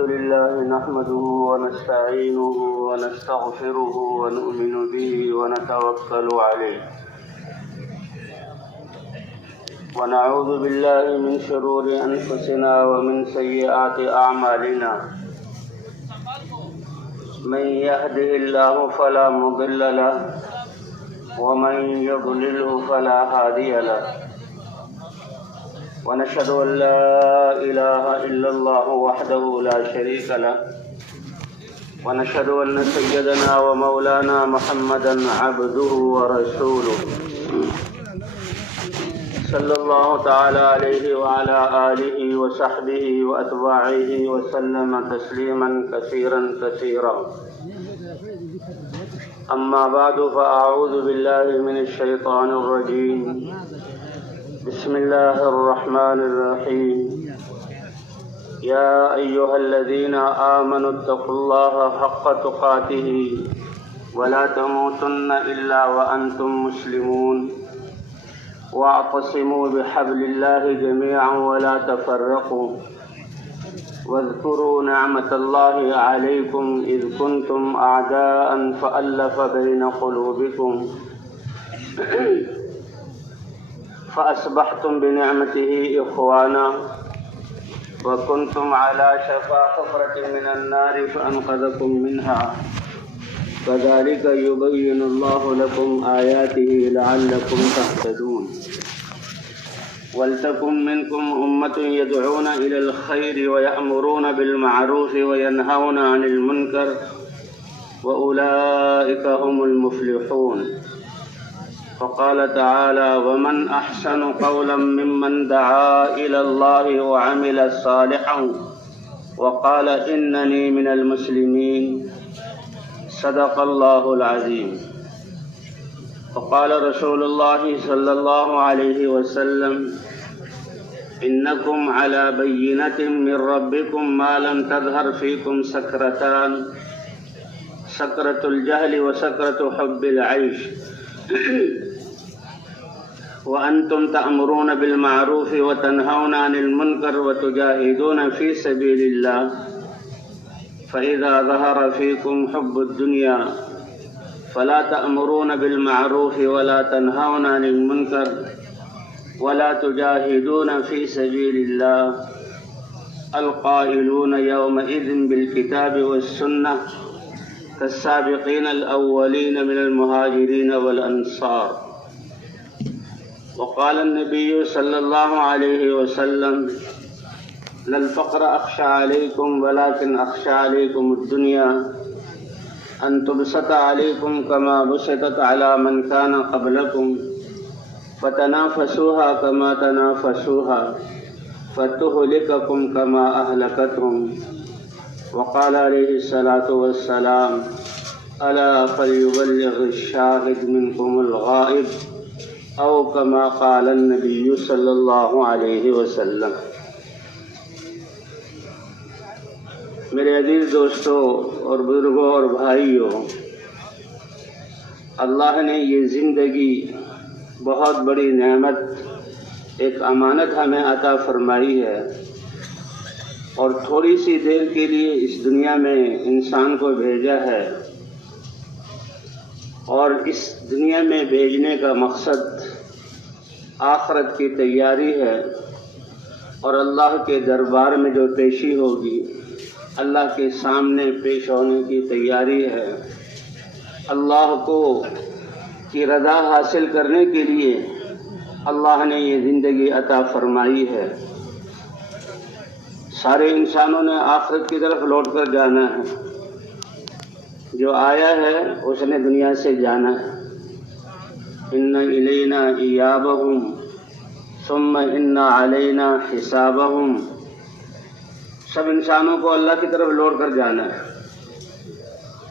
الحمد لله نحمده ونستعينه ونستغفره ونؤمن به ونتوكل عليه ونعوذ بالله من شرور أنفسنا ومن سيئات أعمالنا من يهده الله فلا مضل له ومن يضلله فلا هادي له ونشهد أن لا إله إلا الله وحده لا شريك له ونشهد أن سيدنا ومولانا محمدا عبده ورسوله صلى الله تعالى عليه وعلى آله وصحبه وأتباعه وسلم تسليما كثيرا كثيرا أما بعد فأعوذ بالله من الشيطان الرجيم بسم الله الرحمن الرحيم يا أيها الذين آمنوا اتقوا الله حق تقاته ولا تموتن إلا وأنتم مسلمون واعتصموا بحبل الله جميعا ولا تفرقوا واذكروا نعمة الله عليكم إذ كنتم أعداء فألف بين قلوبكم فأصبحتم بنعمته إخوانا وكنتم على شفا حفرة من النار فأنقذكم منها كذلك يبين الله لكم آياته لعلكم تهتدون ولتكن منكم أمة يدعون إلى الخير ويأمرون بالمعروف وينهون عن المنكر وأولئك هم المفلحون فقال تعالى ومن أحسن قولا ممن دعا إلى الله وعمل صالحا وقال إنني من المسلمين صدق الله العظيم وقال رسول الله صلى الله عليه وسلم إنكم على بينة من ربكم ما لم تظهر فيكم سكرتان سكرة الجهل وسكرة حب العيش وأنتم تأمرون بالمعروف وتنهون عن المنكر وتجاهدون في سبيل الله فإذا ظهر فيكم حب الدنيا فلا تأمرون بالمعروف ولا تنهون عن المنكر ولا تجاهدون في سبيل الله القائلون يومئذ بالكتاب والسنة كالسابقين الأولين من المهاجرين والأنصار وقال النبي صلى الله عليه وسلم لا الفقر أخشى عليكم ولكن أخشى عليكم الدنيا أن تبسط عليكم كما بسطت على من كان قبلكم فتنافسوها كما تنافسوها فتهلككم كما أهلكتهم وقال عليه الصلاة والسلام ألا فليبلغ الشاهد منكم الغائب أو كما قال النبي صلى الله عليه وسلم میرے عزیز دوستوں اور بزرگوں اور بھائیوں، اللہ نے یہ زندگی بہت بڑی نعمت، ایک امانت ہمیں عطا فرمائی ہے، اور تھوڑی سی دیر کے لیے اس دنیا میں انسان کو بھیجا ہے، اور اس دنیا میں بھیجنے کا مقصد آخرت کی تیاری ہے، اور اللہ کے دربار میں جو پیشی ہوگی، اللہ کے سامنے پیش ہونے کی تیاری ہے۔ اللہ کی رضا حاصل کرنے کے لیے اللہ نے یہ زندگی عطا فرمائی ہے۔ سارے انسانوں نے آخرت کی طرف لوٹ کر جانا ہے، جو آیا ہے اس نے دنیا سے جانا ہے۔ ان الینا ایابہم ثم ان علینا حسابہم، سب انسانوں کو اللہ کی طرف لوٹ کر جانا ہے،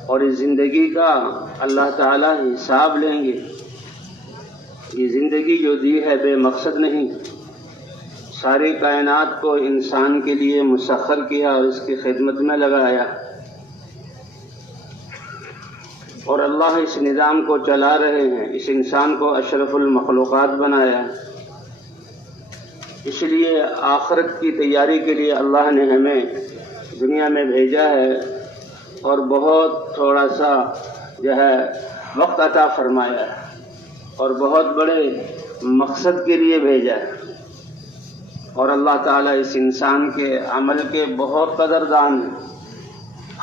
اور اس زندگی کا اللہ تعالیٰ حساب لیں گے۔ یہ زندگی جو دی ہے بے مقصد نہیں، ساری کائنات کو انسان کے لیے مسخر کیا اور اس کی خدمت میں لگایا، اور اللہ اس نظام کو چلا رہے ہیں، اس انسان کو اشرف المخلوقات بنایا۔ اس لیے آخرت کی تیاری کے لیے اللہ نے ہمیں دنیا میں بھیجا ہے اور بہت تھوڑا سا جو ہے وقت عطا فرمایا ہے اور بہت بڑے مقصد کے لیے بھیجا ہے، اور اللہ تعالیٰ اس انسان کے عمل کے بہت قدردان ہے۔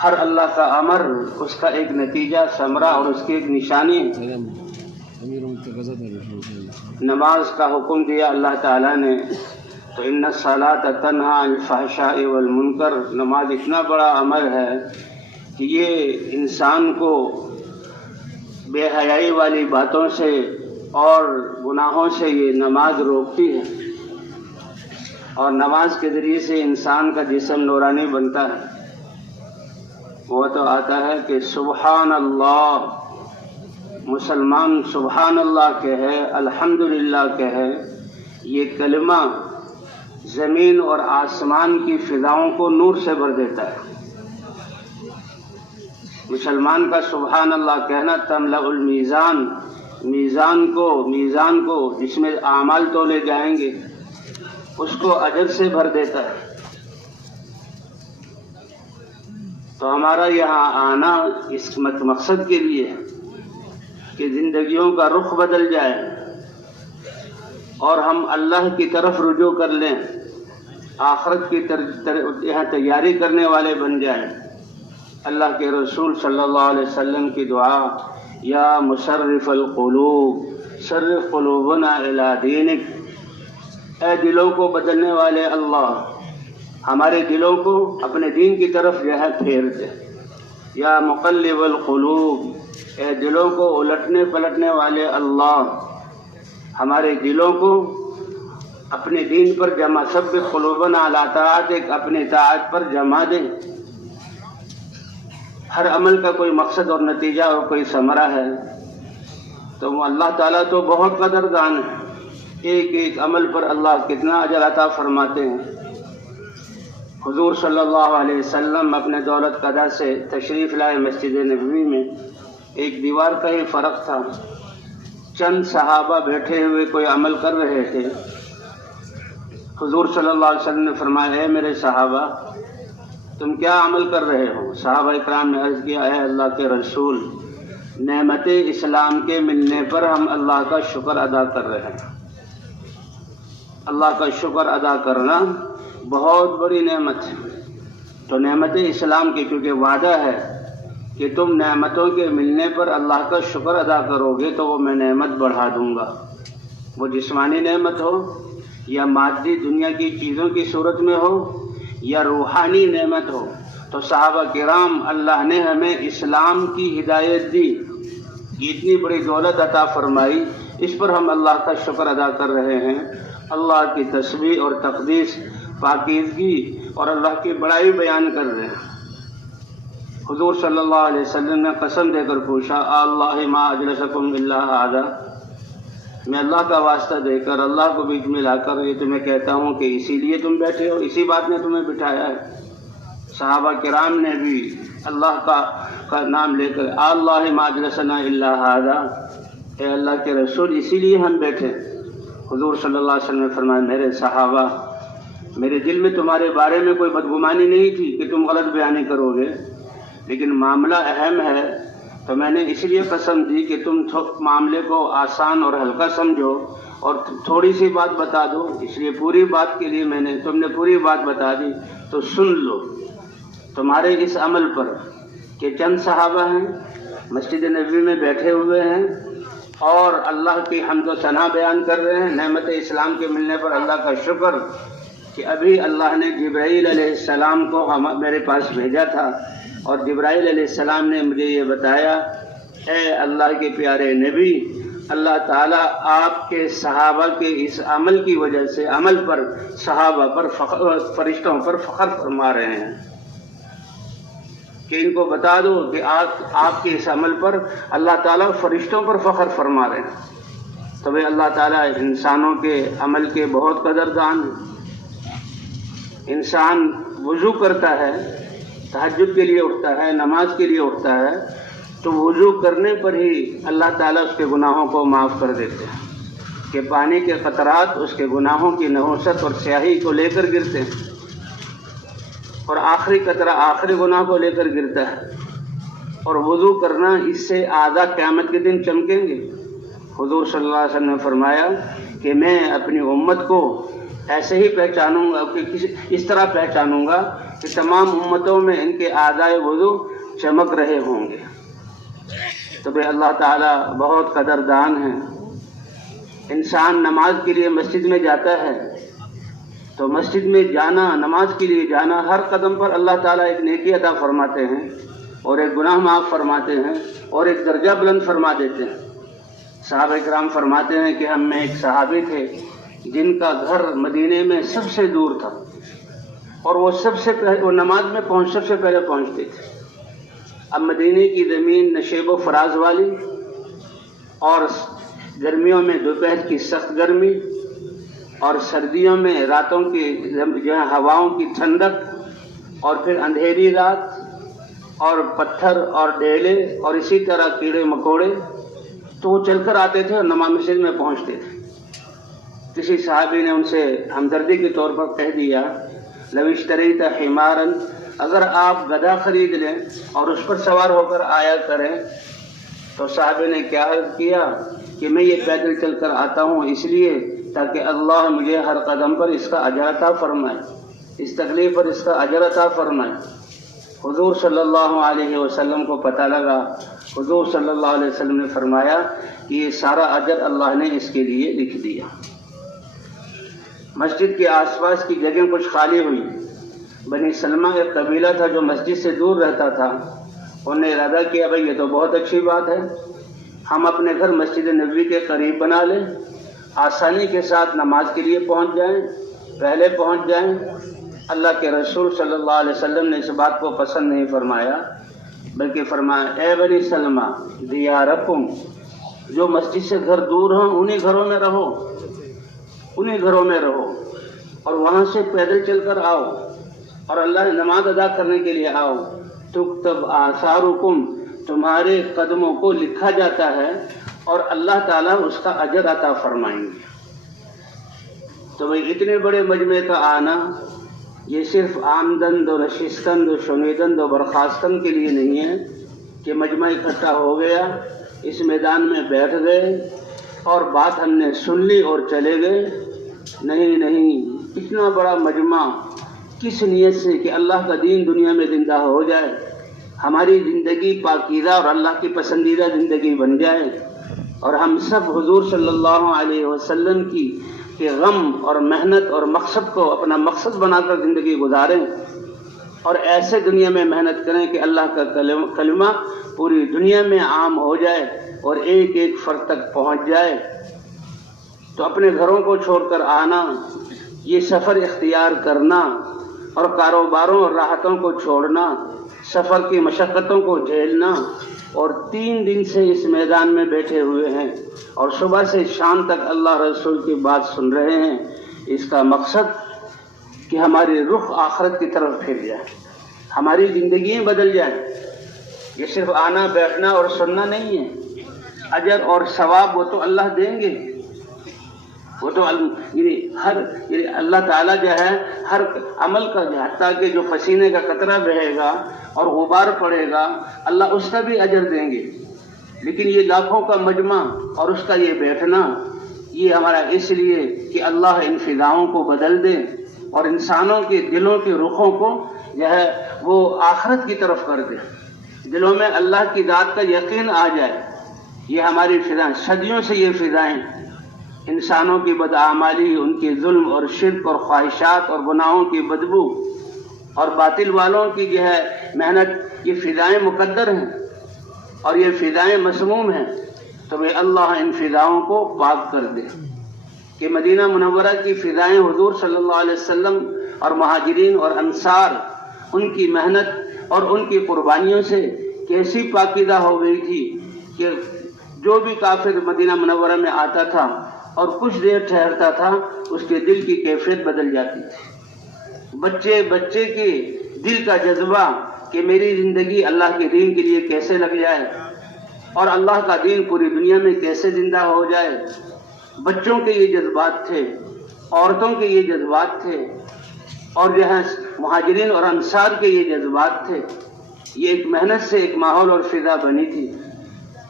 ہر اللہ کا امر اس کا ایک نتیجہ ثمرہ اور اس کی ایک نشانی ہے۔ نماز کا حکم دیا اللہ تعالیٰ نے تو ان الصلاۃ تنہی عن الفحشاء والمنکر، نماز اتنا بڑا عمل ہے کہ یہ انسان کو بے حیائی والی باتوں سے اور گناہوں سے یہ نماز روکتی ہے، اور نماز کے ذریعے سے انسان کا جسم نورانی بنتا ہے۔ وہ تو آتا ہے کہ سبحان اللہ، مسلمان سبحان اللہ کہے، الحمدللہ کہے، یہ کلمہ زمین اور آسمان کی فضاؤں کو نور سے بھر دیتا ہے۔ مسلمان کا سبحان اللہ کہنا تملأ المیزان، میزان کو جس میں اعمال تولے جائیں گے اس کو اجر سے بھر دیتا ہے۔ تو ہمارا یہاں آنا اس مقصد کے لیے ہے کہ زندگیوں کا رخ بدل جائے اور ہم اللہ کی طرف رجوع کر لیں، آخرت کی یہاں تیاری کرنے والے بن جائیں۔ اللہ کے رسول صلی اللہ علیہ وسلم کی دعا، یا مصرف القلوب صرف قلوبنا الی دینک، اے دلوں کو بدلنے والے اللہ، ہمارے دلوں کو اپنے دین کی طرف جو ہے پھیر دے۔ یا مقلب القلوب، اے دلوں کو الٹنے پلٹنے والے اللہ، ہمارے دلوں کو اپنے دین پر جمع، ثبت قلوبنا علی طاعتک، اپنی طاعت پر جمع دے۔ ہر عمل کا کوئی مقصد اور نتیجہ اور کوئی ثمرہ ہے، تو وہ اللہ تعالیٰ تو بہت قدردان ہے، ایک ایک عمل پر اللہ کتنا اجر عطا فرماتے ہیں۔ حضور صلی اللہ علیہ وسلم اپنے دولت قضا سے تشریف لائے مسجد نبوی میں، ایک دیوار کا ہی فرق تھا، چند صحابہ بیٹھے ہوئے کوئی عمل کر رہے تھے۔ حضور صلی اللہ علیہ وسلم نے فرمایا، اے میرے صحابہ تم کیا عمل کر رہے ہو؟ صحابہ اکرام نے عرض کیا، اے اللہ کے رسول، نعمت اسلام کے ملنے پر ہم اللہ کا شکر ادا کر رہے ہیں۔ اللہ کا شکر ادا کرنا بہت بڑی نعمت ہے۔ تو نعمت اسلام کی کیونکہ وعدہ ہے کہ تم نعمتوں کے ملنے پر اللہ کا شکر ادا کرو گے تو وہ میں نعمت بڑھا دوں گا، وہ جسمانی نعمت ہو یا مادی دنیا کی چیزوں کی صورت میں ہو یا روحانی نعمت ہو۔ تو صحابہ کرام، اللہ نے ہمیں اسلام کی ہدایت دی، اتنی بڑی دولت عطا فرمائی، اس پر ہم اللہ کا شکر ادا کر رہے ہیں، اللہ کی تسبیح اور تقدیس، پاکیزگی اور اللہ کی بڑائی بیان کر رہے ہیں۔ حضور صلی اللہ علیہ وسلم نے قسم دے کر پوچھا، اللہ ما اجلسکم الا ھذا، میں اللہ کا واسطہ دے کر، اللہ کو بیچ میں لا کر یہ تمہیں کہتا ہوں کہ اسی لیے تم بیٹھے ہو، اسی بات نے تمہیں بٹھایا ہے۔ صحابہ کرام نے بھی اللہ کا نام لے کر، اللہ ما اجلسنا الا ھذا، اے اللہ کے رسول اسی لیے ہم بیٹھے۔ حضور صلی اللہ علیہ وسلم نے فرمایا، میرے صحابہ، میرے دل میں تمہارے بارے میں کوئی بدگمانی نہیں تھی کہ تم غلط بیانی کرو گے، لیکن معاملہ اہم ہے تو میں نے اس لیے قسم دی کہ تم معاملے کو آسان اور ہلکا سمجھو اور تھوڑی سی بات بتا دو، اس لیے پوری بات کے لیے تم نے پوری بات بتا دی، تو سن لو تمہارے اس عمل پر کہ چند صحابہ ہیں، مسجد نبوی میں بیٹھے ہوئے ہیں اور اللہ کی حمد و ثنا بیان کر رہے ہیں، نعمت اسلام کے ملنے پر اللہ کا شکر کہ ابھی اللہ نے جبرائیل علیہ السلام کو میرے پاس بھیجا تھا اور جبرائیل علیہ السلام نے مجھے یہ بتایا، اے اللہ کے پیارے نبی، اللہ تعالیٰ آپ کے صحابہ کے اس عمل کی وجہ سے، عمل پر، صحابہ پر، فرشتوں پر فخر فرما رہے ہیں کہ ان کو بتا دو کہ آپ کے اس عمل پر اللہ تعالیٰ فرشتوں پر فخر فرما رہے ہیں۔ تو اللہ تعالیٰ انسانوں کے عمل کے بہت قدردان ہیں۔ انسان وضو کرتا ہے، تہجد کے لیے اٹھتا ہے، نماز کے لیے اٹھتا ہے، تو وضو کرنے پر ہی اللہ تعالیٰ اس کے گناہوں کو معاف کر دیتے ہیں کہ پانی کے قطرات اس کے گناہوں کی نحوست اور سیاہی کو لے کر گرتے ہیں۔ اور آخری قطرہ آخری گناہ کو لے کر گرتا ہے، اور وضو کرنا اس سے آدھا قیامت کے دن چمکیں گے۔ حضور صلی اللہ علیہ وسلم نے فرمایا کہ میں اپنی امت کو ایسے ہی پہچانوں گا، کہ اس طرح پہچانوں گا کہ تمام امتوں میں ان کے اعضائے وضو چمک رہے ہوں گے۔ تو بھئی اللہ تعالیٰ بہت قدردان ہیں۔ انسان نماز کے لیے مسجد میں جاتا ہے تو مسجد میں جانا، نماز کے لیے جانا، ہر قدم پر اللہ تعالیٰ ایک نیکی عطا فرماتے ہیں اور ایک گناہ معاف فرماتے ہیں اور ایک درجہ بلند فرما دیتے ہیں۔ صحابہ کرام فرماتے ہیں کہ ہم میں ایک صحابی تھے جن کا گھر مدینے میں سب سے دور تھا، اور وہ وہ نماز میں سب سے پہلے پہنچتے تھے۔ اب مدینے کی زمین نشیب و فراز والی، اور گرمیوں میں دوپہر کی سخت گرمی، اور سردیوں میں راتوں کی جو ہے ہواؤں کی ٹھنڈک، اور پھر اندھیری رات، اور پتھر اور ڈیلے، اور اسی طرح کیڑے مکوڑے، تو وہ چل کر آتے تھے اور نماز مسجد میں پہنچتے تھے۔ کسی صحابی نے ان سے ہمدردی کے طور پر کہہ دیا، لو اشتریت حمارا، اگر آپ گدھا خرید لیں اور اس پر سوار ہو کر آیا کریں۔ تو صحابی نے کیا عرض کیا کہ میں یہ پیدل چل کر آتا ہوں اس لیے تاکہ اللہ مجھے ہر قدم پر اس کا اجر عطا فرمائے، اس تکلیف پر اس کا اجر عطا فرمائے۔ حضور صلی اللہ علیہ وسلم کو پتہ لگا، حضور صلی اللہ علیہ وسلم نے فرمایا کہ یہ سارا اجر اللہ نے اس کے لیے لکھ دیا۔ مسجد کے آس پاس کی جگہیں کچھ خالی ہوئی۔ بنی سلمہ ایک قبیلہ تھا جو مسجد سے دور رہتا تھا، انہوں نے ارادہ کیا بھائی یہ تو بہت اچھی بات ہے، ہم اپنے گھر مسجد نبوی کے قریب بنا لیں، آسانی کے ساتھ نماز کے لیے پہنچ جائیں، پہلے پہنچ جائیں۔ اللہ کے رسول صلی اللہ علیہ وسلم نے اس بات کو پسند نہیں فرمایا، بلکہ فرمایا اے بنی سلمہ دیارکم، جو مسجد سے گھر دور ہوں انہی گھروں میں رہو، انہی گھروں میں رہو، اور وہاں سے پیدل چل کر آؤ اور اللہ نماز ادا کرنے کے لیے آؤ۔ تکتب آثارکم، تمہارے قدموں کو لکھا جاتا ہے اور اللہ تعالیٰ اس کا اجر عطا فرمائیں گے۔ تو بھئی اتنے بڑے مجمع کا آنا یہ صرف آمدند و نشستند و شنیدند و برخاستند کے لیے نہیں ہے کہ مجمع اکٹھا ہو گیا، اس میدان میں بیٹھ گئے اور بات ہم نے سن لی اور چلے گئے۔ نہیں، اتنا بڑا مجمع کس نیت سے کہ اللہ کا دین دنیا میں زندہ ہو جائے، ہماری زندگی پاکیزہ اور اللہ کی پسندیدہ زندگی بن جائے، اور ہم سب حضور صلی اللہ علیہ وسلم کی کہ غم اور محنت اور مقصد کو اپنا مقصد بنا کر زندگی گزاریں، اور ایسے دنیا میں محنت کریں کہ اللہ کا کلمہ پوری دنیا میں عام ہو جائے اور ایک ایک فرد تک پہنچ جائے۔ تو اپنے گھروں کو چھوڑ کر آنا، یہ سفر اختیار کرنا، اور کاروباروں اور راحتوں کو چھوڑنا، سفر کی مشقتوں کو جھیلنا، اور 3 دن سے اس میدان میں بیٹھے ہوئے ہیں اور صبح سے شام تک اللہ رسول کی بات سن رہے ہیں، اس کا مقصد کہ ہماری رخ آخرت کی طرف پھر جائے، ہماری زندگیاں بدل جائیں۔ یہ صرف آنا بیٹھنا اور سننا نہیں ہے، اجر اور ثواب وہ تو اللہ دیں گے، وہ تو اللہ تعالیٰ جو ہے ہر عمل کا حتیٰ کہ جو پسینے کا قطرہ بہے گا اور غبار پڑے گا اللہ اس کا بھی اجر دیں گے۔ لیکن یہ لاکھوں کا مجمع اور اس کا یہ بیٹھنا، یہ ہمارا اس لیے کہ اللہ ان فضاؤں کو بدل دے اور انسانوں کے دلوں کے رخوں کو جو ہے وہ آخرت کی طرف کر دے، دلوں میں اللہ کی ذات کا یقین آ جائے۔ یہ ہماری فضائیں، صدیوں سے یہ فضائیں انسانوں کی بدعمالی، ان کے ظلم اور شرک اور خواہشات اور گناہوں کی بدبو اور باطل والوں کی جو ہے محنت، یہ فضائیں مقدر ہیں اور یہ فضائیں مسموم ہیں۔ تو بھئی اللہ ان فضاؤں کو پاک کر دے کہ مدینہ منورہ کی فضائیں حضور صلی اللہ علیہ وسلم اور مہاجرین اور انصار، ان کی محنت اور ان کی قربانیوں سے کیسی پاکیزہ ہو گئی تھی کہ جو بھی کافر مدینہ منورہ میں آتا تھا اور کچھ دیر ٹھہرتا تھا اس کے دل کی کیفیت بدل جاتی تھی۔ بچے کے دل کا جذبہ کہ میری زندگی اللہ کے دین کے لیے کیسے لگ جائے اور اللہ کا دین پوری دنیا میں کیسے زندہ ہو جائے، بچوں کے یہ جذبات تھے، عورتوں کے یہ جذبات تھے، اور جو ہے مہاجرین اور انصار کے یہ جذبات تھے، یہ ایک محنت سے ایک ماحول اور فضا بنی تھی۔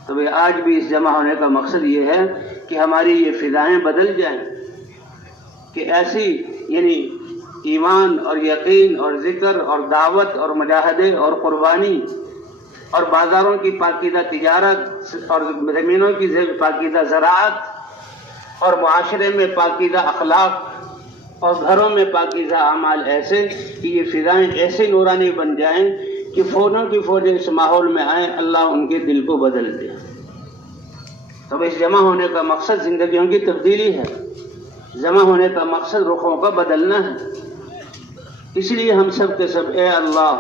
تو آج بھی اس جمع ہونے کا مقصد یہ ہے کہ ہماری یہ فضائیں بدل جائیں، کہ ایسی یعنی ایمان اور یقین اور ذکر اور دعوت اور مجاہدے اور قربانی اور بازاروں کی پاکیزہ تجارت اور زمینوں کی پاکیزہ زراعت اور معاشرے میں پاکیزہ اخلاق اور گھروں میں پاکیزہ اعمال ایسے کہ یہ فضائیں ایسے نورانی بن جائیں کہ فوجوں کی فوجیں اس ماحول میں آئیں، اللہ ان کے دل کو بدل دے۔ تو اس جمع ہونے کا مقصد زندگیوں کی تبدیلی ہے، جمع ہونے کا مقصد رخوں کا بدلنا ہے۔ اس لیے ہم سب کے سب اے اللہ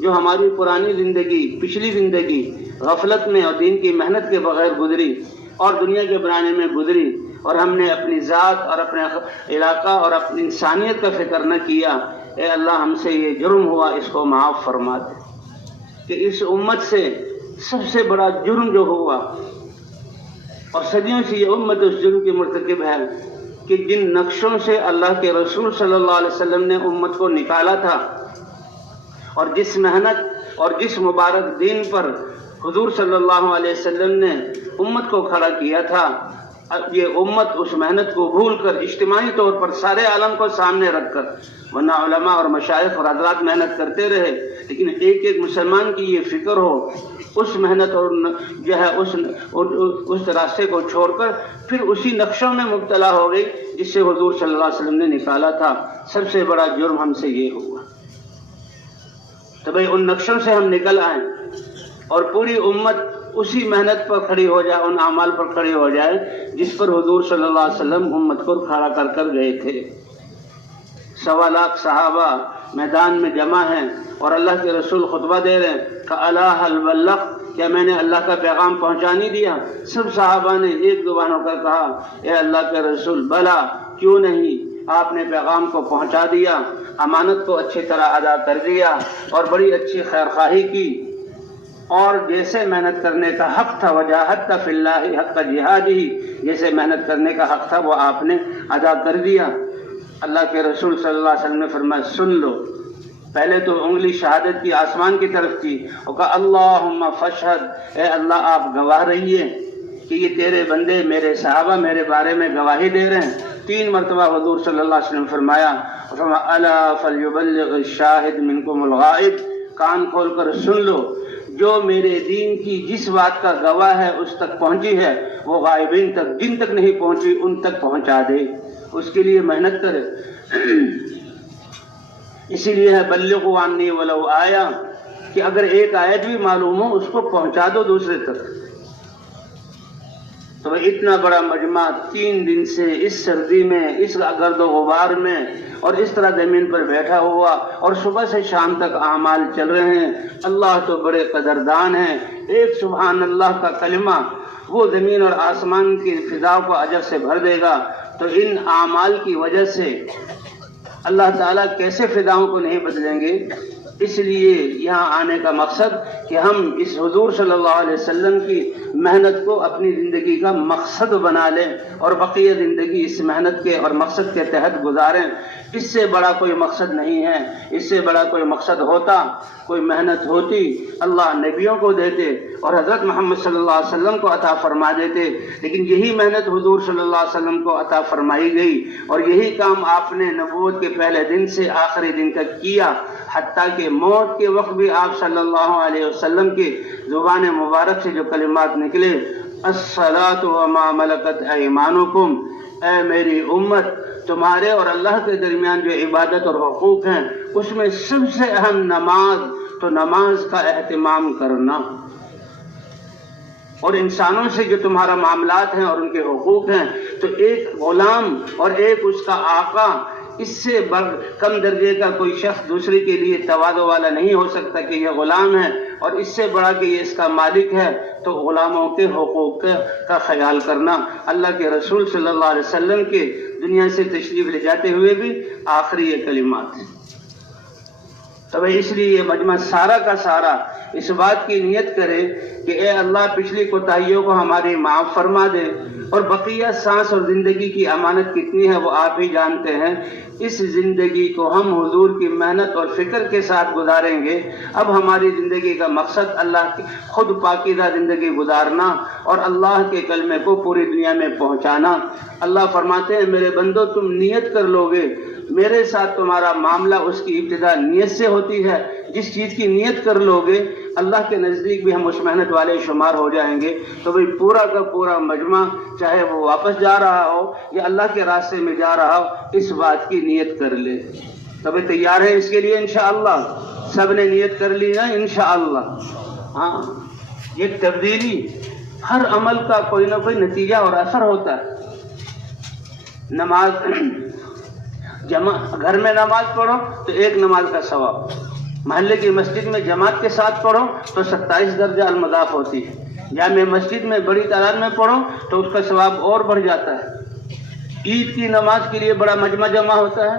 جو ہماری پرانی زندگی، پچھلی زندگی غفلت میں اور دین کی محنت کے بغیر گزری اور دنیا کے بنانے میں گزری، اور ہم نے اپنی ذات اور اپنے علاقہ اور اپنی انسانیت کا فکر نہ کیا، اے اللہ ہم سے یہ جرم ہوا، اس کو معاف فرما دے۔ کہ اس امت سے سب سے بڑا جرم جو ہوا اور صدیوں سے یہ امت اس جرم کی مرتکب ہے کہ جن نقشوں سے اللہ کے رسول صلی اللہ علیہ وسلم نے امت کو نکالا تھا اور جس محنت اور جس مبارک دین پر حضور صلی اللہ علیہ وسلم نے امت کو کھڑا کیا تھا، یہ امت اس محنت کو بھول کر اجتماعی طور پر سارے عالم کو سامنے رکھ کر، ورنہ علماء اور مشائخ اور حضرات محنت کرتے رہے، لیکن ایک ایک مسلمان کی یہ فکر ہو اس محنت اور جو ہے اس راستے کو چھوڑ کر پھر اسی نقشوں میں مبتلا ہو گئی جس سے حضور صلی اللہ علیہ وسلم نے نکالا تھا۔ سب سے بڑا جرم ہم سے یہ ہوا۔ تو بھئی ان نقشوں سے ہم نکل آئیں اور پوری امت اسی محنت پر کھڑی ہو جائے، ان اعمال پر کھڑی ہو جائے جس پر حضور صلی اللہ علیہ وسلم امت کو کھڑا کر کر گئے تھے۔ 1.25 لاکھ صحابہ میدان میں جمع ہیں اور اللہ کے رسول خطبہ دے رہے ہیں کہ الا هل بلغت، کیا میں نے اللہ کا پیغام پہنچا نہیں دیا؟ سب صحابہ نے ایک زبان ہو کر کہا اے اللہ کے رسول بلا، کیوں نہیں، آپ نے پیغام کو پہنچا دیا، امانت کو اچھی طرح ادا کر دیا اور بڑی اچھی خیرخواہی کی، اور جیسے محنت کرنے کا حق تھا وجاہدت فی اللہ حق جہادہ، جیسے محنت کرنے کا حق تھا وہ آپ نے ادا کر دیا۔ اللہ کے رسول صلی اللہ علیہ وسلم نے فرمایا سن لو، پہلے تو انگلی شہادت کی آسمان کی طرف تھی، اور کہا اللہم فاشہد، اے اللہ آپ گواہ رہیے کہ یہ تیرے بندے میرے صحابہ میرے بارے میں گواہی دے رہے ہیں۔ 3 مرتبہ حضور صلی اللہ علیہ وسلم فرمایا الا فلیبلغ الشاہد منکم الغائب، کان کھول کر سن لو، جو میرے دین کی جس بات کا گواہ ہے اس تک پہنچی ہے وہ غائبین تک، جن تک نہیں پہنچی ان تک پہنچا دے، اس کے لیے محنت کرے۔ اسی لیے ہے بلغوا عنی ولو آیا، کہ اگر ایک آیت بھی معلوم ہو اس کو پہنچا دو دوسرے تک۔ تو اتنا بڑا مجمع 3 دن سے اس سردی میں، اس گرد و غبار میں اور اس طرح زمین پر بیٹھا ہوا، اور صبح سے شام تک اعمال چل رہے ہیں۔ اللہ تو بڑے قدردان ہیں، ایک سبحان اللہ کا کلمہ وہ زمین اور آسمان کی فضا کو اجر سے بھر دے گا۔ تو ان اعمال کی وجہ سے اللہ تعالیٰ کیسے فضاؤں کو نہیں بدلیں گے؟ اس لیے یہاں آنے کا مقصد کہ ہم اس حضور صلی اللہ علیہ وسلم کی محنت کو اپنی زندگی کا مقصد بنا لیں اور بقیہ زندگی اس محنت کے اور مقصد کے تحت گزاریں۔ اس سے بڑا کوئی مقصد نہیں ہے، اس سے بڑا کوئی مقصد ہوتا، کوئی محنت ہوتی، اللہ نبیوں کو دیتے اور حضرت محمد صلی اللہ علیہ وسلم کو عطا فرما دیتے، لیکن یہی محنت حضور صلی اللہ علیہ وسلم کو عطا فرمائی گئی، اور یہی کام آپ نے نبوت کے پہلے دن سے آخری دن تک کیا، حتیٰ کہ موت کے وقت بھی آپ صلی اللہ علیہ وسلم کی زبان مبارک سے جو کلمات نکلے الصلاۃ وما ملکت ایمانکم، اے میری امت تمہارے اور اللہ کے درمیان جو عبادت اور حقوق ہیں اس میں سب سے اہم نماز، تو نماز کا اہتمام کرنا، اور انسانوں سے جو تمہارا معاملات ہیں اور ان کے حقوق ہیں، تو ایک غلام اور ایک اس کا آقا، اس سے کم درجے کا کوئی شخص دوسرے کے لیے تواضع والا نہیں ہو سکتا کہ یہ غلام ہے، اور اس سے بڑا کہ یہ اس کا مالک ہے۔ تو غلاموں کے حقوق کا خیال کرنا اللہ کے رسول صلی اللہ علیہ وسلم کے دنیا سے تشریف لے جاتے ہوئے بھی آخری یہ کلمات ہیں۔ تو اس لیے یہ مجمع سارا کا سارا اس بات کی نیت کرے کہ اے اللہ پچھلی کوتاہیوں کو ہماری معاف فرما دے، اور بقیہ سانس اور زندگی کی امانت کتنی ہے وہ آپ ہی جانتے ہیں۔ اس زندگی کو ہم حضور کی محنت اور فکر کے ساتھ گزاریں گے۔ اب ہماری زندگی کا مقصد اللہ کی خود پاکیزہ زندگی گزارنا اور اللہ کے کلمے کو پوری دنیا میں پہنچانا۔ اللہ فرماتے ہیں میرے بندو تم نیت کر لو گے، میرے ساتھ تمہارا معاملہ اس کی ابتدا نیت سے ہوتی ہے۔ جس چیز کی نیت کر لو گے اللہ کے نزدیک بھی ہم اس محنت والے شمار ہو جائیں گے۔ تو بھئی پورا کا پورا مجمع چاہے وہ واپس جا رہا ہو یا اللہ کے راستے میں جا رہا ہو اس بات کی نیت کر لے۔ تو بھئی تیار ہے اس کے لیے انشاءاللہ؟ سب نے نیت کر لی نا انشاءاللہ؟ ہاں، یہ تبدیلی ہر عمل کا کوئی نہ کوئی نتیجہ اور اثر ہوتا ہے۔ نماز گھر میں نماز پڑھو تو 1 نماز کا ثواب، محلے کی مسجد میں جماعت کے ساتھ پڑھو تو 27 درجہ المضاف ہوتی ہے، جامع مسجد میں بڑی تعداد میں پڑھو تو اس کا ثواب اور بڑھ جاتا ہے۔ عید کی نماز کے لیے بڑا مجمع جمع ہوتا ہے،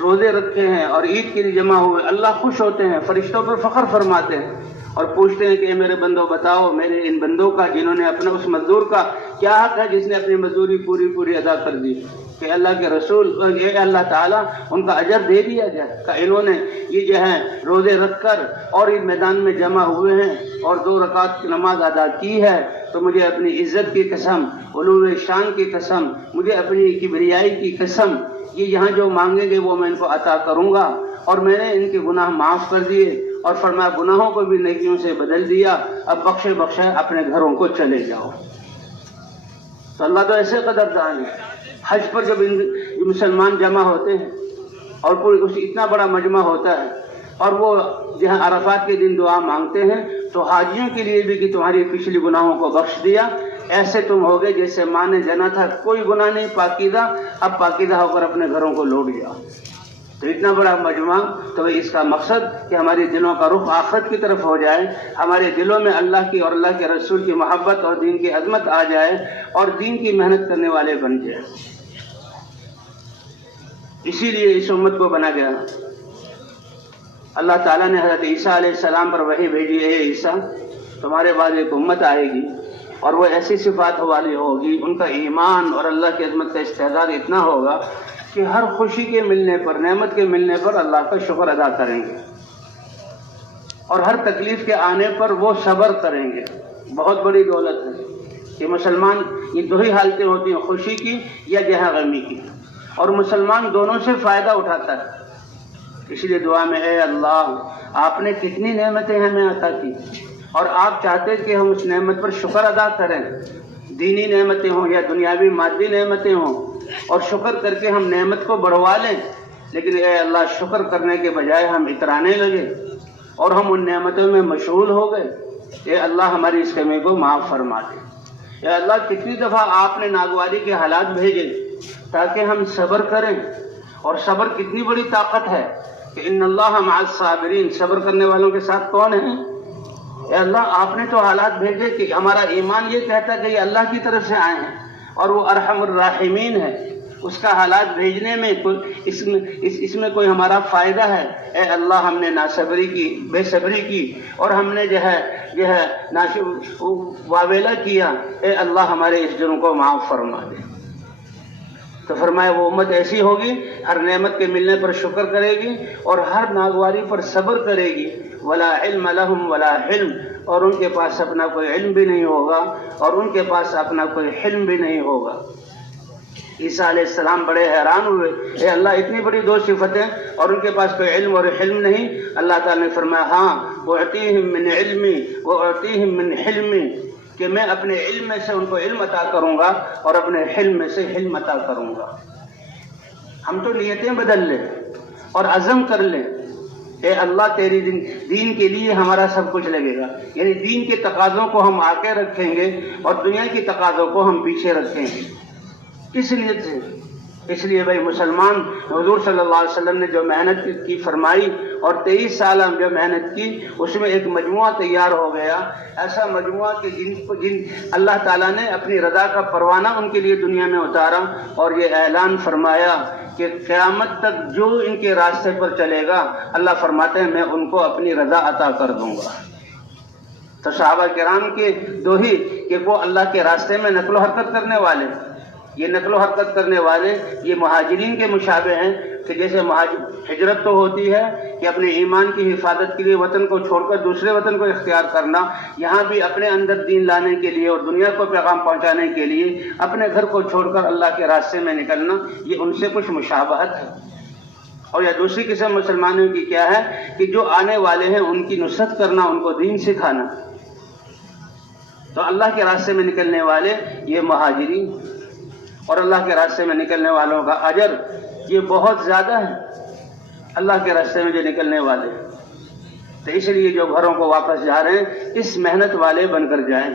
روزے رکھے ہیں اور عید کے لیے جمع ہوئے، اللہ خوش ہوتے ہیں، فرشتوں پر فخر فرماتے ہیں اور پوچھتے ہیں کہ میرے بندوں بتاؤ میرے ان بندوں کا جنہوں نے اپنا اس مزدور کا کیا حق ہے جس نے اپنی مزدوری پوری ادا کر دی، کہ اللہ کے رسول اے اللہ تعالیٰ ان کا اجر دے دیا جائے کہ انہوں نے یہ جو ہے روزے رکھ کر اور اس میدان میں جمع ہوئے ہیں اور 2 رکعت کی نماز ادا کی ہے، تو مجھے اپنی عزت کی قسم، علو شان کی قسم، مجھے اپنی کبریائی کی قسم، یہ یہاں جو مانگیں گے وہ میں ان کو عطا کروں گا، اور میں نے ان کے گناہ معاف کر دیے اور فرمایا گناہوں کو بھی نیکیوں سے بدل دیا، اب بخشے اپنے گھروں کو چلے جاؤ۔ تو اللہ تو ایسے قدردان ہے۔ حج پر جب مسلمان جمع ہوتے ہیں اور اتنا بڑا مجمع ہوتا ہے اور وہ جہاں عرفات کے دن دعا مانگتے ہیں تو حاجیوں کے لیے بھی کہ تمہاری پچھلی گناہوں کو بخش دیا، ایسے تم ہوگے جیسے ماں نے جنا تھا، کوئی گناہ نہیں، پاکیزہ، اب پاکیزہ ہو کر اپنے گھروں کو لوٹ جاؤ۔ تو اتنا بڑا مجمع، تو اس کا مقصد کہ ہمارے دلوں کا رخ آخرت کی طرف ہو جائے، ہمارے دلوں میں اللہ کی اور اللہ کے رسول کی محبت اور دین کی عظمت آ جائے اور دین کی محنت کرنے والے بن جائیں۔ اسی لیے اس امت کو بنا گیا۔ اللہ تعالیٰ نے حضرت عیسیٰ علیہ السلام پر وحی بھیجی، اے عیسیٰ تمہارے بعد ایک امت آئے گی اور وہ ایسی صفات والی ہوگی، ان کا ایمان اور اللہ کی عظمت کا استعداد اتنا ہوگا کہ ہر خوشی کے ملنے پر، نعمت کے ملنے پر اللہ کا شکر ادا کریں گے، اور ہر تکلیف کے آنے پر وہ صبر کریں گے۔ بہت بڑی دولت ہے کہ مسلمان، یہ 2 ہی حالتیں ہوتی ہیں، خوشی کی یا جہاں غمی کی، اور مسلمان دونوں سے فائدہ اٹھاتا ہے۔ اس لیے دعا میں اے اللہ آپ نے کتنی نعمتیں ہمیں عطا کی اور آپ چاہتے کہ ہم اس نعمت پر شکر ادا کریں، دینی نعمتیں ہوں یا دنیاوی مادی نعمتیں ہوں، اور شکر کر کے ہم نعمت کو بڑھوا لیں، لیکن اے اللہ شکر کرنے کے بجائے ہم اترانے لگے اور ہم ان نعمتوں میں مشغول ہو گئے۔ اے اللہ ہماری اس کمی کو معاف فرما دے۔ اے اللہ کتنی دفعہ آپ نے ناگواری کے حالات بھیجے تاکہ ہم صبر کریں، اور صبر کتنی بڑی طاقت ہے کہ ان اللہ مع الصابرین، صبر کرنے والوں کے ساتھ کون ہیں؟ اے اللہ آپ نے تو حالات بھیجے کہ ہمارا ایمان یہ کہتا ہے کہ یہ اللہ کی طرف سے آئے ہیں اور وہ ارحم الراحمین ہے، اس کا حالات بھیجنے میں اس میں کوئی ہمارا فائدہ ہے؟ اے اللہ ہم نے ناصبری کی، بے صبری کی، اور ہم نے جو ہے واویلا کیا، اے اللہ ہمارے اس جرم کو معاف فرما دے۔ تو فرمایا وہ امت ایسی ہوگی ہر نعمت کے ملنے پر شکر کرے گی اور ہر ناگواری پر صبر کرے گی۔ ولا علم لهم ولا حلم، اور ان کے پاس اپنا کوئی علم بھی نہیں ہوگا اور ان کے پاس اپنا کوئی حلم بھی نہیں ہوگا۔ عیسیٰ علیہ السلام بڑے حیران ہوئے، اے اللہ اتنی بڑی 2 صفتیں اور ان کے پاس کوئی علم اور حلم نہیں۔ اللہ تعالیٰ نے فرمایا ہاں وَأُعْطِيهِم مِّنْ عِلْمِي وَأُعْطِيهِم مِّنْ حِلْمِي، کہ میں اپنے علم میں سے ان کو علم عطا کروں گا اور اپنے حلم میں سے حلم عطا کروں گا۔ ہم تو نیتیں بدل لیں اور عزم کر لیں، اے اللہ تیری دین کے لیے ہمارا سب کچھ لگے گا، یعنی دین کے تقاضوں کو ہم آگے رکھیں گے اور دنیا کی تقاضوں کو ہم پیچھے رکھیں گے۔ کس نیت سے؟ اس لیے بھائی مسلمان، حضور صلی اللہ علیہ وسلم نے جو محنت کی فرمائی اور 23 سال ہم جو محنت کی، اس میں ایک مجموعہ تیار ہو گیا، ایسا مجموعہ کہ جن اللہ تعالیٰ نے اپنی رضا کا پروانہ ان کے لیے دنیا میں اتارا اور یہ اعلان فرمایا کہ قیامت تک جو ان کے راستے پر چلے گا اللہ فرماتے ہیں میں ان کو اپنی رضا عطا کر دوں گا۔ تو صحابہ کرام کے دو ہی کہ وہ اللہ کے راستے میں نقل و حرکت کرنے والے، یہ نقل و حرکت کرنے والے یہ مہاجرین کے مشابہ ہیں کہ جیسے ہجرت تو ہوتی ہے کہ اپنے ایمان کی حفاظت کے لیے وطن کو چھوڑ کر دوسرے وطن کو اختیار کرنا، یہاں بھی اپنے اندر دین لانے کے لیے اور دنیا کو پیغام پہنچانے کے لیے اپنے گھر کو چھوڑ کر اللہ کے راستے میں نکلنا، یہ ان سے کچھ مشابہت ہے۔ اور یا دوسری قسم مسلمانوں کی کیا ہے کہ جو آنے والے ہیں ان کی نصرت کرنا، ان کو دین سکھانا۔ تو اللہ کے راستے میں نکلنے والے یہ مہاجرین، اور اللہ کے راستے میں نکلنے والوں کا اجر یہ بہت زیادہ ہے، اللہ کے راستے میں جو نکلنے والے۔ تو اس لیے جو گھروں کو واپس جا رہے ہیں اس محنت والے بن کر جائیں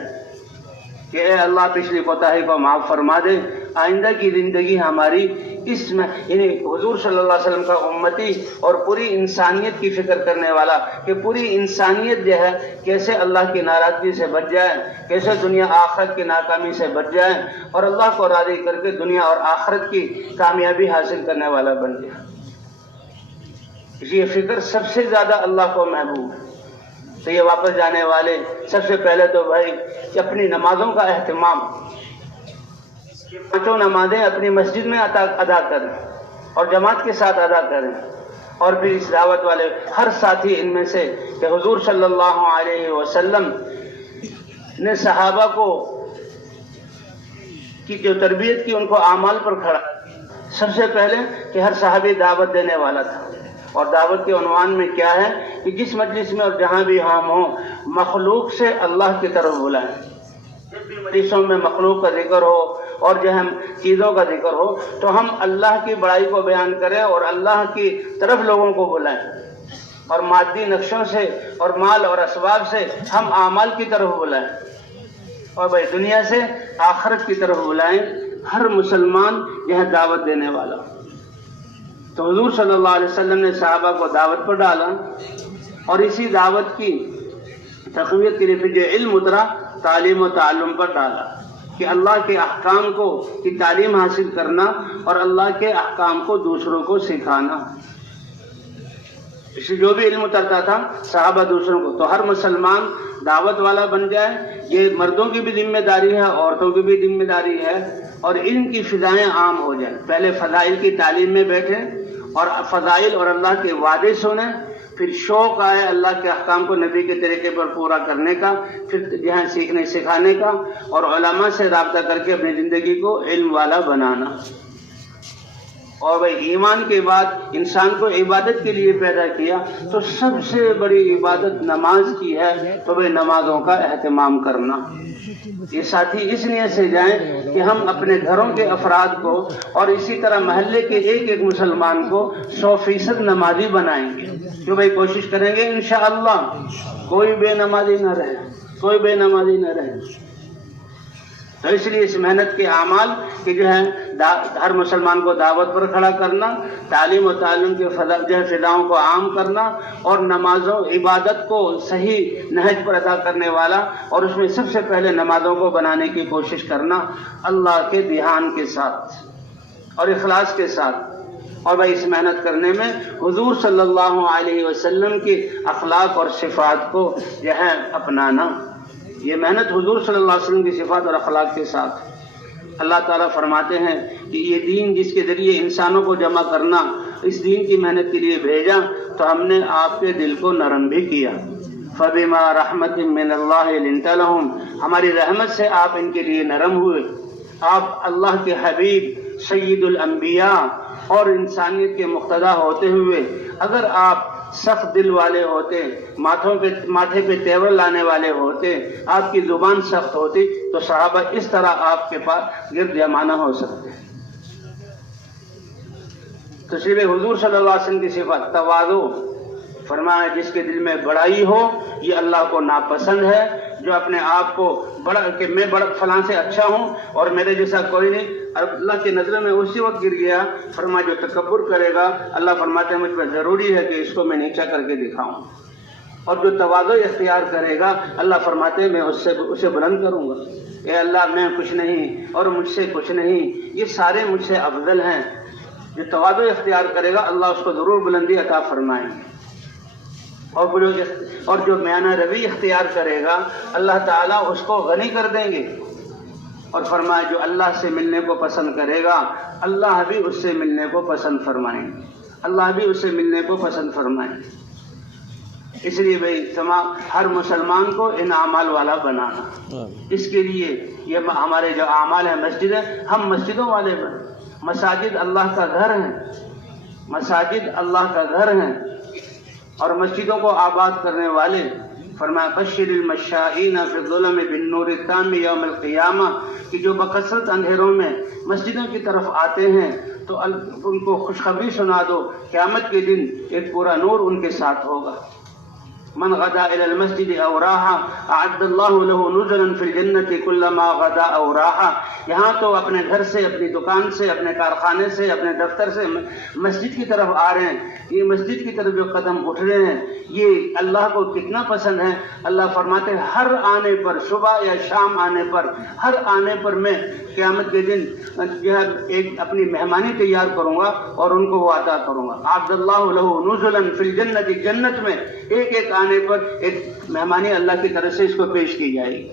کہ اے اللہ پچھلی کوتاہی کو معاف فرما دے، آئندہ کی زندگی ہماری اس میں یعنی حضور صلی اللہ علیہ وسلم کا امتی اور پوری انسانیت کی فکر کرنے والا کہ پوری انسانیت جو ہے کیسے اللہ کی ناراضگی سے بچ جائے، کیسے دنیا آخرت کی ناکامی سے بچ جائے اور اللہ کو راضی کر کے دنیا اور آخرت کی کامیابی حاصل کرنے والا بن جائے۔ یہ فکر سب سے زیادہ اللہ کو محبوب ہے۔ تو یہ واپس جانے والے سب سے پہلے تو بھائی کہ اپنی نمازوں کا اہتمام، پانچوں نمازیں اپنی مسجد میں ادا کریں اور جماعت کے ساتھ ادا کریں، اور پھر اس دعوت والے ہر ساتھی ان میں سے کہ حضور صلی اللہ علیہ وسلم نے صحابہ کو کی جو تربیت کی ان کو اعمال پر کھڑا، سب سے پہلے کہ ہر صحابی دعوت دینے والا تھا، اور دعوت کے عنوان میں کیا ہے کہ جس مجلس میں اور جہاں بھی ہم ہوں مخلوق سے اللہ کی طرف بلائیں۔ جب بھی مجلسوں میں مخلوق کا ذکر ہو اور جو ہم چیزوں کا ذکر ہو تو ہم اللہ کی بڑائی کو بیان کریں اور اللہ کی طرف لوگوں کو بلائیں، اور مادی نقشوں سے اور مال اور اسباب سے ہم اعمال کی طرف بلائیں، اور بھائی دنیا سے آخرت کی طرف بلائیں ہر مسلمان یہ دعوت دینے والا۔ تو حضور صلی اللہ علیہ وسلم نے صحابہ کو دعوت پر ڈالا، اور اسی دعوت کی تقویت کے لیے پھر جو علم اترا تعلیم و تعلم پر ڈالا کہ اللہ کے احکام کو کی تعلیم حاصل کرنا اور اللہ کے احکام کو دوسروں کو سکھانا۔ اس جو بھی علم اترتا تھا صحابہ دوسروں کو، تو ہر مسلمان دعوت والا بن جائے۔ یہ مردوں کی بھی ذمہ داری ہے، عورتوں کی بھی ذمہ داری ہے، اور علم کی فضائیں عام ہو جائیں۔ پہلے فضائل کی تعلیم میں بیٹھیں اور فضائل اور اللہ کے وعدے سنیں، پھر شوق آئے اللہ کے احکام کو نبی کے طریقے پر پورا کرنے کا، پھر جہاں سیکھنے سکھانے کا، اور علماء سے رابطہ کر کے اپنی زندگی کو علم والا بنانا۔ اور بھائی ایمان کے بعد انسان کو عبادت کے لیے پیدا کیا تو سب سے بڑی عبادت نماز کی ہے، تو بھائی نمازوں کا اہتمام کرنا۔ یہ ساتھی اس نیت سے جائیں کہ ہم اپنے گھروں کے افراد کو اور اسی طرح محلے کے ایک ایک مسلمان کو 100% نمازی بنائیں گے، جو بھائی کوشش کریں گے انشاءاللہ کوئی بے نمازی نہ رہے، کوئی بے نمازی نہ رہے۔ تو اس لیے اس محنت کے اعمال کہ جو ہے ہر مسلمان کو دعوت پر کھڑا کرنا، تعلیم و تعلم کے فضاؤں کو عام کرنا، اور نمازوں عبادت کو صحیح نہج پر ادا کرنے والا، اور اس میں سب سے پہلے نمازوں کو بنانے کی کوشش کرنا اللہ کے دھیان کے ساتھ اور اخلاص کے ساتھ۔ اور بھائی اس محنت کرنے میں حضور صلی اللہ علیہ وسلم کی اخلاق اور صفات کو جو ہے اپنانا، یہ محنت حضور صلی اللہ علیہ وسلم کی صفات اور اخلاق کے ساتھ۔ اللہ تعالیٰ فرماتے ہیں کہ یہ دین جس کے ذریعے انسانوں کو جمع کرنا، اس دین کی محنت کے لیے بھیجا تو ہم نے آپ کے دل کو نرم بھی کیا۔ فَبِمَا رَحْمَةٍ مِّنَ اللَّهِ لِنْتَ لَهُمْ، ہماری رحمت سے آپ ان کے لیے نرم ہوئے۔ آپ اللہ کے حبیب سید الانبیاء اور انسانیت کے مقتدا ہوتے ہوئے اگر آپ سخت دل والے ہوتے، ماتھے پہ تیور لانے والے ہوتے، آپ کی زبان سخت ہوتی تو صحابہ اس طرح آپ کے پاس گرد جمع نہ ہو سکتے۔ تو صرف حضور صلی اللہ علیہ وسلم کی صفت تواضع، فرمایا جس کے دل میں بڑائی ہو یہ اللہ کو ناپسند ہے، جو اپنے آپ کو بڑا کہ میں بڑا فلاں سے اچھا ہوں اور میرے جیسا کوئی نہیں، اور اللہ کی نظر میں اسی وقت گر گیا۔ فرمایا جو تکبر کرے گا اللہ فرماتے ہیں مجھ پر ضروری ہے کہ اس کو میں نیچا کر کے دکھاؤں، اور جو تواضع اختیار کرے گا اللہ فرماتے ہیں میں اسے بلند کروں گا۔ اے اللہ میں کچھ نہیں اور مجھ سے کچھ نہیں، یہ سارے مجھ سے افضل ہیں، جو تواضع اختیار کرے گا اللہ اس کو ضرور بلندی عطا فرمائیں گے، اور جو میانہ روی اختیار کرے گا اللہ تعالیٰ اس کو غنی کر دیں گے، اور فرمایا جو اللہ سے ملنے کو پسند کرے گا اللہ بھی اس سے ملنے کو پسند فرمائیں گے، اللہ بھی اس سے ملنے کو پسند فرمائیں گے۔ اس لیے بھائی ہر مسلمان کو ان اعمال والا بنانا، اس کے لیے یہ ہمارے جو اعمال ہیں مسجدیں، ہم مسجدوں والے بن، مساجد اللہ کا گھر ہیں، مساجد اللہ کا گھر ہیں، اور مسجدوں کو آباد کرنے والے فرمایا بشر المشائین فی الظلم بالنور التام یوم القیامہ، کہ جو بکثرت اندھیروں میں مسجدوں کی طرف آتے ہیں تو ان کو خوشخبری سنا دو، قیامت کے دن ایک پورا نور ان کے ساتھ ہوگا۔ من غدا الى المسجد او راحا اعد اللہ له نزلا فی الجنة كلما غدا او راحا۔ یہاں تو اپنے گھر سے، اپنی دکان سے، اپنے کارخانے سے، اپنے دفتر سے مسجد کی طرف آ رہے ہیں، یہ مسجد کی طرف جو قدم اٹھ رہے ہیں یہ اللہ کو کتنا پسند ہے۔ اللہ فرماتے ہیں ہر آنے پر، صبح یا شام آنے پر، ہر آنے پر میں قیامت کے دن جو ہے ایک اپنی مہمانی تیار کروں گا اور ان کو وہ عطا کروں گا۔ اعد اللہ له نزلا فی الجنة، جنت میں ایک ایک آنے پر ایک مہمانی اللہ کی طرف سے اس کو پیش کی جائے گی۔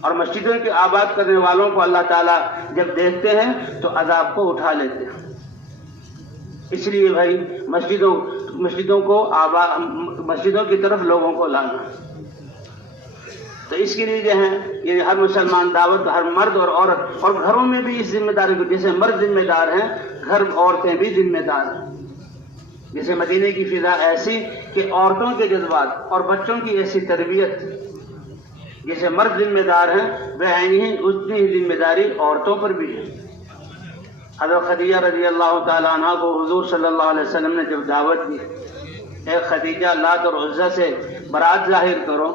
اور مسجدوں کے آباد کرنے والوں کو اللہ تعالیٰ جب دیکھتے ہیں تو عذاب کو اٹھا لیتے ہیں۔ اس لیے بھائی مسجدوں کو مسجدوں کی طرف لوگوں کو لانا، تو اس کے لیے جو ہے یہ ہر مسلمان دعوت، ہر مرد اور عورت، اور گھروں میں بھی اس ذمہ داری کو، جیسے مرد ذمہ دار ہیں گھر عورتیں بھی ذمہ دار ہیں۔ جیسے مدینے کی فضا ایسی کہ عورتوں کے جذبات اور بچوں کی ایسی تربیت، جیسے مرد ذمہ دار ہیں بعینہ اتنی ہی ذمہ داری عورتوں پر بھی ہے۔ حضرت خدیجہ رضی اللہ تعالیٰ عنہ کو حضور صلی اللہ علیہ وسلم نے جب دعوت دی، اے خدیجہ لات اور عزا سے برات ظاہر کرو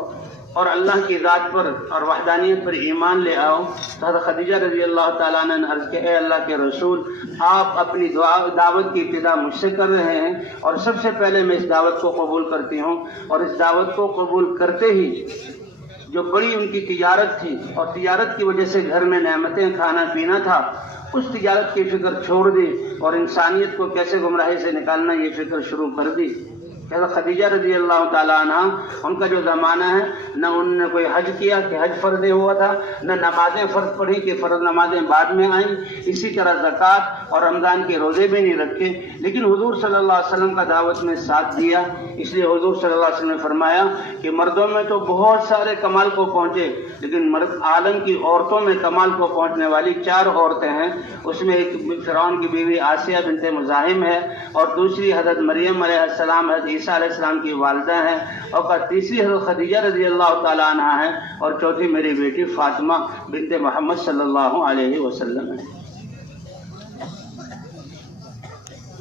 اور اللہ کی ذات پر اور وحدانیت پر ایمان لے آؤ، تو حضرت خدیجہ رضی اللہ تعالیٰ عنہ نے عرض کیا اے اللہ کے رسول، آپ اپنی دعوت کی ابتدا مجھ سے کر رہے ہیں، اور سب سے پہلے میں اس دعوت کو قبول کرتی ہوں، اور اس دعوت کو قبول کرتے ہی جو بڑی ان کی تجارت تھی اور تجارت کی وجہ سے گھر میں نعمتیں کھانا پینا تھا، اس تجارت کی فکر چھوڑ دی اور انسانیت کو کیسے گمراہی سے نکالنا یہ فکر شروع کر دی۔ خدیجہ رضی اللہ تعالیٰ عنہ ان کا جو زمانہ ہے، نہ انہوں نے کوئی حج کیا کہ حج فرض ہوا تھا، نہ نمازیں فرض پڑھی کہ فرض نمازیں بعد میں آئیں، اسی طرح زکوٰۃ اور رمضان کے روزے بھی نہیں رکھے، لیکن حضور صلی اللہ علیہ وسلم کا دعوت میں ساتھ دیا۔ اس لیے حضور صلی اللہ علیہ وسلم نے فرمایا کہ مردوں میں تو بہت سارے کمال کو پہنچے، لیکن عالم کی عورتوں میں کمال کو پہنچنے والی 4 عورتیں ہیں۔ اس میں ایک فرعون کی بیوی آسیہ بنت مزاحم ہے، اور دوسری حضرت مریم علیہ السلام، حضرت عیسیٰ علیہ السلام کی والدہ ہیں، اور تیسری حضرت خدیجہ رضی اللہ تعالیٰ عنہ ہے، اور چوتھی میری بیٹی فاطمہ بنت محمد صلی اللہ علیہ وسلم ہے۔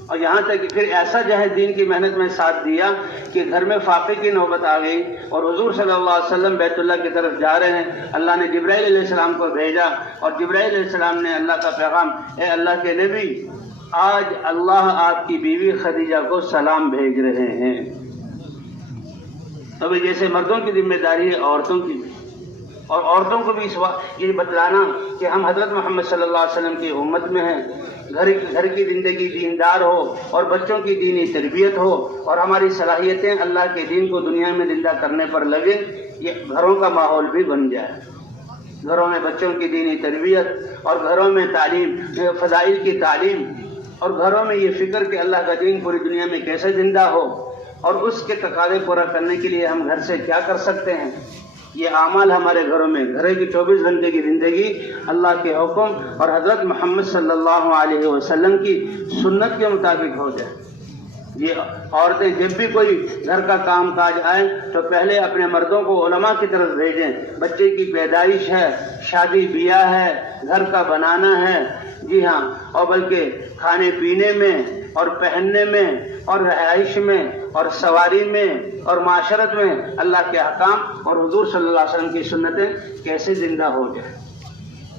اور یہاں تک کہ پھر ایسا جو ہے دین کی محنت میں ساتھ دیا کہ گھر میں فاقے کی نوبت آ گئی، اور حضور صلی اللہ علیہ وسلم بیت اللہ کی طرف جا رہے ہیں، اللہ نے جبرائیل علیہ السلام کو بھیجا، اور جبرائیل علیہ السلام نے اللہ کا پیغام، اے اللہ کے نبی آج اللہ آپ کی بیوی خدیجہ کو سلام بھیج رہے ہیں۔ تو جیسے مردوں کی ذمہ داری ہے عورتوں کی بھی، اور عورتوں کو بھی یہ بتلانا کہ ہم حضرت محمد صلی اللہ علیہ وسلم کی امت میں ہیں، گھر کی زندگی دیندار ہو اور بچوں کی دینی تربیت ہو، اور ہماری صلاحیتیں اللہ کے دین کو دنیا میں زندہ کرنے پر لگے، یہ گھروں کا ماحول بھی بن جائے۔ گھروں میں بچوں کی دینی تربیت، اور گھروں میں تعلیم، فضائل کی تعلیم، اور گھروں میں یہ فکر کہ اللہ کا دین پوری دنیا میں کیسے زندہ ہو، اور اس کے تقاضے پورا کرنے کے لیے ہم گھر سے کیا کر سکتے ہیں۔ یہ اعمال ہمارے گھروں میں، گھر کی 24 گھنٹے کی زندگی اللہ کے حکم اور حضرت محمد صلی اللہ علیہ وسلم کی سنت کے مطابق ہو جائے۔ یہ عورتیں جب بھی کوئی گھر کا کام کاج آئے تو پہلے اپنے مردوں کو علماء کی طرف بھیجیں۔ بچے کی پیدائش ہے، شادی بیاہ ہے، گھر کا بنانا ہے، جی ہاں، اور بلکہ کھانے پینے میں اور پہننے میں اور رہائش میں اور سواری میں اور معاشرت میں اللہ کے احکام اور حضور صلی اللہ علیہ وسلم کی سنتیں کیسے زندہ ہو جائیں۔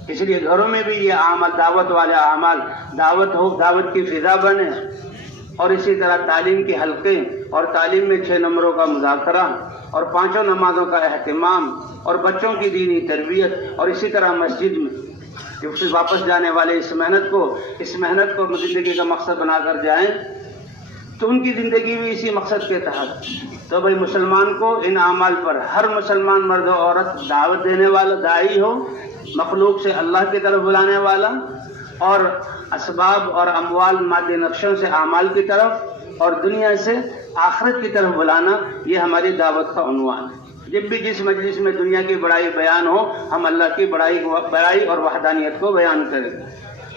اس لیے گھروں میں بھی یہ اعمال، دعوت والے اعمال، دعوت ہو، دعوت کی فضا بنے، اور اسی طرح تعلیم کے حلقے، اور تعلیم میں 6 نمبروں کا مذاکرہ، اور 5 نمازوں کا اہتمام، اور بچوں کی دینی تربیت، اور اسی طرح مسجد میں کہ پھر واپس جانے والے اس محنت کو زندگی کا مقصد بنا کر جائیں، تو ان کی زندگی بھی اسی مقصد کے تحت. تو بھائی مسلمان کو ان اعمال پر ہر مسلمان مرد و عورت دعوت دینے والا داعی ہو، مخلوق سے اللہ کی طرف بلانے والا، اور اسباب اور اموال مادی نقشوں سے اعمال کی طرف اور دنیا سے آخرت کی طرف بلانا، یہ ہماری دعوت کا عنوان ہے. جب بھی جس مجلس میں دنیا کی بڑائی بیان ہو، ہم اللہ کی بڑائی اور وحدانیت کو بیان کریں.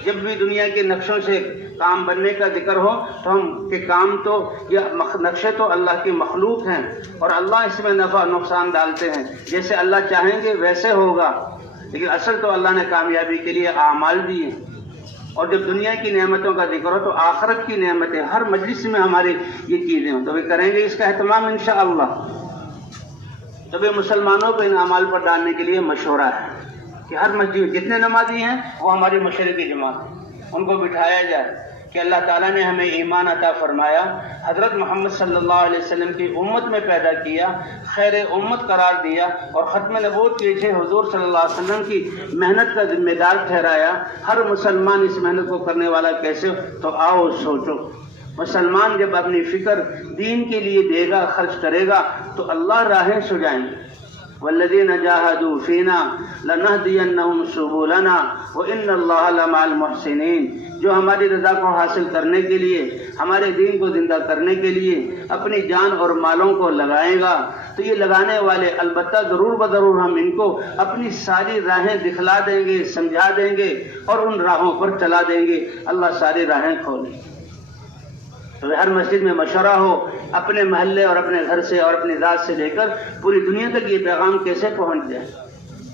جب بھی دنیا کے نقشوں سے کام بننے کا ذکر ہو تو ہم کہ کام تو یہ نقشے تو اللہ کی مخلوق ہیں، اور اللہ اس میں نفع نقصان ڈالتے ہیں، جیسے اللہ چاہیں گے ویسے ہوگا، لیکن اصل تو اللہ نے کامیابی کے لیے اعمال دیے. اور جب دنیا کی نعمتوں کا ذکر ہو تو آخرت کی نعمتیں ہر مجلس میں ہماری یہ چیزیں ہوں، تو بھی کریں گے اس کا اہتمام انشاءاللہ. تو بھی مسلمانوں کو ان اعمال پر ڈالنے کے لیے مشورہ ہے کہ ہر مسجد جتنے نمازی ہیں وہ ہماری مشرقی جماعت ہیں، ان کو بٹھایا جائے کہ اللہ تعالیٰ نے ہمیں ایمان عطا فرمایا، حضرت محمد صلی اللہ علیہ وسلم کی امت میں پیدا کیا، خیر امت قرار دیا، اور ختم نبوت کے پیچھے حضور صلی اللہ علیہ وسلم کی محنت کا ذمہ دار ٹھہرایا. ہر مسلمان اس محنت کو کرنے والا کیسے؟ تو آؤ سوچو. مسلمان جب اپنی فکر دین کے لیے دے گا، خرچ کرے گا، تو اللہ راہیں سجائیں گے. والذین جاہدوا فینا لنہدینہم سبلنا وان اللہ لمع المحسنین. جو ہماری رضا کو حاصل کرنے کے لیے، ہمارے دین کو زندہ کرنے کے لیے اپنی جان اور مالوں کو لگائے گا، تو یہ لگانے والے البتہ ضرور بضرور ہم ان کو اپنی ساری راہیں دکھلا دیں گے، سمجھا دیں گے، اور ان راہوں پر چلا دیں گے. اللہ ساری راہیں کھولے. تو ہر مسجد میں مشورہ ہو، اپنے محلے اور اپنے گھر سے اور اپنی ذات سے لے کر پوری دنیا تک یہ پیغام کیسے پہنچ جائے.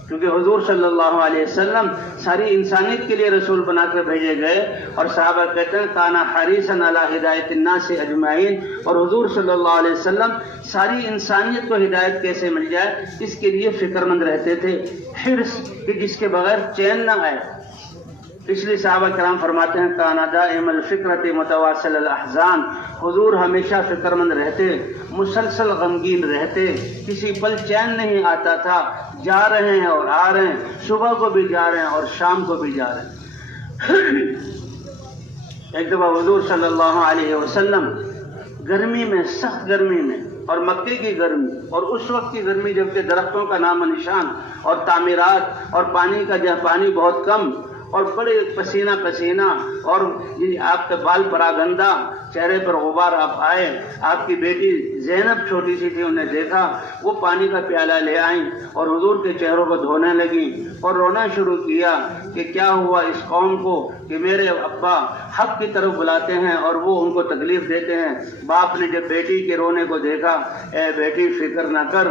کیونکہ حضور صلی اللہ علیہ وسلم ساری انسانیت کے لیے رسول بنا کر بھیجے گئے، اور صحابہ کہتے ہیں کانا حریصا علی ہدایت الناس اجمعین. اور حضور صلی اللہ علیہ وسلم ساری انسانیت کو ہدایت کیسے مل جائے اس کے لیے فکر مند رہتے تھے، حرص کہ جس کے بغیر چین نہ آئے. اس لیے صحابہ کرام فرماتے ہیں کانا دائم الفکرۃ متواصل الاحزان. حضور ہمیشہ فکر مند رہتے، مسلسل غمگین رہتے، کسی پل چین نہیں آتا تھا. جا رہے ہیں اور آ رہے ہیں، صبح کو بھی جا رہے ہیں اور شام کو بھی جا رہے ہیں. ایک دفعہ حضور صلی اللہ علیہ وسلم گرمی میں، سخت گرمی میں، اور مکے کی گرمی، اور اس وقت کی گرمی جبکہ درختوں کا نام و نشان اور تعمیرات اور پانی بہت کم، اور بڑے پسینہ اور آپ کے بال پراگندہ، چہرے پر غبار آپ آئے. آپ کی بیٹی زینب چھوٹی سی تھی، انہیں دیکھا، وہ پانی کا پیالہ لے آئیں اور حضور کے چہروں کو دھونے لگی اور رونا شروع کیا کہ کیا ہوا اس قوم کو کہ میرے ابا حق کی طرف بلاتے ہیں اور وہ ان کو تکلیف دیتے ہیں. باپ نے جب بیٹی کے رونے کو دیکھا، اے بیٹی فکر نہ کر،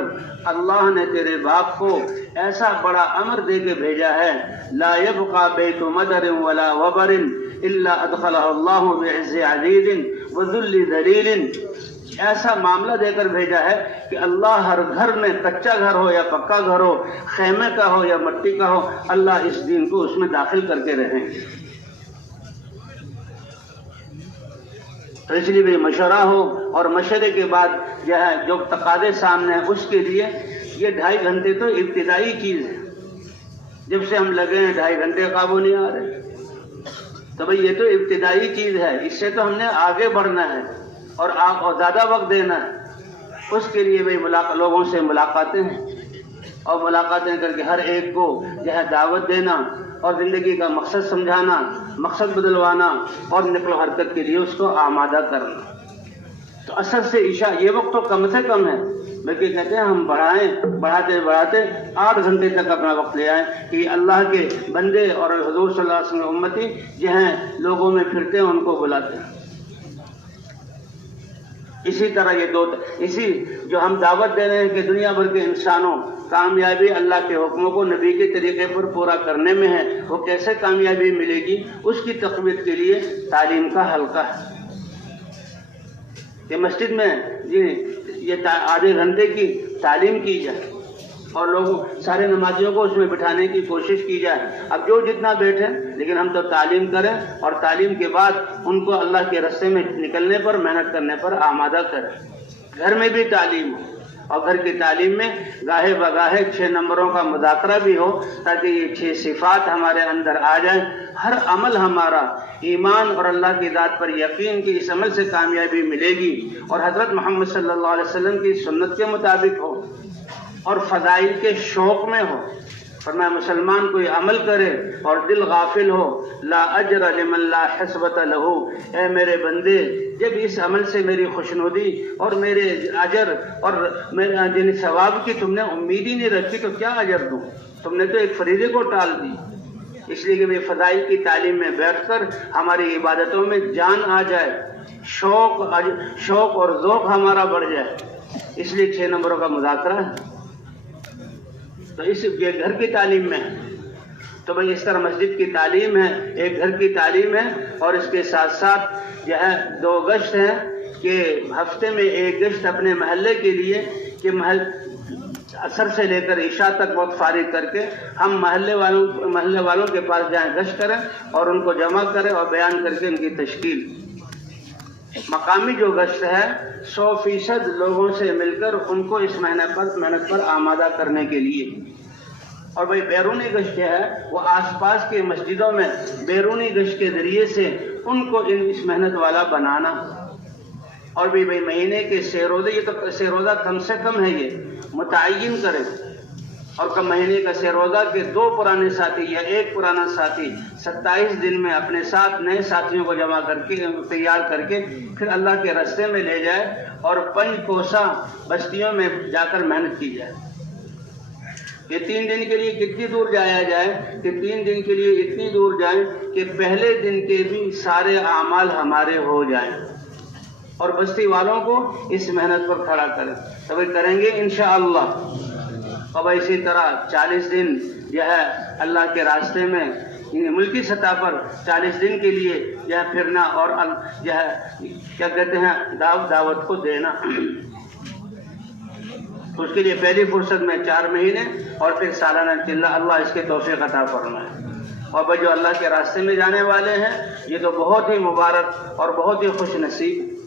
اللہ نے تیرے باپ کو ایسا بڑا امر دے کے بھیجا ہے، لا يبقى بیت مدر ولا وبر الا ادخلہ اللہ بعز عزیز وذل ذلیل. ایسا معاملہ دے کر بھیجا ہے کہ اللہ ہر گھر میں، کچا گھر ہو یا پکا گھر ہو، خیمے کا ہو یا مٹی کا ہو، اللہ اس دین کو اس میں داخل کر کے رہیں. تو اس لیے بھی مشورہ ہو، اور مشورے کے بعد جو تقاضے سامنے ہیں اس کے لیے یہ 2.5 گھنٹے تو ابتدائی چیز ہے. جب سے ہم لگے ہیں 2.5 گھنٹے قابو نہیں آ رہے، تو بھئی یہ تو ابتدائی چیز ہے، اس سے تو ہم نے آگے بڑھنا ہے اور زیادہ وقت دینا ہے. اس کے لیے بھئی لوگوں سے ملاقاتیں ہیں، اور ملاقاتیں کر کے ہر ایک کو دعوت دینا اور زندگی کا مقصد سمجھانا، مقصد بدلوانا، اور نقل و حرکت کے لیے اس کو آمادہ کرنا. تو عصر سے عشاء یہ وقت تو کم سے کم ہے، بلکہ کہتے ہیں ہم بڑھاتے 8 گھنٹے تک اپنا وقت لے آئیں کہ اللہ کے بندے اور حضور صلی اللہ علیہ وسلم امتی جو ہیں لوگوں میں پھرتے ہیں، ان کو بلاتے ہیں. اسی طرح اسی جو ہم دعوت دے رہے ہیں کہ دنیا بھر کے انسانوں کامیابی اللہ کے حکموں کو نبی کے طریقے پر پورا کرنے میں ہے، وہ کیسے کامیابی ملے گی، اس کی تقویت کے لیے تعلیم کا حلقہ ہے. کہ مسجد میں یہ آدھے گھنٹے کی تعلیم کی جائے اور لوگوں سارے نمازیوں کو اس میں بٹھانے کی کوشش کی جائے. اب جو جتنا بیٹھے، لیکن ہم تو تعلیم کریں، اور تعلیم کے بعد ان کو اللہ کے راستے میں نکلنے پر، محنت کرنے پر آمادہ کریں. گھر میں بھی تعلیم ہو، اور گھر کی تعلیم میں گاہے بگاہے 6 نمبروں کا مذاکرہ بھی ہو تاکہ یہ 6 صفات ہمارے اندر آ جائیں. ہر عمل ہمارا ایمان اور اللہ کی ذات پر یقین کی اس عمل سے کامیابی ملے گی اور حضرت محمد صلی اللہ علیہ وسلم کی سنت کے مطابق ہو اور فضائل کے شوق میں ہو. فرمایا مسلمان کوئی عمل کرے اور دل غافل ہو، لا اجر لمن لا حسبت لہو. اے میرے بندے، جب اس عمل سے میری خوشنودی اور میرے اجر اور میرے ثواب کی تم نے امید ہی نہیں رکھی تو کیا اجر دوں؟ تم نے تو ایک فریضے کو ٹال دی. اس لیے کہ یہ فضائل کی تعلیم میں بیٹھ کر ہماری عبادتوں میں جان آ جائے، شوق اور ذوق ہمارا بڑھ جائے. اس لیے 6 نمبروں کا مذاکرہ ہے. تو اس یہ گھر کی تعلیم میں ہے. تو بھائی اس طرح مسجد کی تعلیم ہے، ایک گھر کی تعلیم ہے، اور اس کے ساتھ ساتھ جو ہے 2 گشت ہیں کہ ہفتے میں 1 گشت اپنے محلے کے لیے کہ عصر سے لے کر عشاء تک وقت فارغ کر کے ہم محلے والوں کے پاس جائیں، گشت کریں اور ان کو جمع کریں اور بیان کر کے ان کی تشکیل. مقامی جو گشت ہے 100% لوگوں سے مل کر ان کو اس محنت پر آمادہ کرنے کے لیے. اور بھائی بیرونی گشت ہے وہ آس پاس کے مسجدوں میں بیرونی گشت کے ذریعے سے ان کو اس محنت والا بنانا. اور بھی بھائی مہینے کے 6 روزے، یہ تو 6 روزہ کم سے کم ہے، یہ متعین کریں. اور کم مہینے کا 6 روزہ کے 2 پرانے ساتھی یا 1 پرانا ساتھی 27 دن میں اپنے ساتھ نئے ساتھیوں کو جمع کر کے تیار کر کے پھر اللہ کے راستے میں لے جائے اور 5 کوسہ بستیوں میں جا کر محنت کی جائے. یہ 3 دن کے لیے کتنی دور جایا جائے کہ 3 دن کے لیے اتنی دور جائیں کہ پہلے دن کے بھی سارے اعمال ہمارے ہو جائیں اور بستی والوں کو اس محنت پر کھڑا کریں. تو وہ کریں گے انشاءاللہ. اور اسی طرح 40 دن جو ہے اللہ کے راستے میں ملکی سطح پر 40 دن کے لیے جو ہے پھرنا اور جو ہے کیا کہتے ہیں دعوت کو دینا. اس کے لیے پہلی فرصت میں 4 مہینے اور پھر سالانہ چلہ. اللہ اس کے توفیق عطا فرمائے. اور بھائی جو اللہ کے راستے میں جانے والے ہیں یہ تو بہت ہی مبارک اور بہت ہی خوش نصیب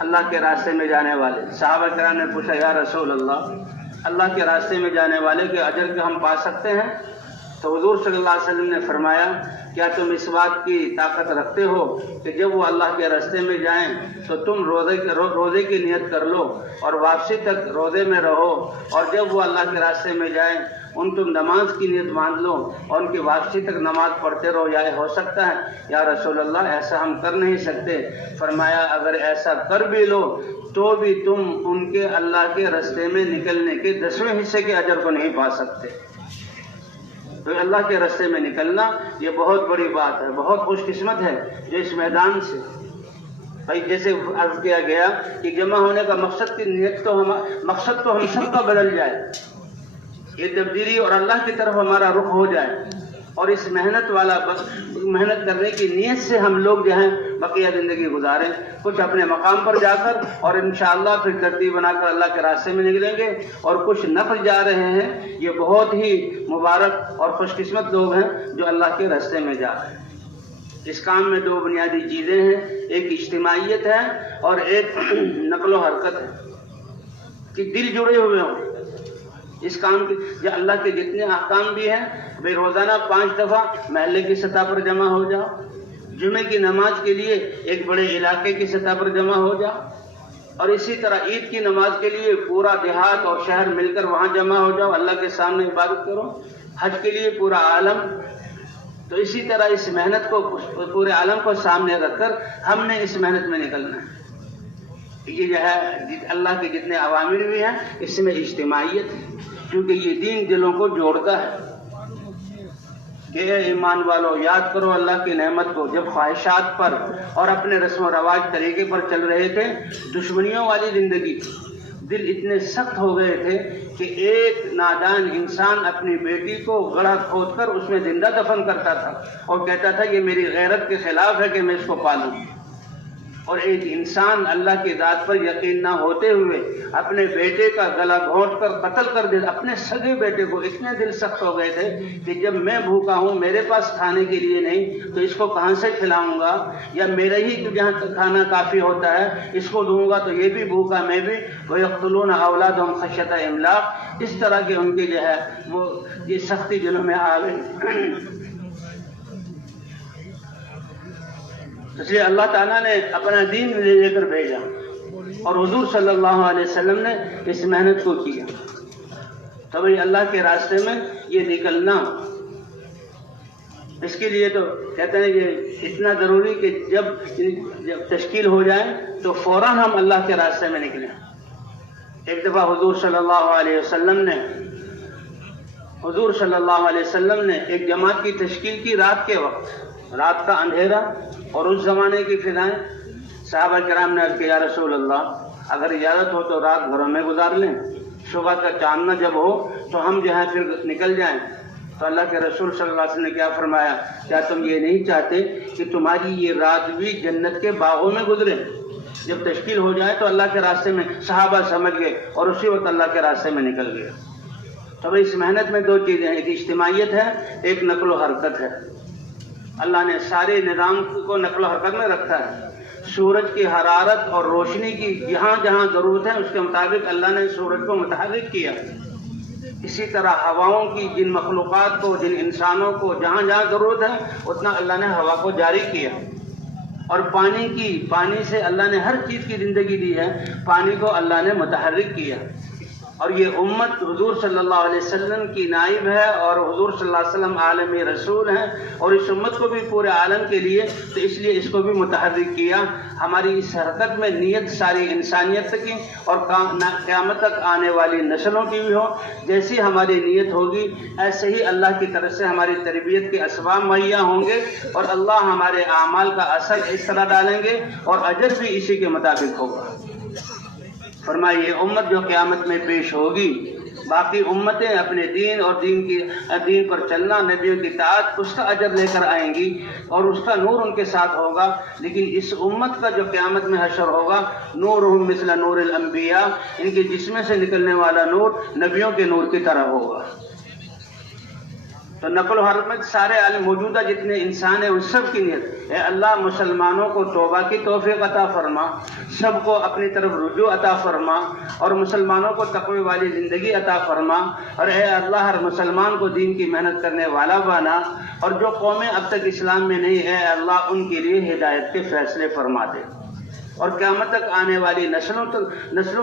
اللہ کے راستے میں جانے والے. صحابہ کرام نے پوچھا یا رسول اللہ کے راستے میں جانے والے کے اجر کے ہم پا سکتے ہیں؟ تو حضور صلی اللہ علیہ وسلم نے فرمایا کیا تم اس بات کی طاقت رکھتے ہو کہ جب وہ اللہ کے راستے میں جائیں تو تم روزے کی نیت کر لو اور واپسی تک روزے میں رہو، اور جب وہ اللہ کے راستے میں جائیں تم نماز کی نیت باندھ لو اور ان کی واپسی تک نماز پڑھتے رہو؟ یا ہو سکتا ہے؟ یا رسول اللہ ایسا ہم کر نہیں سکتے. فرمایا اگر ایسا کر بھی لو تو بھی تم ان کے اللہ کے راستے میں نکلنے کے 10ویں حصے کے اجر کو نہیں پا سکتے. تو اللہ کے راستے میں نکلنا یہ بہت بڑی بات ہے، بہت خوش قسمت ہے جو اس میدان سے بھائی جیسے عرض کیا گیا کہ جمع ہونے کا مقصد کی نیت مقصد تو ہم سب کا بدل جائے، یہ تبدیلی اور اللہ کی طرف ہمارا رخ ہو جائے اور اس محنت کرنے کی نیت سے ہم لوگ جو ہیں بقیہ زندگی گزاریں. کچھ اپنے مقام پر جا کر اور انشاءاللہ پھر ترتیب بنا کر اللہ کے راستے میں نکلیں گے، اور کچھ نفل جا رہے ہیں. یہ بہت ہی مبارک اور خوش قسمت لوگ ہیں جو اللہ کے راستے میں جا رہے ہیں. اس کام میں 2 بنیادی چیزیں ہیں، ایک اجتماعیت ہے اور ایک نقل و حرکت ہے کہ دل جڑے ہوئے ہوں اس کام کی. جو اللہ کے جتنے احکام بھی ہیں بھائی روزانہ 5 دفعہ محلے کی سطح پر جمع ہو جاؤ، جمعے کی نماز کے لیے ایک بڑے علاقے کی سطح پر جمع ہو جاؤ، اور اسی طرح عید کی نماز کے لیے پورا دیہات اور شہر مل کر وہاں جمع ہو جاؤ، اللہ کے سامنے عبادت کرو. حج کے لیے پورا عالم. تو اسی طرح اس محنت کو پورے عالم کو سامنے رکھ کر ہم نے اس محنت میں نکلنا ہے. یہ جو ہے اللہ کے جتنے اوامر بھی ہیں اس میں اجتماعیت ہے، کیونکہ یہ دین دلوں کو جوڑتا ہے. کہ اے ایمان والو یاد کرو اللہ کی نعمت کو جب خواہشات پر اور اپنے رسم و رواج طریقے پر چل رہے تھے، دشمنیوں والی زندگی، دل اتنے سخت ہو گئے تھے کہ ایک نادان انسان اپنی بیٹی کو گڑھا کھود کر اس میں زندہ دفن کرتا تھا اور کہتا تھا یہ میری غیرت کے خلاف ہے کہ میں اس کو پالوں. اور ایک انسان اللہ کی ذات پر یقین نہ ہوتے ہوئے اپنے بیٹے کا گلا گھونٹ کر قتل کر دے، اپنے سگے بیٹے کو اتنے دل سخت ہو گئے تھے کہ جب میں بھوکا ہوں، میرے پاس کھانے کے لیے نہیں، تو اس کو کہاں سے کھلاؤں گا، یا میرا ہی جہاں کھانا کافی ہوتا ہے اس کو دوں گا تو یہ بھی بھوکا میں بھی۔ وَيَقْتُلُونَ أَوْلَادَهُمْ خَشْيَةَ إِمْلَاقٍ، اس طرح کے ان کی جو ہے وہ یہ سختی دلوں میں آ گئی۔ اس لیے اللہ تعالیٰ نے اپنا دین لے کر بھیجا اور حضور صلی اللہ علیہ وسلم نے اس محنت کو کیا۔ تو بھئی اللہ کے راستے میں یہ نکلنا، اس کے لیے تو کہتے ہیں یہ اتنا ضروری کہ جب تشکیل ہو جائے تو فوراً ہم اللہ کے راستے میں نکلیں۔ ایک دفعہ حضور صلی اللہ علیہ وسلم نے ایک جماعت کی تشکیل کی رات کے وقت، رات کا اندھیرا اور اس زمانے کی فضائیں۔ صحابہ کرام نے عرض کیا، یا رسول اللہ اگر اجازت ہو تو رات گھروں میں گزار لیں، صبح کا چاندنا جب ہو تو ہم جو ہے پھر نکل جائیں۔ تو اللہ کے رسول صلی اللہ علیہ وسلم نے کیا فرمایا، کیا تم یہ نہیں چاہتے کہ تمہاری یہ رات بھی جنت کے باغوں میں گزرے؟ جب تشکیل ہو جائے تو اللہ کے راستے میں، صحابہ سمجھ گئے اور اسی وقت اللہ کے راستے میں نکل گئے۔ تو اس محنت میں دو چیزیں ہیں، ایک اجتماعیت ہے، ایک نقل و حرکت ہے۔ اللہ نے سارے نظام کو نقل و حرکت میں رکھا ہے۔ سورج کی حرارت اور روشنی کی جہاں جہاں ضرورت ہے اس کے مطابق اللہ نے سورج کو متحرک کیا۔ اسی طرح ہواؤں کی جن مخلوقات کو، جن انسانوں کو جہاں جہاں ضرورت ہے اتنا اللہ نے ہوا کو جاری کیا۔ اور پانی سے اللہ نے ہر چیز کی زندگی دی ہے، پانی کو اللہ نے متحرک کیا۔ اور یہ امت حضور صلی اللہ علیہ وسلم کی نائب ہے اور حضور صلی اللہ علیہ وسلم عالمی رسول ہیں، اور اس امت کو بھی پورے عالم کے لیے، تو اس لیے اس کو بھی متحرک کیا۔ ہماری اس حرکت میں نیت ساری انسانیت کی اور قیامت تک آنے والی نسلوں کی بھی ہو۔ جیسی ہماری نیت ہوگی ایسے ہی اللہ کی طرف سے ہماری تربیت کے اسباب مہیا ہوں گے، اور اللہ ہمارے اعمال کا اثر اس طرح ڈالیں گے اور اجر بھی اسی کے مطابق ہوگا۔ فرمائے یہ امت جو قیامت میں پیش ہوگی، باقی امتیں اپنے دین اور دین پر چلنا، نبیوں کی اطاعت، اس کا اجر لے کر آئیں گی اور اس کا نور ان کے ساتھ ہوگا۔ لیکن اس امت کا جو قیامت میں حشر ہوگا، نورہم مثل نور الانبیاء، ان کے جسم سے نکلنے والا نور نبیوں کے نور کی طرح ہوگا۔ تو نقل و حرکت سارے عالم موجودہ جتنے انسان ہیں ان سب کی نیت، اے اللہ مسلمانوں کو توبہ کی توفیق عطا فرما، سب کو اپنی طرف رجوع عطا فرما، اور مسلمانوں کو تقوی والی زندگی عطا فرما، اور اے اللہ ہر مسلمان کو دین کی محنت کرنے والا بنا، اور جو قومیں اب تک اسلام میں نہیں ہے، اے اللہ ان کے لیے ہدایت کے فیصلے فرما دے، اور قیامت تک آنے والی نسلوں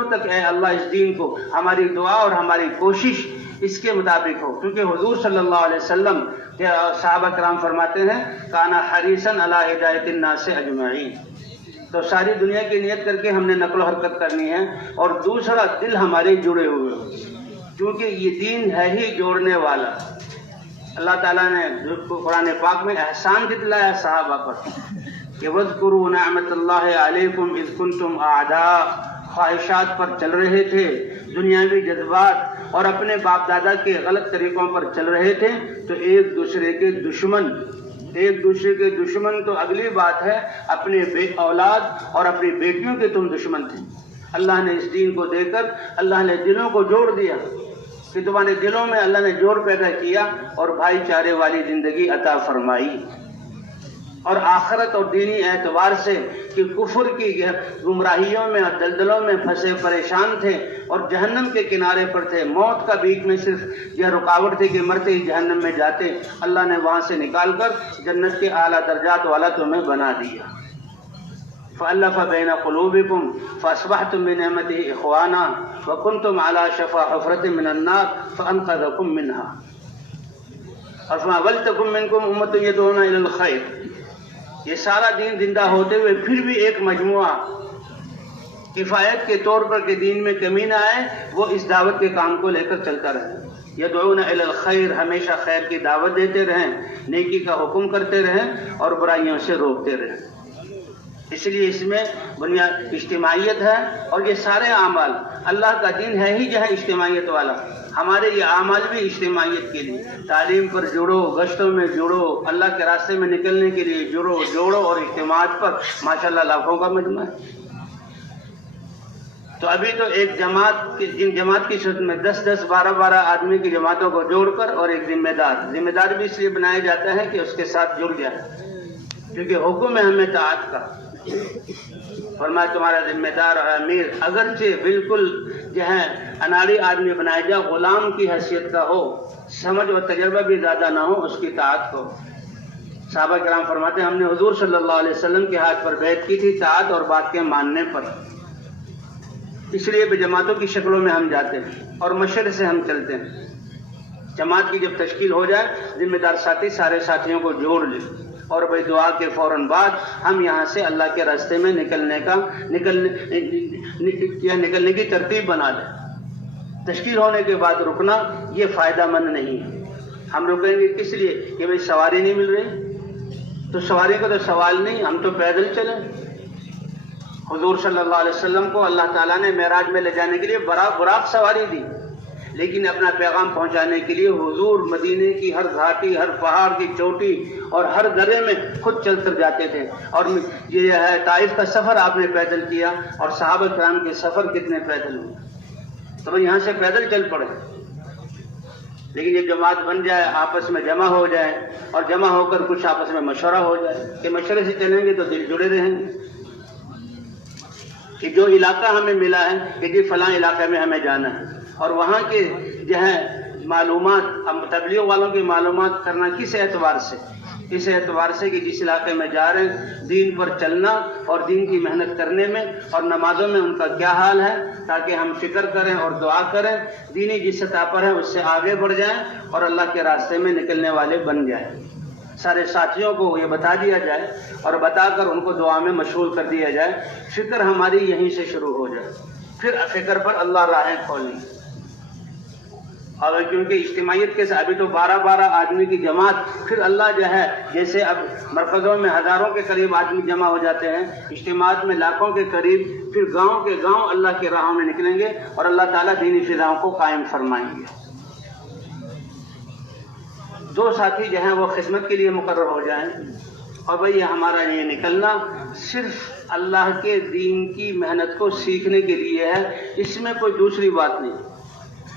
تک اے اللہ اس دین کو ہماری دعا اور ہماری کوشش اس کے مطابق ہو۔ کیونکہ حضور صلی اللہ علیہ وسلم کے صحابہ کرام فرماتے ہیں، کانا حریصاً علی ہدایت الناس اجمعین۔ تو ساری دنیا کی نیت کر کے ہم نے نقل و حرکت کرنی ہے، اور دوسرا دل ہمارے جڑے ہوئے ہو، کیونکہ یہ دین ہے ہی جوڑنے والا۔ اللہ تعالیٰ نے قرآن پاک میں احسان جتلایا صحابہ پر کہ وَاذْكُرُوا نِعْمَتَ اللَّهِ عَلَيْكُمْ إِذْ كُنْتُمْ أَعْدَاءَ، خواہشات پر چل رہے تھے، دنیاوی جذبات اور اپنے باپ دادا کے غلط طریقوں پر چل رہے تھے، تو ایک دوسرے کے دشمن تو اگلی بات ہے، اپنے اولاد اور اپنی بیٹیوں کے تم دشمن تھے۔ اللہ نے اس دین کو دے کر اللہ نے دلوں کو جوڑ دیا، کہ تمہارے دلوں میں اللہ نے جوڑ پیدا کیا اور بھائی چارے والی زندگی عطا فرمائی۔ اور آخرت اور دینی اعتبار سے کہ کفر کی گمراہیوں میں اور دلدلوں میں پھنسے پریشان تھے اور جہنم کے کنارے پر تھے، موت کا بیچ میں صرف یہ رکاوٹ تھی کہ مرتے ہی جہنم میں جاتے، اللہ نے وہاں سے نکال کر جنت کے اعلیٰ درجات والا تمہیں بنا دیا۔ فَأَلَّفَ بَيْنَ قُلُوبِكُمْ فَأَصْبَحْتُم بِنِعْمَتِهِ إِخْوَانًا وَكُنتُمْ عَلَىٰ شَفَا حُفْرَةٍ مِّنَ النَّارِ فَأَنقَذَكُم مِّنْهَا۔ اور فرمایا وَلْتَكُن مِّنكُمْ أُمَّةٌ يَدْعُونَ إِلَى الْخَيْرِ۔ یہ سارا دین زندہ ہوتے ہوئے پھر بھی ایک مجموعہ کفایت کے طور پر کہ دین میں کمی نہ آئے، وہ اس دعوت کے کام کو لے کر چلتا رہے۔ یدعون الی الخیر، ہمیشہ خیر کی دعوت دیتے رہیں، نیکی کا حکم کرتے رہیں اور برائیوں سے روکتے رہیں۔ اس لیے اس میں بنیاد اجتماعیت ہے، اور یہ سارے اعمال اللہ کا دین ہے ہی جو ہے اجتماعیت والا. ہمارے یہ اعمال بھی اجتماعیت کے لیے، تعلیم پر جڑو، گشتوں میں جڑو، اللہ کے راستے میں نکلنے کے لیے جوڑو اور اجتماعات پر ماشاءاللہ لاکھوں کا مجمع ہے. تو ابھی تو ایک جماعت کی صورت میں 10 12 آدمی کی جماعتوں کو جوڑ کر، اور ایک ذمہ دار بھی اس لیے بنایا جاتا ہے کہ اس کے ساتھ جڑ جائے، کیونکہ حکم ہے ہمیں طاعت کا. فرمایا تمہارا ذمہ دار اور امیر اگرچہ بالکل جو ہے اناڑی آدمی بنایا جائے، غلام کی حیثیت کا ہو، سمجھ و تجربہ بھی زیادہ نہ ہو، اس کی طاعت کو. صحابہ کرام فرماتے ہیں ہم نے حضور صلی اللہ علیہ وسلم کے ہاتھ پر بیعت کی تھی طاعت اور بات کے ماننے پر. اس لیے بھی جماعتوں کی شکلوں میں ہم جاتے ہیں اور مشورے سے ہم چلتے ہیں. جماعت کی جب تشکیل ہو جائے، ذمہ دار ساتھی سارے ساتھیوں کو جوڑ لیں، اور بھائی دعا کے فوراً بعد ہم یہاں سے اللہ کے راستے میں نکلنے کی ترتیب بنا لیں. تشکیل ہونے کے بعد رکنا یہ فائدہ مند نہیں ہے. ہم رکیں گے کس لیے کہ بھائی سواری نہیں مل رہی، تو سواری کا تو سوال نہیں، ہم تو پیدل چلیں. حضور صلی اللہ علیہ وسلم کو اللہ تعالیٰ نے معراج میں لے جانے کے لیے براق سواری دی، لیکن اپنا پیغام پہنچانے کے لیے حضور مدینے کی ہر گھاٹی، ہر پہاڑ کی چوٹی اور ہر درے میں خود چل کر جاتے تھے. اور یہ ہے طائف کا سفر آپ نے پیدل کیا، اور صحابہ کرام کے سفر کتنے پیدل ہوئے، تو یہاں سے پیدل چل پڑے. لیکن یہ جماعت بن جائے، آپس میں جمع ہو جائے، اور جمع ہو کر کچھ آپس میں مشورہ ہو جائے کہ مشورے سے چلیں گے تو دل جڑے رہیں گے، کہ جو علاقہ ہمیں ملا ہے کہ جی فلاں علاقے میں ہمیں جانا ہے، اور وہاں کے جو ہے معلومات، تبلیغ والوں کی معلومات کرنا کس اعتبار سے؟ اس اعتبار سے کہ جس علاقے میں جا رہے ہیں دین پر چلنا اور دین کی محنت کرنے میں اور نمازوں میں ان کا کیا حال ہے، تاکہ ہم فکر کریں اور دعا کریں، دینی جس سطح پر ہے اس سے آگے بڑھ جائیں اور اللہ کے راستے میں نکلنے والے بن جائیں. سارے ساتھیوں کو یہ بتا دیا جائے اور بتا کر ان کو دعا میں مشغول کر دیا جائے. فکر ہماری یہیں سے شروع ہو جائے، پھر فکر پر اللہ راہیں کھولیں. اور کیونکہ اجتماعیت کے ساتھ ابھی تو 12 آدمی کی جماعت، پھر اللہ جو ہے جیسے اب مرکزوں میں ہزاروں کے قریب آدمی جمع ہو جاتے ہیں، اجتماعات میں لاکھوں کے قریب، پھر گاؤں کے گاؤں اللہ کے راہوں میں نکلیں گے اور اللہ تعالیٰ دینی فضاؤں کو قائم فرمائیں گے. 2 ساتھی جو ہیں وہ خدمت کے لیے مقرر ہو جائیں، اور بھئی ہمارا یہ نکلنا صرف اللہ کے دین کی محنت کو سیکھنے کے لیے ہے، اس میں کوئی دوسری بات نہیں.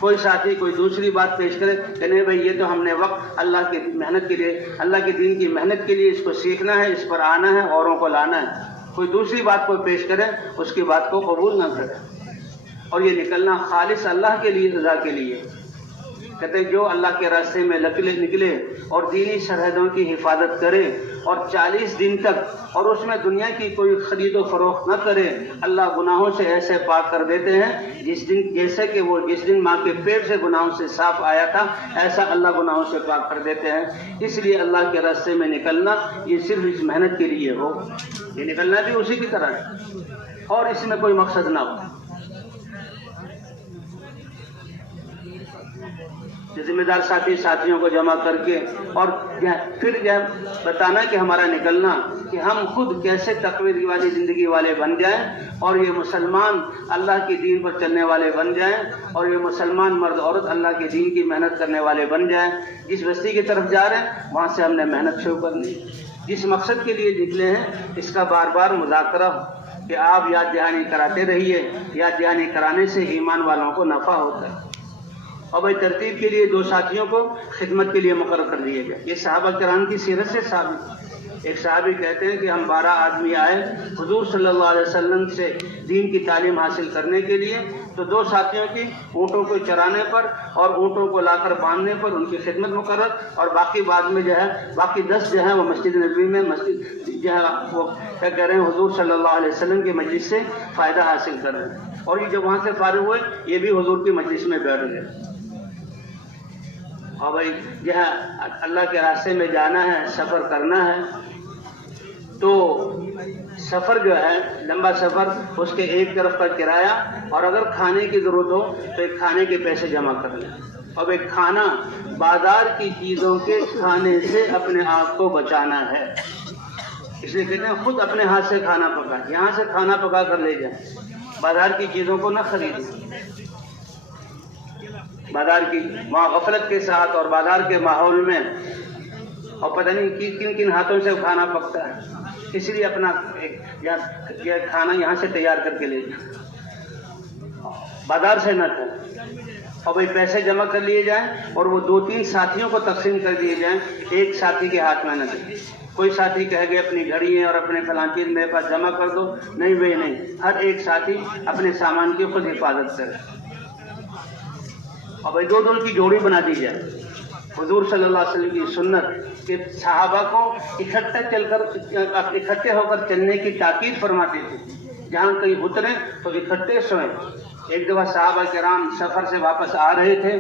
کوئی ساتھی کوئی دوسری بات پیش کرے کہ نہیں بھئی یہ تو ہم نے وقت اللہ کی محنت کے لیے، اللہ کے دین کی محنت کے لیے اس کو سیکھنا ہے، اس پر آنا ہے، اوروں کو لانا ہے. کوئی دوسری بات کو پیش کرے اس کی بات کو قبول نہ کرے. اور یہ نکلنا خالص اللہ کے لیے، رضا کے لیے. کہتے جو اللہ کے راستے میں نکلے اور دینی سرحدوں کی حفاظت کرے اور 40 دن تک، اور اس میں دنیا کی کوئی خرید و فروخت نہ کرے، اللہ گناہوں سے ایسے پاک کر دیتے ہیں جیسے کہ وہ جس دن ماں کے پیٹ سے گناہوں سے صاف آیا تھا، ایسا اللہ گناہوں سے پاک کر دیتے ہیں. اس لیے اللہ کے راستے میں نکلنا یہ صرف اس محنت کے لیے ہو، یہ نکلنا بھی اسی کی طرح ہے، اور اس میں کوئی مقصد نہ ہو. ذمہ دار ساتھیوں کو جمع کر کے اور پھر بتانا کہ ہمارا نکلنا کہ ہم خود کیسے تقوی والی زندگی والے بن جائیں، اور یہ مسلمان اللہ کے دین پر چلنے والے بن جائیں، اور یہ مسلمان مرد عورت اللہ کے دین کی محنت کرنے والے بن جائیں. جس بستی کی طرف جا رہے ہیں وہاں سے ہم نے محنت شروع کرنی. جس مقصد کے لیے نکلے ہیں اس کا بار بار مذاکرہ کہ آپ یاد دہانی کراتے رہیے. یاد دہانی کرانے سے ایمان والوں کو نفع ہوتا ہے. اور بھائی ترتیب کے لیے 2 ساتھیوں کو خدمت کے لیے مقرر کر دیے گئے. یہ صحابہ کرام کی سیرت سے ثابت. ایک صحابی کہتے ہیں کہ ہم 12 آدمی آئے حضور صلی اللہ علیہ وسلم سے دین کی تعلیم حاصل کرنے کے لیے، تو 2 ساتھیوں کی اونٹوں کو چرانے پر اور اونٹوں کو لا کر باندھنے پر ان کی خدمت مقرر، اور باقی بعد میں جو ہے باقی 10 جو ہے وہ مسجد نبوی میں جو ہے وہ کیا کہہ رہے ہیں حضور صلی اللہ علیہ وسلم کی مجلس سے فائدہ حاصل کر رہے ہیں. اور یہ جب وہاں سے فارغ ہوئے یہ بھی حضور کی مجلس میں بیٹھ گئے. اور بھائی جو ہے اللہ کے راستے میں جانا ہے، سفر کرنا ہے، تو سفر جو ہے لمبا سفر، اس کے ایک طرف کا کرایہ، اور اگر کھانے کی ضرورت ہو تو ایک کھانے کے پیسے جمع کر لیں. اب ایک کھانا بازار کی چیزوں کے کھانے سے اپنے آپ کو بچانا ہے. اس لیے کہتے ہیں خود اپنے ہاتھ سے کھانا پکا، یہاں سے کھانا پکا کر لے جائیں، بازار کی چیزوں کو نہ خریدیں۔ بازار کی وہاں غفلت کے ساتھ اور بازار کے ماحول میں اور پتہ نہیں کن کن ہاتھوں سے کھانا پکتا ہے، اس لیے اپنا کھانا یہاں سے تیار کر کے لے جائیں، بازار سے نہ کھائیں۔ اور بھائی پیسے جمع کر لیے جائیں اور وہ 2-3 ساتھیوں کو تقسیم کر دیے جائیں، ایک ساتھی کے ہاتھ میں نہ دیں۔ کوئی ساتھی کہہ گئے اپنی گھڑی ہے اور اپنے فلاں چیز میرے پاس جمع کر دو، نہیں بھائی نہیں، ہر ایک ساتھی اپنے سامان کی خود حفاظت کرے۔ اور بھائی 2 کی جوڑی بنا دی جائے۔ حضور صلی اللہ علیہ وسلم کی سنت کہ صحابہ کو اکٹھے ہو کر چلنے کی تاکید فرماتے تھے، جہاں کہیں اتریں تو اکٹھے سوئیں۔ ایک دفعہ صحابہ کرام سفر سے واپس آ رہے تھے،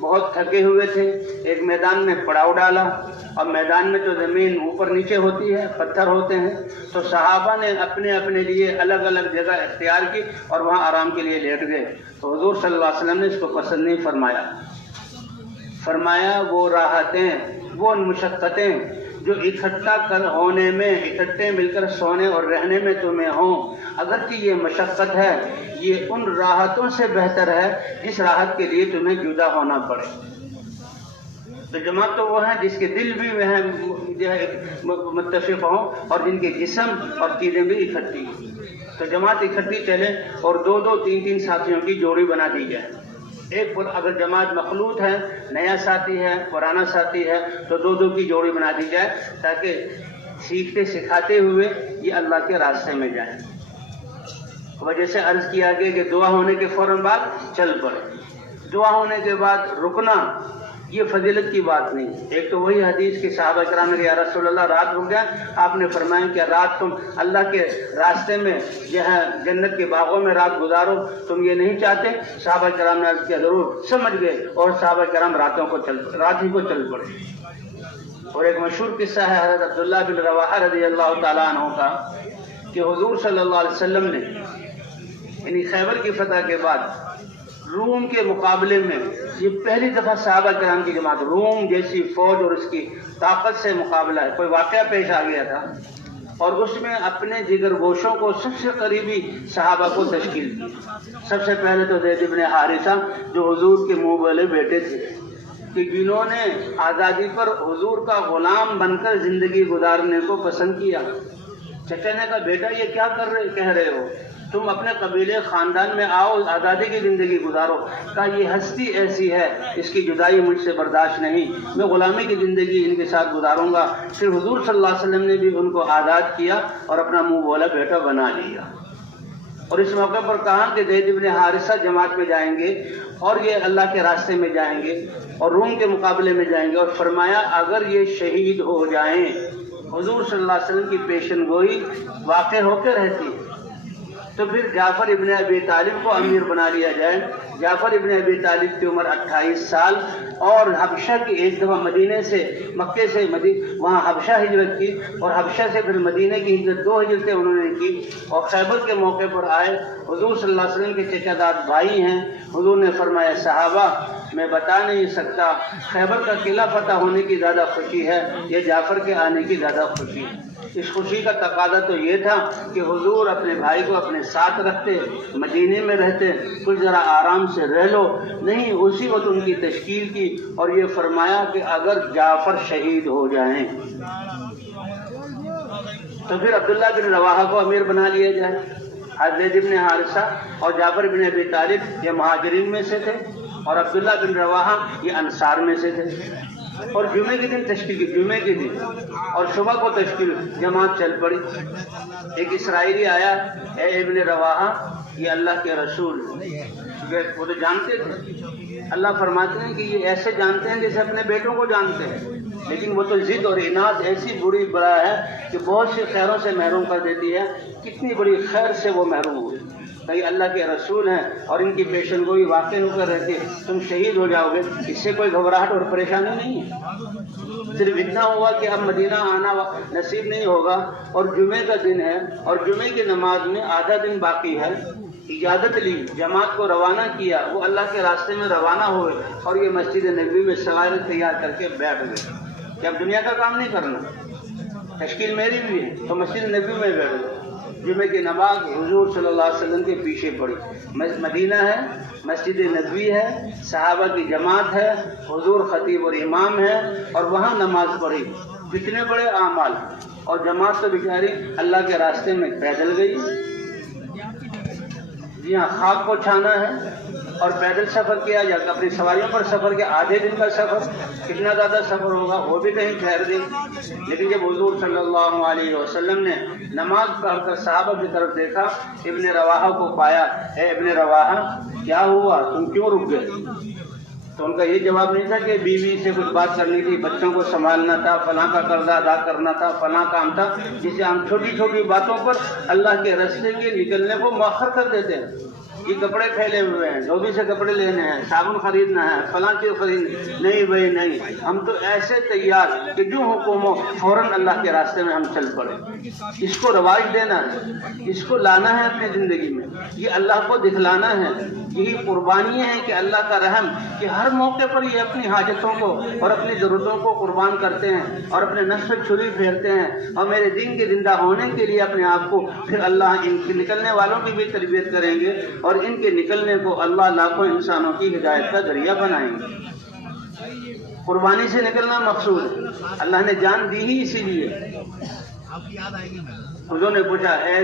بہت تھکے ہوئے تھے، ایک میدان میں پڑاؤ ڈالا، اور میدان میں تو زمین اوپر نیچے ہوتی ہے، پتھر ہوتے ہیں، تو صحابہ نے اپنے اپنے لیے الگ الگ جگہ اختیار کی اور وہاں آرام کے لیے لیٹ گئے۔ تو حضور صلی اللہ علیہ وسلم نے اس کو پسند نہیں فرمایا، فرمایا وہ راحتیں، وہ مشقتیں جو ہونے میں، اکٹھے مل کر سونے اور رہنے میں تمہیں ہوں، اگرچہ یہ مشقت ہے، یہ ان راحتوں سے بہتر ہے جس راحت کے لیے تمہیں جدا ہونا پڑے۔ تو جماعت تو وہ ہے جس کے دل بھی جو ہے متفق ہوں اور جن کے جسم اور چیزیں بھی اکٹھی ہوں۔ تو جماعت اکٹھی چلے اور 2 3 ساتھیوں کی جوڑی بنا دی جائے۔ ایک اگر جماعت مخلوط ہے، نیا ساتھی ہے، پرانا ساتھی ہے، تو 2 کی جوڑی بنا دی جائے تاکہ سیکھتے سکھاتے ہوئے یہ اللہ کے راستے میں جائیں۔ وجہ سے عرض کیا گیا کہ دعا ہونے کے فوراً بعد چل پڑے، دعا ہونے کے بعد رکنا یہ فضیلت کی بات نہیں۔ ایک تو وہی حدیث کہ صحابہ کرام نے یا رسول اللہ رات رک جائیں، آپ نے فرمایا کہ رات تم اللہ کے راستے میں جو ہے جنت کے باغوں میں رات گزارو، تم یہ نہیں چاہتے؟ صحابہ کرام نے عرض کیا ضرور، سمجھ گئے، اور صحابہ کرام رات ہی کو چل پڑے۔ اور ایک مشہور قصہ ہے حضرت عبداللہ بن رواحہ رضی اللہ تعالیٰ عنہ کا کہ حضور صلی اللہ علیہ وسلم نے یعنی خیبر کی فتح کے بعد روم کے مقابلے میں یہ پہلی دفعہ صحابہ کرام کی جماعت، روم جیسی فوج اور اس کی طاقت سے مقابلہ ہے، کوئی واقعہ پیش آ گیا تھا، اور اس میں اپنے جگر گوشوں کو سب سے قریبی صحابہ کو تشکیل دی۔ سب سے پہلے تو زید بن حارثہ جو حضور کے منہ والے بیٹے تھے، کہ جنہوں نے آزادی پر حضور کا غلام بن کر زندگی گزارنے کو پسند کیا۔ چچا نے کہا بیٹا یہ کیا کہہ رہے ہو، تم اپنے قبیلے خاندان میں آؤ، آزادی کی زندگی گزارو۔ کہا یہ ہستی ایسی ہے، اس کی جدائی مجھ سے برداشت نہیں، میں غلامی کی زندگی ان کے ساتھ گزاروں گا۔ پھر حضور صلی اللہ علیہ وسلم نے بھی ان کو آزاد کیا اور اپنا منہ بولا بیٹا بنا لیا۔ اور اس موقع پر کہا کہ زید بن حارثہ جماعت میں جائیں گے اور یہ اللہ کے راستے میں جائیں گے اور روم کے مقابلے میں جائیں گے، اور فرمایا اگر یہ شہید ہو جائیں، حضور صلی اللہ علیہ وسلم کی پیشن گوئی واقع ہو کے رہتی ہے، تو پھر جعفر ابن ابی طالب کو امیر بنا لیا جائے۔ جعفر ابن ابی طالب کی عمر 28 سال، اور حبشہ کی ایک دفعہ مدینے سے مکے سے وہاں حبشہ ہجرت کی، اور حبشہ سے پھر مدینے کی ہجرت 2 ہجرتیں انہوں نے کی، اور خیبر کے موقع پر آئے۔ حضور صلی اللہ علیہ وسلم کے چچا داد بھائی ہیں۔ حضور نے فرمایا صحابہ میں بتا نہیں سکتا خیبر کا قلعہ فتح ہونے کی زیادہ خوشی ہے یا جعفر کے آنے کی زیادہ خوشی ہے۔ اس خوشی کا تقاضا تو یہ تھا کہ حضور اپنے بھائی کو اپنے ساتھ رکھتے، مدینے میں رہتے، کچھ ذرا آرام سے رہ لو، نہیں اسی وقت ان کی تشکیل کی اور یہ فرمایا کہ اگر جعفر شہید ہو جائیں تو پھر عبداللہ بن رواحہ کو امیر بنا لیا جائے۔ زید بن حارثہ اور جعفر بن ابی طالب یہ مہاجرین میں سے تھے، اور عبداللہ بن رواحہ یہ انصار میں سے تھے، اور جمعے کے دن تشکیل کی، جمعے کے دن اور صبح کو تشکیل، جماعت چل پڑی۔ ایک اسرائیلی آیا، اے ابن رواحہ یہ اللہ کے رسول، وہ تو جانتے تھے، اللہ فرماتے ہیں کہ یہ ایسے جانتے ہیں جیسے اپنے بیٹوں کو جانتے ہیں، لیکن وہ تو ضد اور اناد ایسی بری بلا ہے کہ بہت سی خیروں سے محروم کر دیتی ہے۔ کتنی بڑی خیر سے وہ محروم ہوئی، کہ اللہ کے رسول ہیں اور ان کی پیشن گوئی واقع ہو کر رہتی ہے، تم شہید ہو جاؤ گے، اس سے کوئی گھبراہٹ اور پریشانی نہیں ہے۔ صرف اتنا ہوا کہ اب مدینہ آنا نصیب نہیں ہوگا، اور جمعے کا دن ہے اور جمعے کی نماز میں آدھا دن باقی ہے، اجازت لی، جماعت کو روانہ کیا، وہ اللہ کے راستے میں روانہ ہوئے اور یہ مسجد نبوی میں سواری تیار کر کے بیٹھ گئے کہ اب دنیا کا کام نہیں کرنا، تشکیل میری بھی ہے، تو مسجد نبی میں بیٹھو، جمعے کی نماز حضور صلی اللہ علیہ وسلم کے پیچھے پڑھی، مدینہ ہے، مسجد نبوی ہے، صحابہ کی جماعت ہے، حضور خطیب اور امام ہے، اور وہاں نماز پڑھی، کتنے بڑے اعمال، اور جماعت تو بیچاری اللہ کے راستے میں پیدل گئی، جی ہاں خاک کو چھانا ہے، اور پیدل سفر کیا یا اپنی سواریوں پر سفر کیا، آدھے دن کا سفر، کتنا زیادہ سفر ہوگا، وہ بھی کہیں ٹھہر گئی، لیکن جب حضور صلی اللہ علیہ وسلم نے نماز پڑھ کر صحابہ کی طرف دیکھا، ابن رواحہ کو پایا، اے ابن رواحہ کیا ہوا، تم کیوں رک گئے؟ تو ان کا یہ جواب نہیں تھا کہ بیوی سے کچھ بات کرنی تھی، بچوں کو سنبھالنا تھا، فلاں کا قرضہ ادا کرنا تھا، فلاں کام تھا، جسے ہم چھوٹی چھوٹی باتوں پر اللہ کے راستے کے نکلنے کو مؤخر کر دیتے ہیں۔ یہ کپڑے پھیلے ہوئے ہیں، دھوبی سے کپڑے لینے ہیں، صابن خریدنا ہے، فلاں چیز خریدنی، نہیں بھائی نہیں، ہم تو ایسے تیار کہ جو حکم ہو فوراً اللہ کے راستے میں ہم چل پڑے۔ اس کو رواج دینا ہے، اس کو لانا ہے اپنی زندگی میں، یہ اللہ کو دکھلانا ہے، یہی قربانی ہے کہ اللہ کا رحم کہ ہر موقع پر یہ اپنی حاجتوں کو اور اپنی ضرورتوں کو قربان کرتے ہیں اور اپنے نفس سے چھری پھیرتے ہیں، اور میرے دین کے زندہ ہونے کے لیے اپنے آپ کو، پھر اللہ ان کے نکلنے والوں کی بھی تربیت کریں گے، اور ان کے نکلنے کو اللہ لاکھوں انسانوں کی ہدایت کا ذریعہ بنائیں گے۔ قربانی سے نکلنا مقصود ہے، اللہ نے جان دی ہی اسی لیے۔ حضور نے پوچھا اے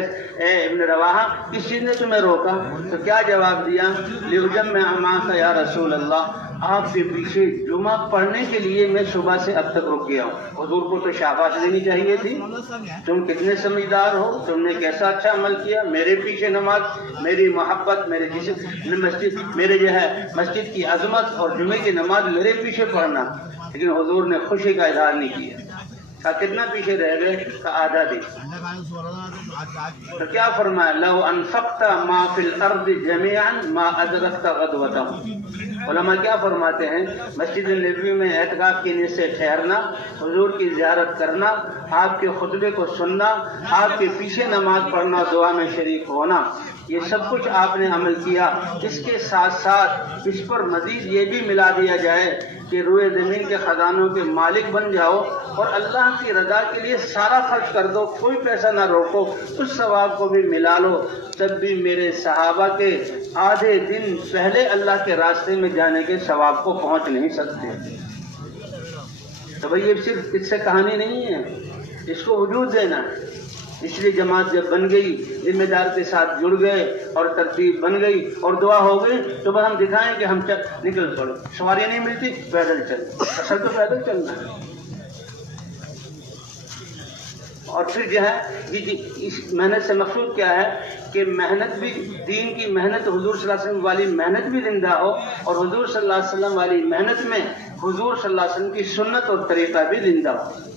ابن رواحہ کس چیز نے تمہیں روکا؟ تو کیا جواب دیا؟ لِأُجَمِّعَ مَعَكَ یا رسول اللہ، آپ کے پیچھے جمعہ پڑھنے کے لیے میں صبح سے اب تک رک گیا ہوں۔ حضور کو تو شاباش دینی چاہیے تھی، تم کتنے سمجھدار ہو، تم نے کیسا اچھا عمل کیا، میرے پیچھے نماز، میری محبت، میرے جسم مسجد، میرے جو ہے مسجد کی عظمت اور جمعے کی نماز میرے پیچھے پڑھنا۔ لیکن حضور نے خوشی کا اظہار نہیں کیا، کہا کتنا پیچھے رہ گئے؟ کہا آدھا دن۔ تو کیا فرمایا؟ لو انفقت ما فی الارض جميعا ما ادرکت غدوتهم۔ علماء کیا فرماتے ہیں؟ مسجد نبوی میں اعتکاف کی نیت سے ٹھہرنا، حضور کی زیارت کرنا، آپ کے خطبے کو سننا، آپ کے پیچھے نماز پڑھنا، دعا میں شریک ہونا، یہ سب کچھ آپ نے عمل کیا۔ اس کے ساتھ ساتھ اس پر مزید یہ بھی ملا دیا جائے کہ روئے زمین کے خزانوں کے مالک بن جاؤ اور اللہ کی رضا کے لیے سارا خرچ کر دو، کوئی پیسہ نہ روکو، اس ثواب کو بھی ملا لو، تب بھی میرے صحابہ کے آدھے دن پہلے اللہ کے راستے میں جانے کے ثواب کو پہنچ نہیں سکتے۔ تو بھئی یہ صرف اس سے کہانی نہیں ہے، اس کو وجود دینا ہے۔ اس لیے جماعت جب بن گئی، ذمہ دار کے ساتھ جڑ گئے اور ترتیب بن گئی اور دعا ہو گئی، تو بس ہم دکھائیں کہ ہم نکل پڑے، سواری نہیں ملتی پیدل چل، اصل تو پیدل چلنا ہے۔ اور پھر جو ہے اس محنت سے مقصود کیا ہے کہ محنت بھی، دین کی محنت، حضور صلی اللہ علیہ وسلم والی محنت بھی زندہ ہو، اور حضور صلی اللہ علیہ وسلم والی محنت میں حضور صلی اللہ علیہ وسلم کی سنت اور طریقہ بھی زندہ ہو۔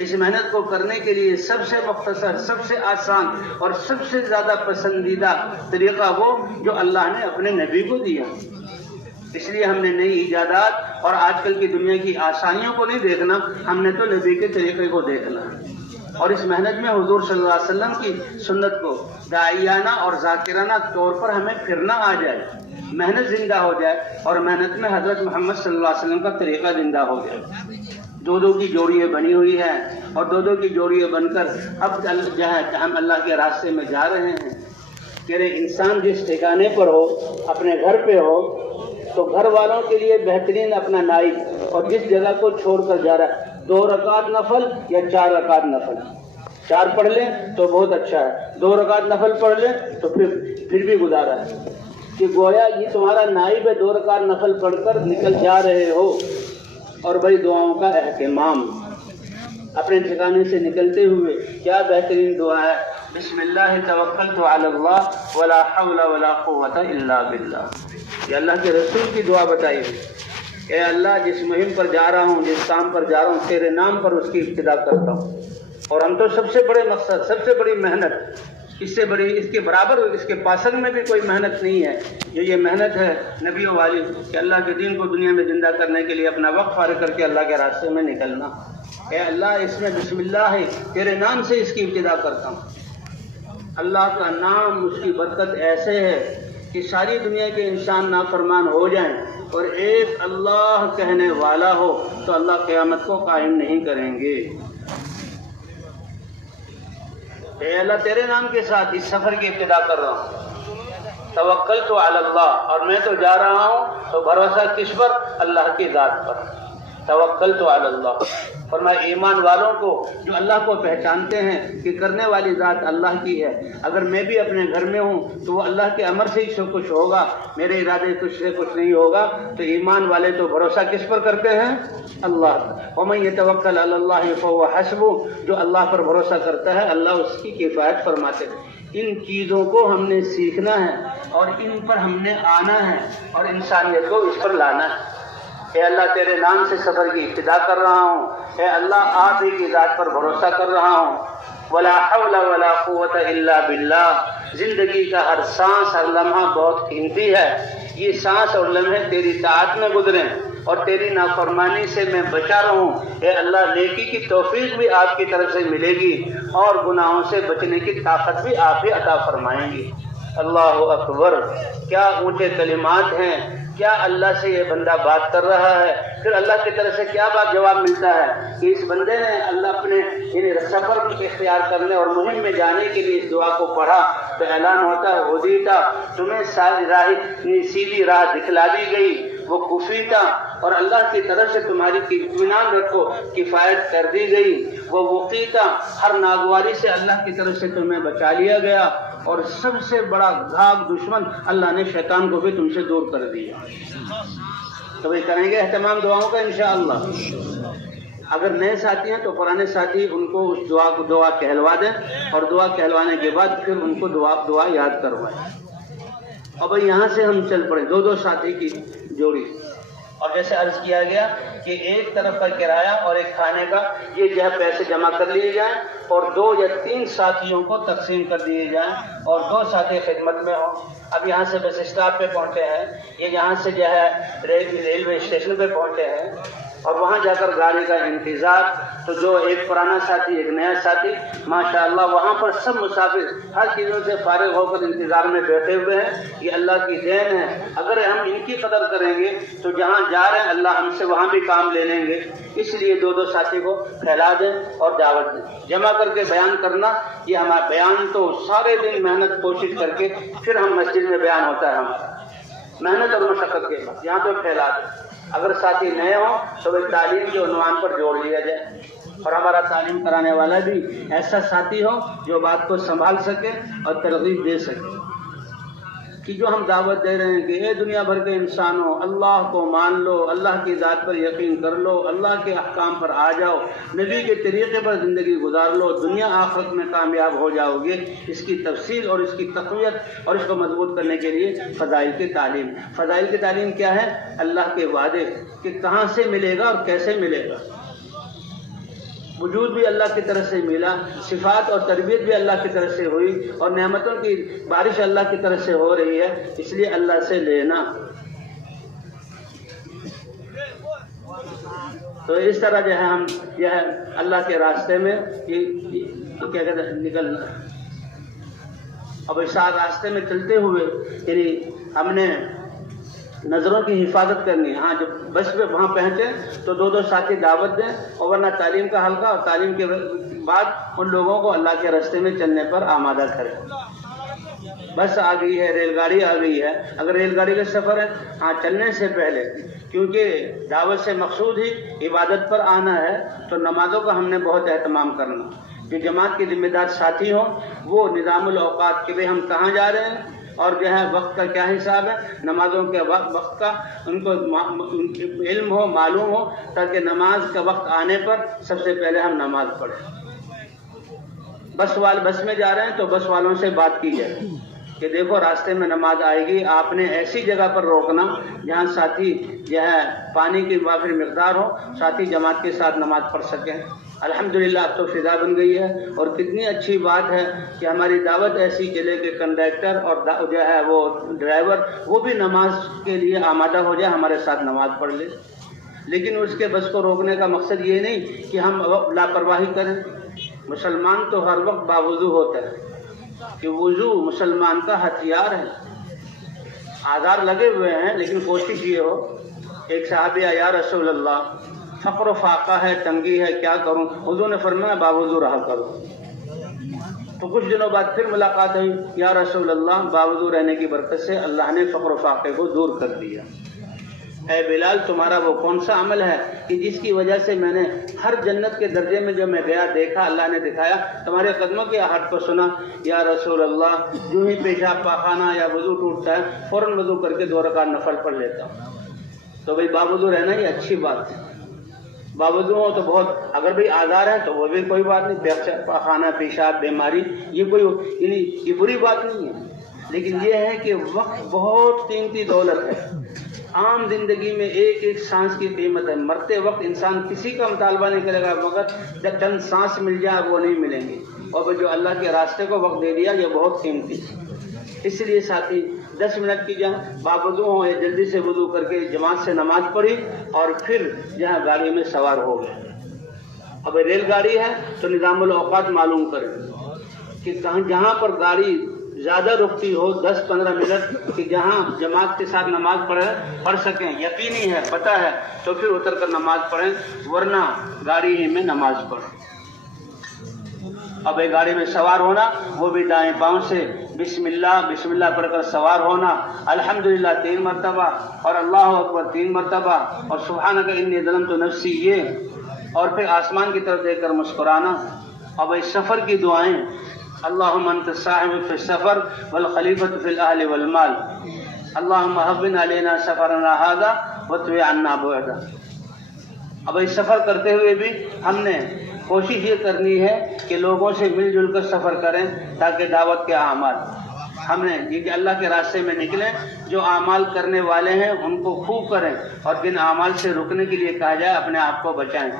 اس محنت کو کرنے کے لیے سب سے مختصر، سب سے آسان اور سب سے زیادہ پسندیدہ طریقہ وہ جو اللہ نے اپنے نبی کو دیا۔ اس لیے ہم نے نئی ایجادات اور آج کل کی دنیا کی آسانیوں کو نہیں دیکھنا، ہم نے تو نبی کے طریقے کو دیکھنا، اور اس محنت میں حضور صلی اللہ علیہ وسلم کی سنت کو داعیانہ اور ذاکرانہ طور پر ہمیں پھرنا آ جائے، محنت زندہ ہو جائے، اور محنت میں حضرت محمد صلی اللہ علیہ وسلم کا طریقہ زندہ ہو جائے۔ دو دو کی جوڑیاں بنی ہوئی ہیں، اور دو دو کی جوڑیاں بن کر اب جو ہے ہم اللہ کے راستے میں جا رہے ہیں۔ کہ انسان جس ٹھکانے پر ہو، اپنے گھر پہ ہو، تو گھر والوں کے لیے بہترین اپنا نائب، اور جس جگہ کو چھوڑ کر جا رہا ہے 2 رکعت نفل یا 4 رکعت نفل، 4 پڑھ لیں تو بہت اچھا ہے، 2 رکعت نفل پڑھ لیں تو پھر بھی گزارا ہے، کہ گویا یہ تمہارا نائب ہے، 2 رکعت نفل پڑھ کر نکل جا رہے ہو۔ اور بڑی دعاؤں کا اہتمام، اپنے ٹھکانے سے نکلتے ہوئے کیا بہترین دعا ہے، بسم اللہ توکلت علی اللہ ولا حول ولا قوت الا باللہ۔ یہ اللہ کے رسول کی دعا بتائی ہے، اے اللہ جس مہم پر جا رہا ہوں، جس کام پر جا رہا ہوں، تیرے نام پر اس کی ابتدا کرتا ہوں۔ اور ہم تو سب سے بڑے مقصد، سب سے بڑی محنت، اس سے بڑی، اس کے برابر، اس کے پاسنگ میں بھی کوئی محنت نہیں ہے، یہ محنت ہے نبیوں والی، کہ اللہ کے دین کو دنیا میں زندہ کرنے کے لیے اپنا وقت فارغ کر کے اللہ کے راستے میں نکلنا۔ اے اللہ اس میں بسم اللہ ہے، تیرے نام سے اس کی ابتدا کرتا ہوں۔ اللہ کا نام، اس کی برکت ایسے ہے کہ ساری دنیا کے انسان نافرمان ہو جائیں اور ایک اللہ کہنے والا ہو تو اللہ قیامت کو قائم نہیں کریں گے۔ اے اللہ تیرے نام کے ساتھ اس سفر کی ابتدا کر رہا ہوں. توکلت علی اللہ، اور میں تو جا رہا ہوں تو بھروسہ کس پر؟ اللہ کی ذات پر. توکلت علی اللہ. فرمایا ایمان والوں کو جو اللہ کو پہچانتے ہیں کہ کرنے والی ذات اللہ کی ہے، اگر میں بھی اپنے گھر میں ہوں تو وہ اللہ کے امر سے ہی سب کچھ ہوگا، میرے ارادے کچھ سے کچھ نہیں ہوگا. تو ایمان والے تو بھروسہ کس پر کرتے ہیں؟ اللہ. ومن یتوکل علی اللہ فہو حسبہ، جو اللہ پر بھروسہ کرتا ہے اللہ اس کی کفایت فرماتے ہیں. ان چیزوں کو ہم نے سیکھنا ہے اور ان پر ہم نے آنا ہے اور انسانیت کو اس پر لانا ہے. اے اللہ تیرے نام سے سفر کی ابتدا کر رہا ہوں. اے اللہ آپ ہی کی ذات پر بھروسہ کر رہا ہوں. ولا حول ولا قوت الا باللہ. زندگی کا ہر سانس ہر لمحہ بہت قیمتی ہے. یہ سانس اور لمحے تیری طاعت میں گزریں اور تیری نافرمانی سے میں بچا رہوں. اے اللہ نیکی کی توفیق بھی آپ کی طرف سے ملے گی اور گناہوں سے بچنے کی طاقت بھی آپ ہی عطا فرمائیں گی. اللہ اکبر. کیا اونچے کلمات ہیں. کیا اللہ سے یہ بندہ بات کر رہا ہے. پھر اللہ کی طرف سے کیا بات جواب ملتا ہے کہ اس بندے نے اللہ اپنے سفر اختیار کرنے اور مہم میں جانے کے لیے اس دعا کو پڑھا تو اعلان ہوتا ہے ہدیتا، تمہیں سیدھی راہ دکھلا دی گئی، وہ کفیتا، اور اللہ کی طرف سے تمہاری اطمینان رکھو کفایت کر دی گئی، وہ وقیتا، ہر ناگواری سے اللہ کی طرف سے تمہیں بچا لیا گیا، اور سب سے بڑا گھاگ دشمن اللہ نے شیطان کو بھی تم سے دور کر دیا. تو بھائی کریں گے اہتمام دعاؤں کا انشاءاللہ. اگر نئے ساتھی ہیں تو پرانے ساتھی ان کو اس دعا کہلوا دیں اور دعا کہلوانے کے بعد پھر ان کو دعا یاد کروائیں. اور بھائی یہاں سے ہم چل پڑے دو ساتھی کی جوڑی. اور جیسے عرض کیا گیا کہ ایک طرف کا کرایہ اور ایک کھانے کا یہ جو ہے پیسے جمع کر لیے جائیں اور 2 یا 3 ساتھیوں کو تقسیم کر دیے جائیں اور 2 ساتھی خدمت میں ہوں. اب یہاں سے بس اسٹاپ پہ پہنچے ہیں، یہ یہاں سے جو ہے ریلوے اسٹیشن پہ پہنچے ہیں اور وہاں جا کر گاڑی کا انتظار. تو جو ایک پرانا ساتھی ایک نیا ساتھی ماشاءاللہ وہاں پر سب مسافر ہر چیزوں سے فارغ ہو کر انتظار میں بیٹھے ہوئے ہیں. یہ اللہ کی دین ہے. اگر ہم ان کی قدر کریں گے تو جہاں جا رہے ہیں اللہ ہم سے وہاں بھی کام لے لیں گے. اس لیے 2 ساتھی کو پھیلا دیں اور دعوت دیں. جمع کر کے بیان کرنا یہ ہمارا بیان تو سارے دن محنت کوشش کر کے پھر ہم مسجد میں بیان ہوتا ہے ہمارا محنت اور مشقت کے بعد. یہاں پہ پھیلا دیں. اگر ساتھی نئے ہوں تو وہ تعلیم کے عنوان پر جوڑ لیا جائے اور ہمارا تعلیم کرانے والا بھی ایسا ساتھی ہو جو بات کو سنبھال سکے اور ترغیب دے سکے کہ جو ہم دعوت دے رہے ہیں کہ اے دنیا بھر کے انسانوں اللہ کو مان لو، اللہ کی ذات پر یقین کر لو، اللہ کے احکام پر آ جاؤ، نبی کے طریقے پر زندگی گزار لو، دنیا آخرت میں کامیاب ہو جاؤ گے. اس کی تفصیل اور اس کی تقویت اور اس کو مضبوط کرنے کے لیے فضائل کی تعلیم. فضائل کی تعلیم کیا ہے؟ اللہ کے وعدے کہ کہاں سے ملے گا اور کیسے ملے گا. وجود بھی اللہ کی طرف سے ملا، صفات اور تربیت بھی اللہ کی طرف سے ہوئی اور نعمتوں کی بارش اللہ کی طرف سے ہو رہی ہے. اس لیے اللہ سے لینا. تو اس طرح جو ہے ہم جو ہے اللہ کے راستے میں کیا کہتے ہیں نکلنا. اب اس راستے میں چلتے ہوئے یعنی ہم نے نظروں کی حفاظت کرنی ہے. ہاں جب بس پہ وہاں پہنچے تو 2 ساتھی دعوت دیں اور ورنہ تعلیم کا حلقہ اور تعلیم کے بعد ان لوگوں کو اللہ کے راستے میں چلنے پر آمادہ کریں. بس آ گئی ہے، ریل گاڑی آ گئی ہے. اگر ریل گاڑی کا سفر ہے ہاں چلنے سے پہلے کیونکہ دعوت سے مقصود ہی عبادت پر آنا ہے تو نمازوں کا ہم نے بہت اہتمام کرنا. جو جماعت کے ذمہ دار ساتھی ہوں وہ نظام الاوقات کہ بھئی ہم کہاں جا رہے ہیں اور جو ہے وقت کا کیا حساب ہے، نمازوں کے وقت کا ان کو علم ہو، معلوم ہو، تاکہ نماز کا وقت آنے پر سب سے پہلے ہم نماز پڑھیں. بس میں جا رہے ہیں تو بس والوں سے بات کی جائے کہ دیکھو راستے میں نماز آئے گی، آپ نے ایسی جگہ پر روکنا جہاں ساتھی جو ہے پانی کی وافر مقدار ہو، ساتھی جماعت کے ساتھ نماز پڑھ سکیں. الحمدللہ اب تو فضا بن گئی ہے اور کتنی اچھی بات ہے کہ ہماری دعوت ایسی چلے کہ کنڈکٹر اور جو ہے وہ ڈرائیور وہ بھی نماز کے لیے آمادہ ہو جائے، ہمارے ساتھ نماز پڑھ لے. لیکن اس کے بس کو روکنے کا مقصد یہ نہیں کہ ہم لاپرواہی کریں. مسلمان تو ہر وقت باوضو ہوتا ہے کہ وضو مسلمان کا ہتھیار ہے. آزار لگے ہوئے ہیں لیکن کوشش یہ ہو. ایک صحابی یا رسول اللہ فقر و فاقہ ہے، تنگی ہے، کیا کروں؟ حضور نے فرمایا باوضو رہا کرو. تو کچھ دنوں بعد پھر ملاقات ہوئی، یا رسول اللہ باوضو رہنے کی برکت سے اللہ نے فقر و فاقے کو دور کر دیا۔ اے بلال تمہارا وہ کون سا عمل ہے کہ جس کی وجہ سے میں نے ہر جنت کے درجے میں جب میں گیا دیکھا، اللہ نے دکھایا، تمہارے قدموں کی آہٹ کو سنا، یا رسول اللہ جو ہی پیشاب پاخانہ یا وضو ٹوٹتا ہے فوراً وضو کر کے 2 رکعت نفل پڑھ لیتا ہوں۔ تو بھائی باوضو رہنا یہ اچھی بات ہے، باوضو ہو تو بہت، اگر بھی آزار ہے تو وہ بھی کوئی بات نہیں، پاخانہ پیشاب بیماری یہ کوئی یعنی یہ بری بات نہیں ہے، لیکن یہ ہے کہ وقت بہت قیمتی دولت ہے۔ عام زندگی میں ایک ایک سانس کی قیمت ہے، مرتے وقت انسان کسی کا مطالبہ نہیں کرے گا، مگر جب چند سانس مل جائے وہ نہیں ملیں گے، اور جو اللہ کے راستے کو وقت دے دیا یہ بہت قیمتی ہے۔ اس لیے ساتھی 10 منٹ کی جہاں باوضو ہوں یا جلدی سے وضو کر کے جماعت سے نماز پڑھی اور پھر جہاں گاڑی میں سوار ہو گئے۔ اب ریل گاڑی ہے تو نظام الاوقات معلوم کریں کہ جہاں پر گاڑی زیادہ رکتی ہو 10-15 منٹ کہ جہاں جماعت کے ساتھ نماز پڑھ سکیں، یقینی ہے پتہ ہے تو پھر اتر کر نماز پڑھیں، ورنہ گاڑی ہی میں نماز پڑھیں۔ اب ایک گاڑی میں سوار ہونا وہ بھی دائیں پاؤں سے بسم اللہ پڑھ کر سوار ہونا، الحمدللہ 3 مرتبہ اور اللہ اکبر 3 مرتبہ اور سبحانک انی ظلمت نفسی یہ، اور پھر آسمان کی طرف دیکھ کر مسکرانا۔ اب اس سفر کی دعائیں، اللہم انت الصاحب فی السفر والخلیفۃ فی الاہل والمال، اللہم ہون علینا سفرنا ھذا وطوی عنا بعدا۔ اب اس سفر کرتے ہوئے بھی ہم نے کوشش یہ کرنی ہے کہ لوگوں سے مل جل کر سفر کریں تاکہ دعوت کے اعمال ہم نے یہ کہ اللہ کے راستے میں نکلیں، جو اعمال کرنے والے ہیں ان کو خوب کریں، اور جن اعمال سے رکنے کے لیے کہا جائے اپنے آپ کو بچائیں۔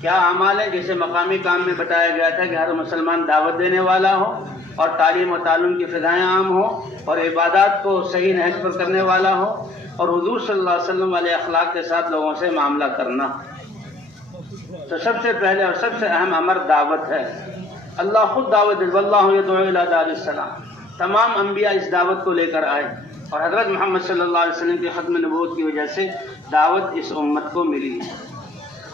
کیا اعمال ہیں؟ جیسے مقامی کام میں بتایا گیا تھا کہ ہر مسلمان دعوت دینے والا ہو اور تعلیم و تعلم کی فضائیں عام ہوں اور عبادات کو صحیح نہج پر کرنے والا ہو اور حضور صلی اللہ علیہ وسلم والے اخلاق کے ساتھ لوگوں سے معاملہ کرنا۔ تو سب سے پہلے اور سب سے اہم امر دعوت ہے۔ اللہ خود دعوت دے، واللہ یدعو الی دار السلام۔ تمام انبیاء اس دعوت کو لے کر آئے اور حضرت محمد صلی اللہ علیہ وسلم کی ختم نبوت کی وجہ سے دعوت اس امت کو ملی۔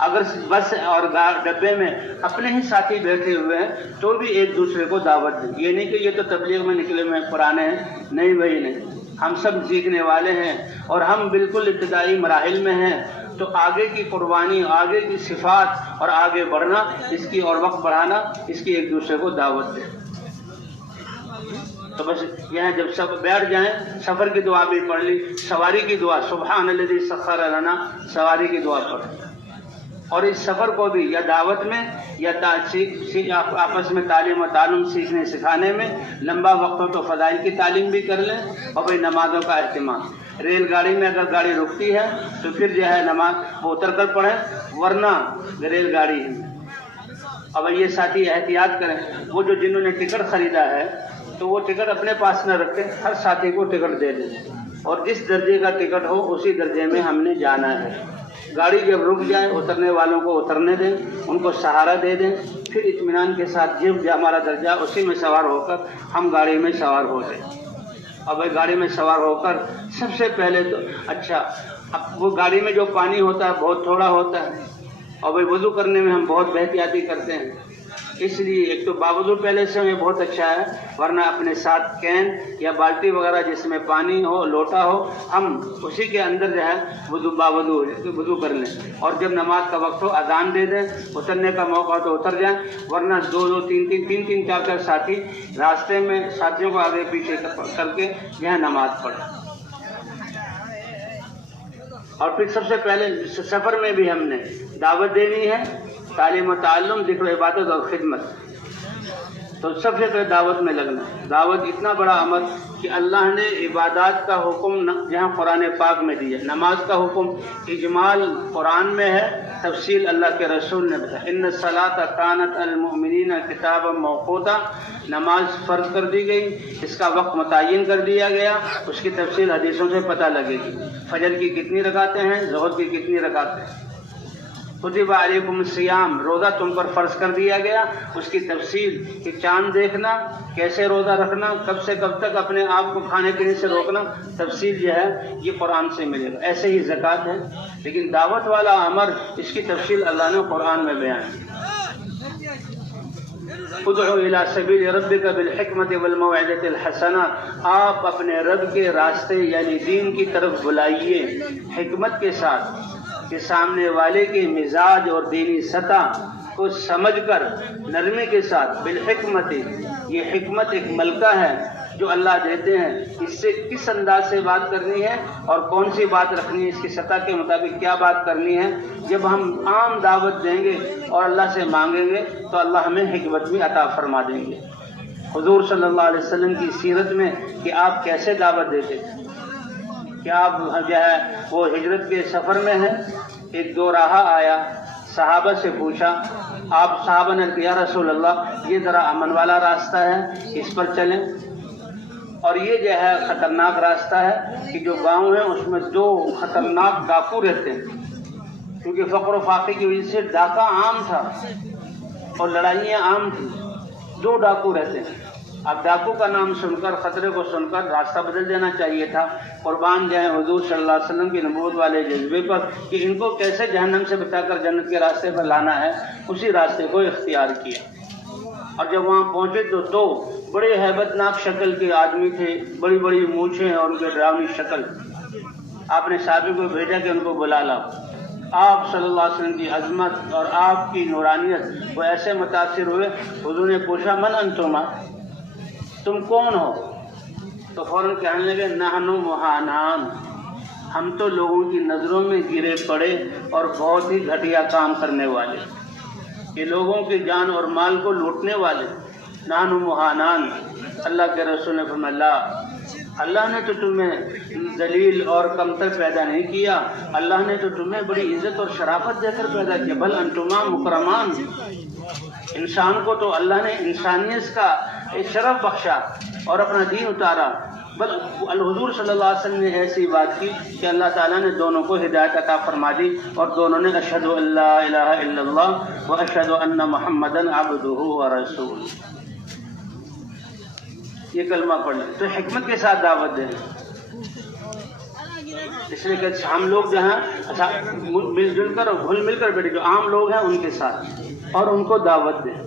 اگر بس اور ڈبے میں اپنے ہی ساتھی بیٹھے ہوئے ہیں تو بھی ایک دوسرے کو دعوت دیں، یہ نہیں کہ یہ تو تبلیغ میں نکلے ہوئے پرانے ہیں، نہیں بھائی نہیں، ہم سب سیکھنے والے ہیں اور ہم بالکل ابتدائی مراحل میں ہیں، تو آگے کی قربانی، آگے کی صفات اور آگے بڑھنا اس کی اور وقت بڑھانا اس کی ایک دوسرے کو دعوت دیں۔ تو بس یہاں جب سب بیٹھ جائیں، سفر کی دعا بھی پڑھ لی، سواری کی دعا سبحان الذی سخر لنا، سواری کی دعا پڑھ، اور اس سفر کو بھی یا دعوت میں یا آپس میں تعلیم و تعلم سیکھنے سکھانے میں لمبا وقت ہو تو فضائل کی تعلیم بھی کر لیں، اور بھائی نمازوں کا اہتمام۔ ریل گاڑی میں اگر گاڑی رکتی ہے تو پھر جو ہے نماز وہ اتر کر پڑھیں، ورنہ ریل گاڑی ہے۔ اب یہ ساتھی احتیاط کریں، وہ جو جنہوں نے ٹکٹ خریدا ہے تو وہ ٹکٹ اپنے پاس نہ رکھیں، ہر ساتھی کو ٹکٹ دے دیں، اور جس درجے کا ٹکٹ ہو اسی درجے میں ہم نے جانا ہے۔ گاڑی جب رک جائے اترنے والوں کو اترنے دیں، ان کو سہارا دے دیں، پھر اطمینان کے ساتھ جب ہمارا درجہ اسی میں سوار ہو کر ہم گاڑی میں سوار ہو جائیں۔ اب گاڑی میں سوار ہو کر سب سے پہلے تو اب وہ گاڑی میں جو پانی ہوتا ہے بہت تھوڑا ہوتا ہے، اور بھائی وضو کرنے میں ہم بہت احتیاطی کرتے ہیں، اس لیے ایک تو باوضو پہلے سے ہمیں بہت اچھا ہے، ورنہ اپنے ساتھ کین یا بالٹی وغیرہ جس میں پانی ہو، لوٹا ہو، ہم اسی کے اندر جو ہے وضو کر لیں، اور جب نماز کا وقت ہو اذان دے دیں، اترنے کا موقع ہو تو اتر جائیں، ورنہ دو تین چار ساتھی راستے میں ساتھیوں کو آگے پیچھے کر کے یہاں نماز پڑھیں۔ اور پھر سب سے پہلے سفر میں بھی ہم نے دعوت دینی ہے، تعلیم و تعلم، ذکر و عبادت اور خدمت، تو سب سے پہلے دعوت میں لگنا۔ دعوت اتنا بڑا عمل کہ اللہ نے عبادات کا حکم جہاں قرآن پاک میں دیا، نماز کا حکم اجمال قرآن میں ہے، تفصیل اللہ کے رسول نے بتایا، ان الصلاۃ کانت علی المؤمنین کتابا موقوتا، نماز فرض کر دی گئی، اس کا وقت متعین کر دیا گیا، اس کی تفصیل حدیثوں سے پتہ لگے گی، فجر کی کتنی رکعتیں ہیں، ظہر کی کتنی رکعتیں ہیں، کتب علیکم الصیام، روزہ تم پر فرض کر دیا گیا، اس کی تفصیل کہ چاند دیکھنا، کیسے روزہ رکھنا، کب سے کب تک اپنے آپ کو کھانے پینے سے روکنا، تفصیل جو ہے یہ قرآن سے ملے گا۔ ایسے ہی زکوٰۃ ہے، لیکن دعوت والا امر اس کی تفصیل اللہ نے قرآن میں بیان کی۔ ادعو الی سبیل ربک بالحکمت والموعظۃ الحسنہ، آپ اپنے رب کے راستے یعنی دین کی طرف بلائیے حکمت کے ساتھ، کہ سامنے والے کے مزاج اور دینی سطح کو سمجھ کر نرمی کے ساتھ، بالحکمت، یہ حکمت ایک ملکہ ہے جو اللہ دیتے ہیں، اس سے کس انداز سے بات کرنی ہے اور کون سی بات رکھنی ہے، اس کی سطح کے مطابق کیا بات کرنی ہے۔ جب ہم عام دعوت دیں گے اور اللہ سے مانگیں گے تو اللہ ہمیں حکمت بھی عطا فرما دیں گے۔ حضور صلی اللہ علیہ وسلم کی سیرت میں کہ آپ کیسے دعوت دیتے تھے، کہ آپ جو ہے وہ ہجرت کے سفر میں ہیں، ایک دو راہا آیا، صحابہ سے پوچھا، آپ صحابہ نے کہا یا رسول اللہ یہ ذرا امن والا راستہ ہے، اس پر چلیں، اور یہ جو ہے خطرناک راستہ ہے کہ جو گاؤں ہیں اس میں دو خطرناک ڈاکو رہتے ہیں، کیونکہ فقر و فاقے کی وجہ سے ڈاکہ عام تھا اور لڑائیاں عام تھیں، دو ڈاکو رہتے ہیں۔ اب ڈاکو کا نام سن کر، خطرے کو سن کر راستہ بدل دینا چاہیے تھا، قربان جائیں حضور صلی اللہ علیہ وسلم کی نبوت والے جذبے پر کہ ان کو کیسے جہنم سے بچا کر جنت کے راستے پر لانا ہے، اسی راستے کو اختیار کیا۔ اور جب وہاں پہنچے تو دو بڑے ہیبت ناک شکل کے آدمی تھے، بڑی بڑی مونچھیں اور ان کے ڈراؤنی شکل۔ آپ نے صحابی کو بھیجا کہ ان کو بلا لاؤ۔ آپ صلی اللہ علیہ وسلم کی عظمت اور آپ کی نورانیت وہ ایسے متاثر ہوئے، حضور نے پوچھا من انتما، تم کون ہو؟ تو فوراً کہنے لگے نحن مہانان، ہم تو لوگوں کی نظروں میں گرے پڑے اور بہت ہی گھٹیا کام کرنے والے، یہ لوگوں کی جان اور مال کو لوٹنے والے، نحن مہانان۔ اللہ کے رسول نے فرمایا اللہ نے تو تمہیں ذلیل اور کمتر پیدا نہیں کیا، اللہ نے تو تمہیں بڑی عزت اور شرافت دے کر پیدا کیا، بل انتما مکرمان، انسان کو تو اللہ نے انسانیت کا ایک شرف بخشا اور اپنا دین اتارا، بل الحضور صلی اللہ علیہ وسلم نے ایسی بات کی کہ اللہ تعالیٰ نے دونوں کو ہدایت عطا فرما دی اور دونوں نے اشہد ان لا الہ الا اللہ و اشہد ان محمدا عبدہ ورسولہ، یہ کلمہ پڑھ لیں تو حکمت کے ساتھ دعوت دیں، اس لیے کہ ہم لوگ جو ہیں مل جل کر اور گھل مل کر بیٹھے، جو عام لوگ ہیں ان کے ساتھ اور ان کو دعوت دیں۔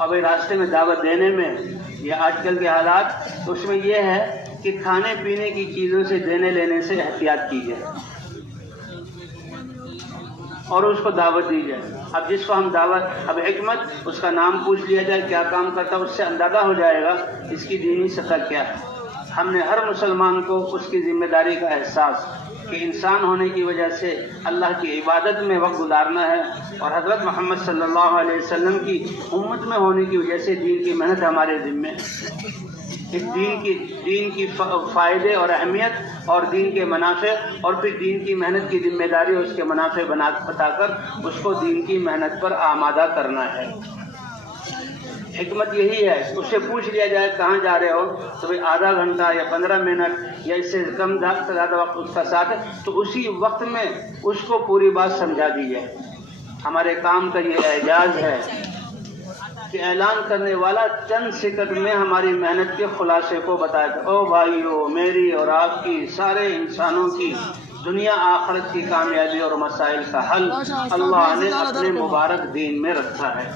اب راستے میں دعوت دینے میں یہ آج کل کے حالات اس میں یہ ہے کہ کھانے پینے کی چیزوں سے دینے لینے سے احتیاط کی جائے اور اس کو دعوت دی جائے۔ اب جس کو ہم دعوت، اب حکمت اس کا نام پوچھ لیا جائے کیا کام کرتا ہے، اس سے اندازہ ہو جائے گا اس کی دینی سطح کیا ہے۔ ہم نے ہر مسلمان کو اس کی ذمہ داری کا احساس کہ انسان ہونے کی وجہ سے اللہ کی عبادت میں وقت گزارنا ہے، اور حضرت محمد صلی اللہ علیہ وسلم کی امت میں ہونے کی وجہ سے دین کی محنت ہمارے ذمے ہے۔ اس دین کی فائدے اور اہمیت اور دین کے منافع اور پھر دین کی محنت کی ذمہ داری اور اس کے منافع بتا کر اس کو دین کی محنت پر آمادہ کرنا ہے۔ حکمت یہی ہے، اس سے پوچھ لیا جائے کہاں جا رہے ہو تو بھائی آدھا گھنٹہ یا 15 منٹ یا اس سے کم زیادہ وقت اس کا ساتھ ہے، تو اسی وقت میں اس کو پوری بات سمجھا دی جائے۔ ہمارے کام کا یہ اعجاز ہے کہ اعلان کرنے والا چند سیکنڈ میں ہماری محنت کے خلاصے کو بتایا تھا۔ او بھائیو، میری اور آپ کی، سارے انسانوں کی دنیا آخرت کی کامیابی اور مسائل کا حل اللہ نے اپنے مبارک دین میں رکھا ہے۔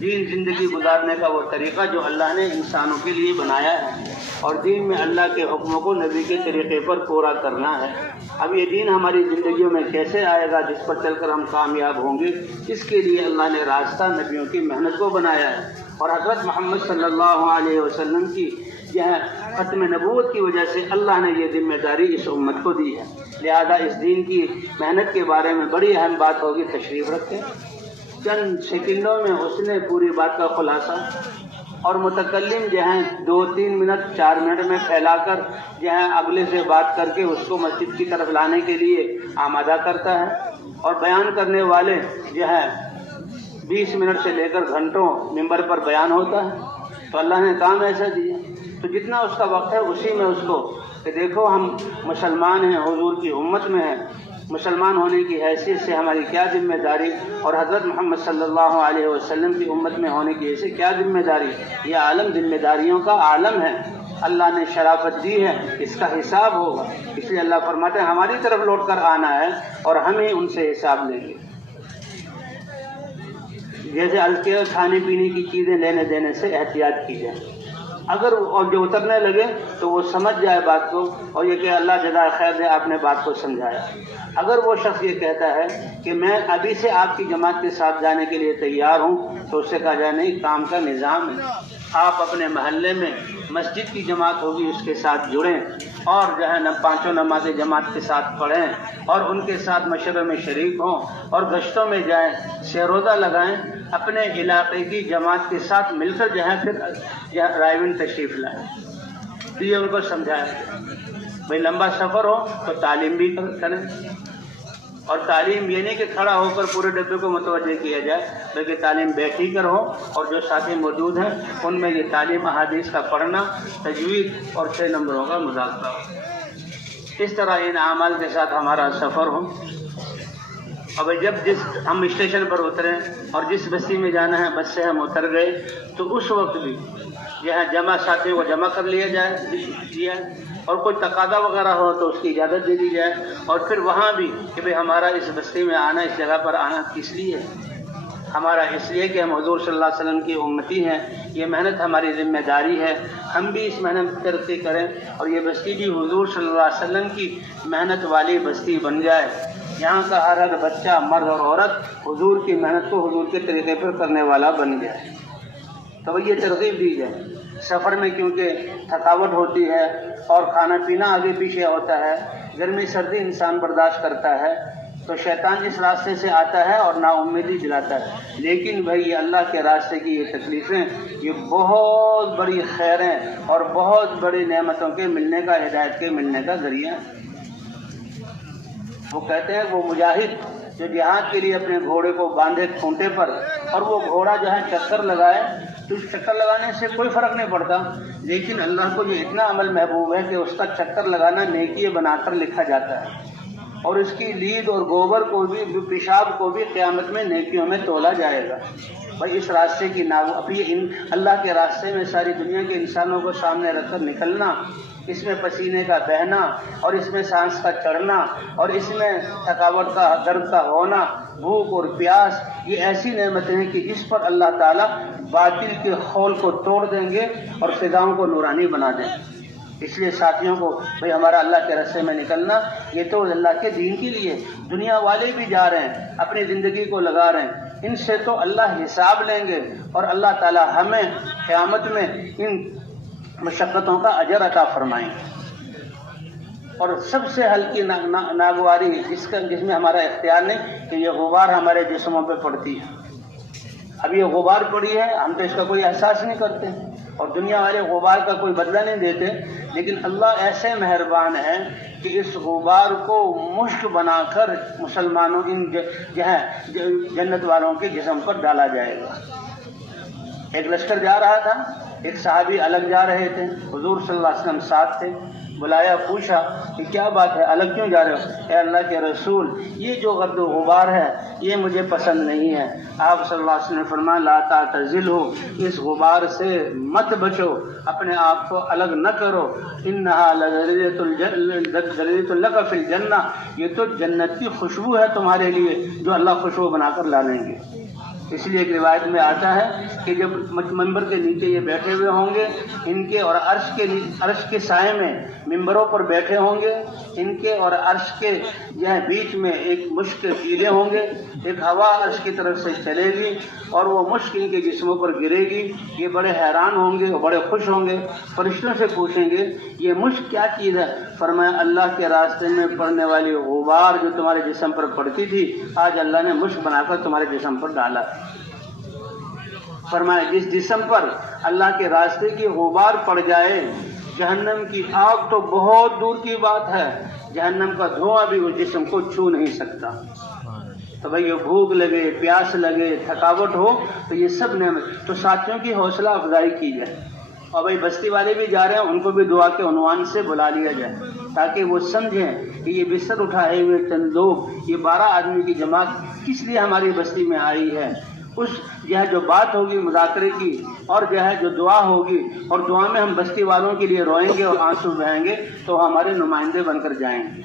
دین زندگی گزارنے کا وہ طریقہ جو اللہ نے انسانوں کے لیے بنایا ہے، اور دین میں اللہ کے حکموں کو نبی کے طریقے پر پورا کرنا ہے۔ اب یہ دین ہماری زندگیوں میں کیسے آئے گا جس پر چل کر ہم کامیاب ہوں گے، اس کے لیے اللہ نے راستہ نبیوں کی محنت کو بنایا ہے، اور حضرت محمد صلی اللہ علیہ وسلم کی یہ ختم نبوت کی وجہ سے اللہ نے یہ ذمہ داری اس امت کو دی ہے۔ لہذا اس دین کی محنت کے بارے میں بڑی اہم بات ہوگی، تشریف رکھیں۔ چند سیکنڈوں میں اس نے پوری بات کا خلاصہ، اور متکلم جو ہیں 2-3 منٹ 4 منٹ میں پھیلا کر جو ہے اگلے سے بات کر کے اس کو مسجد کی طرف لانے کے لیے آمادہ کرتا ہے، اور بیان کرنے والے جو ہے 20 منٹ سے لے کر گھنٹوں ممبر پر بیان ہوتا ہے۔ تو اللہ نے کام ایسا دیا، تو جتنا اس کا وقت ہے اسی میں اس کو کہ دیکھو ہم مسلمان ہیں، حضور کی امت میں ہیں، مسلمان ہونے کی حیثیت سے ہماری کیا ذمہ داری، اور حضرت محمد صلی اللہ علیہ وسلم کی امت میں ہونے کی حیثیت کیا ذمہ داری۔ یہ عالم ذمہ داریوں کا عالم ہے، اللہ نے شرافت دی ہے، اس کا حساب ہوگا۔ اس لیے اللہ فرماتے ہیں ہماری طرف لوٹ کر آنا ہے اور ہم ہی ان سے حساب لیں گے۔ جیسے ہلکے کھانے پینے کی چیزیں لینے دینے سے احتیاط کی جائے. اگر اور جو اترنے لگے تو وہ سمجھ جائے بات کو اور یہ کہ اللہ جزائے خیر دے آپ نے بات کو سمجھایا. اگر وہ شخص یہ کہتا ہے کہ میں ابھی سے آپ کی جماعت کے ساتھ جانے کے لیے تیار ہوں تو اس سے کہا جائے نہیں، کام کا نظام ہے، آپ اپنے محلے میں مسجد کی جماعت ہوگی اس کے ساتھ جڑیں اور جو ہے پانچوں نمازیں جماعت کے ساتھ پڑھیں اور ان کے ساتھ مشورے میں شریک ہوں اور گشتوں میں جائیں، سیروزہ لگائیں، اپنے علاقے کی جماعت کے ساتھ مل کر جو ہے پھر رائے تشریف لائیں. تو یہ ان کو سمجھایا بھائی لمبا سفر ہو تو تعلیم بھی کریں، اور تعلیم یہ نہیں کہ کھڑا ہو کر پورے ڈبے کو متوجہ کیا جائے بلکہ تعلیم بیٹھی کر ہو اور جو ساتھی موجود ہیں ان میں یہ تعلیم احادیث کا پڑھنا، تجوید اور 6 نمبروں کا مذاکرہ ہو. اس طرح ان اعمال کے ساتھ ہمارا سفر ہو. اب جب ہم اسٹیشن پر اتریں اور جس بستی میں جانا ہے بس سے ہم اتر گئے تو اس وقت بھی یہاں جمع ساتھیوں کو جمع کر لیا جائے اور کوئی تقاضا وغیرہ ہو تو اس کی اجازت دے دی جائے. اور پھر وہاں بھی کہ بھئی ہمارا اس بستی میں آنا، اس جگہ پر آنا کس لیے؟ ہمارا اس لیے کہ ہم حضور صلی اللہ علیہ وسلم کی امتی ہیں، یہ محنت ہماری ذمہ داری ہے، ہم بھی اس محنت ترقی کریں اور یہ بستی بھی حضور صلی اللہ علیہ وسلم کی محنت والی بستی بن جائے. یہاں کا ہر بچہ، مرد اور عورت حضور کی محنت کو حضور کے طریقے پر کرنے والا بن جائے. تو یہ ترغیب دی جائے. سفر میں کیونکہ تھکاوٹ ہوتی ہے اور کھانا پینا آگے پیچھے ہوتا ہے، گرمی سردی انسان برداشت کرتا ہے تو شیطان اس راستے سے آتا ہے اور نا امیدی دلاتا ہے. لیکن بھائی یہ اللہ کے راستے کی یہ تکلیفیں یہ بہت بڑی خیریں اور بہت بڑی نعمتوں کے ملنے کا، ہدایت کے ملنے کا ذریعہ ہے. وہ کہتے ہیں وہ مجاہد جو جہاد کے لیے اپنے گھوڑے کو باندھے کھونٹے پر اور وہ گھوڑا جو ہے چکر لگائے تو اس چکر لگانے سے کوئی فرق نہیں پڑتا، لیکن اللہ کو یہ اتنا عمل محبوب ہے کہ اس کا چکر لگانا نیکی بنا کر لکھا جاتا ہے اور اس کی لید اور گوبر کو بھی، پیشاب کو بھی قیامت میں نیکیوں میں تولا جائے گا. بھائی اس راستے کی اللہ کے راستے میں ساری دنیا کے انسانوں کو سامنے رکھ کر نکلنا، اس میں پسینے کا بہنا اور اس میں سانس کا چڑھنا اور اس میں تھکاوٹ کا، درد کا ہونا، بھوک اور پیاس، یہ ایسی نعمتیں ہیں کہ اس پر اللہ تعالیٰ باطل کے خول کو توڑ دیں گے اور فضاؤں کو نورانی بنا دیں گے. اس لیے ساتھیوں کو بھئی ہمارا اللہ کے راستے میں نکلنا یہ تو اللہ کے دین کے لیے. دنیا والے بھی جا رہے ہیں، اپنی زندگی کو لگا رہے ہیں، ان سے تو اللہ حساب لیں گے اور اللہ تعالیٰ ہمیں قیامت میں ان مشقتوں کا اجر عطا فرمائیں گے. اور سب سے ہلکی ناگواری جس میں ہمارا اختیار نہیں کہ یہ غبار ہمارے جسموں پہ پڑتی ہے. اب یہ غبار پڑی ہے، ہم تو اس کا کوئی احساس نہیں کرتے اور دنیا والے غبار کا کوئی بدلہ نہیں دیتے، لیکن اللہ ایسے مہربان ہے کہ اس غبار کو مشک بنا کر مسلمانوں جنت والوں کے جسم پر ڈالا جائے گا. ایک لشکر جا رہا تھا، ایک صحابی الگ جا رہے تھے، حضور صلی اللہ علیہ وسلم ساتھ تھے. بلایا، پوچھا کہ کیا بات ہے، الگ کیوں جا رہے ہو؟ اے اللہ کے رسول، یہ جو گرد و غبار ہے یہ مجھے پسند نہیں ہے. آپ صلی اللہ علیہ وسلم نے فرمایا لا تعتزلوا، اس غبار سے مت بچو، اپنے آپ کو الگ نہ کرو. انہا لذریۃ لک فی الجنہ، یہ تو جنت کی خوشبو ہے تمہارے لیے جو اللہ خوشبو بنا کر لا لیں گے. اس لیے ایک روایت میں آتا ہے کہ جب منبر کے نیچے یہ بیٹھے ہوئے ہوں گے، ان کے اور عرش کے سائے میں منبروں پر بیٹھے ہوں گے، ان کے اور عرش کے بیچ میں ایک مشک کے کیلے ہوں گے، ایک ہوا عرش کی طرف سے چلے گی اور وہ مشک ان کے جسموں پر گرے گی. یہ بڑے حیران ہوں گے اور بڑے خوش ہوں گے. فرشتوں سے پوچھیں گے یہ مشک کیا چیز ہے؟ فرمایا اللہ کے راستے میں پڑنے والی غبار جو تمہارے جسم پر پڑتی تھی، آج اللہ نے مشک بنا کر تمہارے جسم پر ڈالا. فرمایا جس جسم پر اللہ کے راستے کی غبار پڑ جائے، جہنم کی آگ تو بہت دور کی بات ہے، جہنم کا دھواں بھی اس جسم کو چھو نہیں سکتا. تو بھئی یہ بھوک لگے، پیاس لگے، تھکاوٹ ہو تو یہ سب نعمت. تو ساتھیوں کی حوصلہ افزائی کی جائے اور بھئی بستی والے بھی جا رہے ہیں، ان کو بھی دعا کے عنوان سے بلا لیا جائے تاکہ وہ سمجھیں کہ یہ بستر اٹھائے ہوئے چند لوگ، یہ 12 آدمی کی جماعت کس لیے ہماری بستی میں آئی ہے. اس جو بات ہوگی مذاکرے کی اور جو دعا ہوگی اور دعا میں ہم بستی والوں کے لیے روئیں گے اور آنسو بہائیں گے تو ہمارے نمائندے بن کر جائیں گے.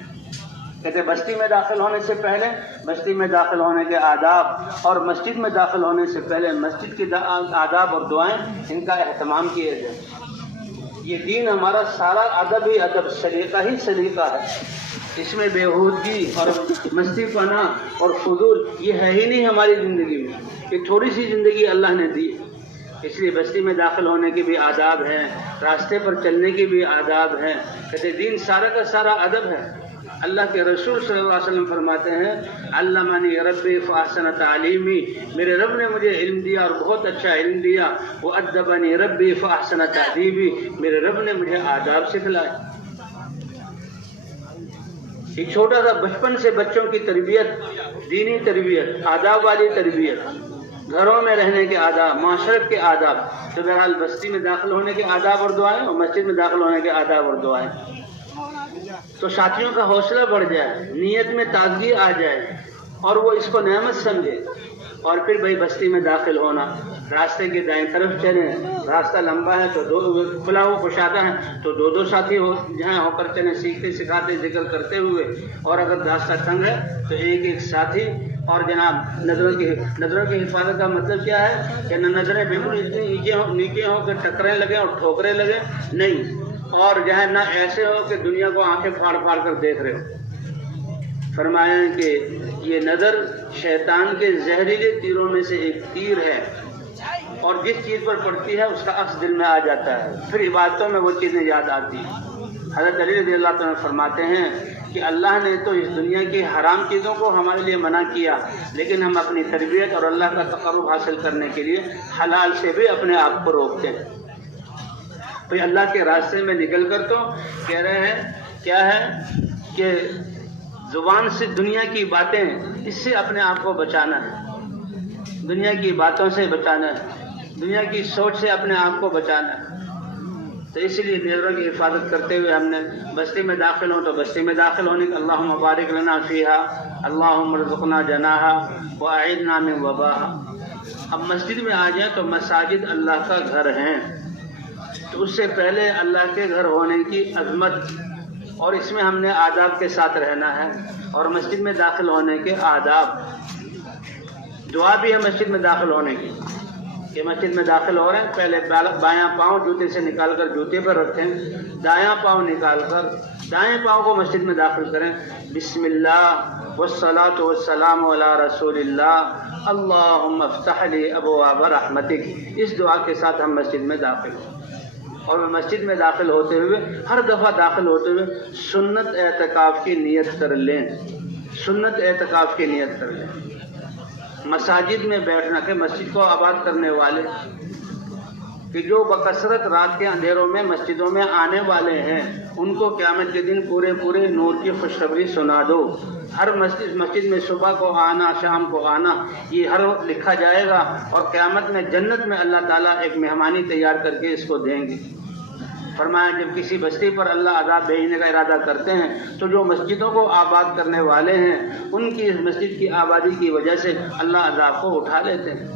کہتے بستی میں داخل ہونے سے پہلے بستی میں داخل ہونے کے آداب اور مسجد میں داخل ہونے سے پہلے مسجد کے آداب اور دعائیں ان کا اہتمام کیے جائیں. یہ دین ہمارا سارا ادب ہی ادب، سلیقہ ہی سلیقہ ہے. اس میں بےہودگی اور مستی پنا اور فضول یہ ہے ہی نہیں ہماری زندگی میں. یہ تھوڑی سی زندگی اللہ نے دی. اس لیے بستی میں داخل ہونے کے بھی آداب ہیں، راستے پر چلنے کے بھی آداب ہیں. کہتے دین سارا کا سارا ادب ہے. اللہ کے رسول صلی اللہ علیہ وسلم فرماتے ہیں علمنی ربی فاحسن تعلیمی، میرے رب نے مجھے علم دیا اور بہت اچھا علم دیا. وادبنی ربی فاحسن تادیبی، میرے رب نے مجھے آداب سکھلائے. ایک چھوٹا سا بچپن سے بچوں کی تربیت، دینی تربیت، آداب والی تربیت، گھروں میں رہنے کے آداب، معاشرت کے آداب. تو بہرحال بستی میں داخل ہونے کے آداب اور دعائیں اور مسجد میں داخل ہونے کے آداب اور دعائیں. تو ساتھیوں کا حوصلہ بڑھ جائے، نیت میں تازگی آ جائے اور وہ اس کو نعمت سمجھے. اور پھر بھائی بستی میں داخل ہونا، راستے کے دائیں طرف چلیں. راستہ لمبا ہے تو کھلا ہوا کشادہ ہے تو دو ساتھی جہاں ہو کر چلیں، سیکھتے سکھاتے ذکر کرتے ہوئے. اور اگر راستہ تنگ ہے تو ایک ساتھی. اور جناب نظروں کی حفاظت کا مطلب کیا ہے کہ نہ نظریں بالکل اتنی نیچے ہوں کہ ٹکریں لگیں اور ٹھوکریں لگیں، نہیں. اور جو ہے نہ ایسے ہو کہ دنیا کو آنکھیں پھاڑ پھاڑ کر دیکھ رہے ہو. فرمایا کہ یہ نظر شیطان کے زہریلے تیروں میں سے ایک تیر ہے، اور جس چیز پر پڑتی ہے اس کا عکس دل میں آ جاتا ہے، پھر عبادتوں میں وہ چیزیں یاد آتی ہیں. حضرت علی رضی اللہ عنہ فرماتے ہیں کہ اللہ نے تو اس دنیا کی حرام چیزوں کو ہمارے لیے منع کیا، لیکن ہم اپنی تربیت اور اللہ کا تقرب حاصل کرنے کے لیے حلال سے بھی اپنے آپ کو روکتے ہیں. تو اللہ کے راستے میں نکل کر تو کہہ رہے ہیں کیا ہے کہ زبان سے دنیا کی باتیں، اس سے اپنے آپ کو بچانا ہے. دنیا کی باتوں سے بچانا ہے، دنیا کی سوچ سے اپنے آپ کو بچانا ہے. تو اسی لیے نظروں کی حفاظت کرتے ہوئے ہم نے بستی میں داخل ہوں تو بستی میں داخل ہونے کا اللہم بارک لنا فیہا اللہم ارزقنا جناہا واعذنا من وباہا. اب مسجد میں آ جائیں تو مساجد اللہ کا گھر ہیں، تو اس سے پہلے اللہ کے گھر ہونے کی عظمت اور اس میں ہم نے آداب کے ساتھ رہنا ہے. اور مسجد میں داخل ہونے کے آداب، دعا بھی ہے مسجد میں داخل ہونے کی کہ مسجد میں داخل ہو رہے ہیں پہلے بایاں پاؤں جوتے سے نکال کر جوتے پر رکھیں، دایاں پاؤں نکال کر دائیں پاؤں کو مسجد میں داخل کریں. بسم اللہ والصلاۃ والسلام علی رسول اللہ اللہم افتح لی ابواب رحمتک. اس دعا کے ساتھ ہم مسجد میں داخل ہوں. اور مسجد میں داخل ہوتے ہوئے ہر دفعہ داخل ہوتے ہوئے سنت اعتکاف کی نیت کر لیں. سنت اعتکاف کی نیت کر لیں. مساجد میں بیٹھنا کہ مسجد کو آباد کرنے والے کہ جو بکثرت رات کے اندھیروں میں مسجدوں میں آنے والے ہیں ان کو قیامت کے دن پورے نور کی خوشخبری سنا دو. ہر مسجد میں صبح کو آنا، شام کو آنا، یہ ہر وقت لکھا جائے گا. اور قیامت میں جنت میں اللہ تعالیٰ ایک مہمانی تیار کر کے اس کو دیں گے. فرمایا جب کسی بستی پر اللہ عذاب بھیجنے کا ارادہ کرتے ہیں تو جو مسجدوں کو آباد کرنے والے ہیں ان کی اس مسجد کی آبادی کی وجہ سے اللہ عذاب کو اٹھا لیتے ہیں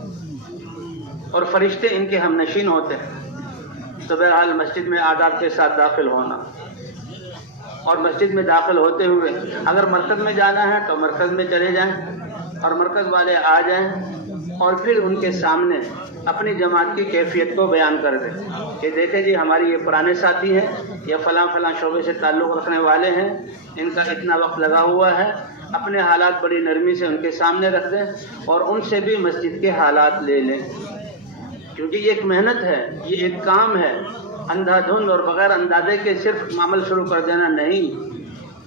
اور فرشتے ان کے ہم نشین ہوتے ہیں. تو بہرحال مسجد میں آداب کے ساتھ داخل ہونا. اور مسجد میں داخل ہوتے ہوئے اگر مرکز میں جانا ہے تو مرکز میں چلے جائیں اور مرکز والے آ جائیں اور پھر ان کے سامنے اپنی جماعت کی کیفیت کو بیان کر دیں کہ دیکھیں جی ہماری یہ پرانے ساتھی ہیں، یہ فلاں شعبے سے تعلق رکھنے والے ہیں، ان کا اتنا وقت لگا ہوا ہے. اپنے حالات بڑی نرمی سے ان کے سامنے رکھ دیں اور ان سے بھی مسجد کے حالات لے لیں، کیونکہ یہ ایک محنت ہے، یہ ایک کام ہے. اندھا دھند اور بغیر اندازے کے صرف عمل شروع کر دینا نہیں،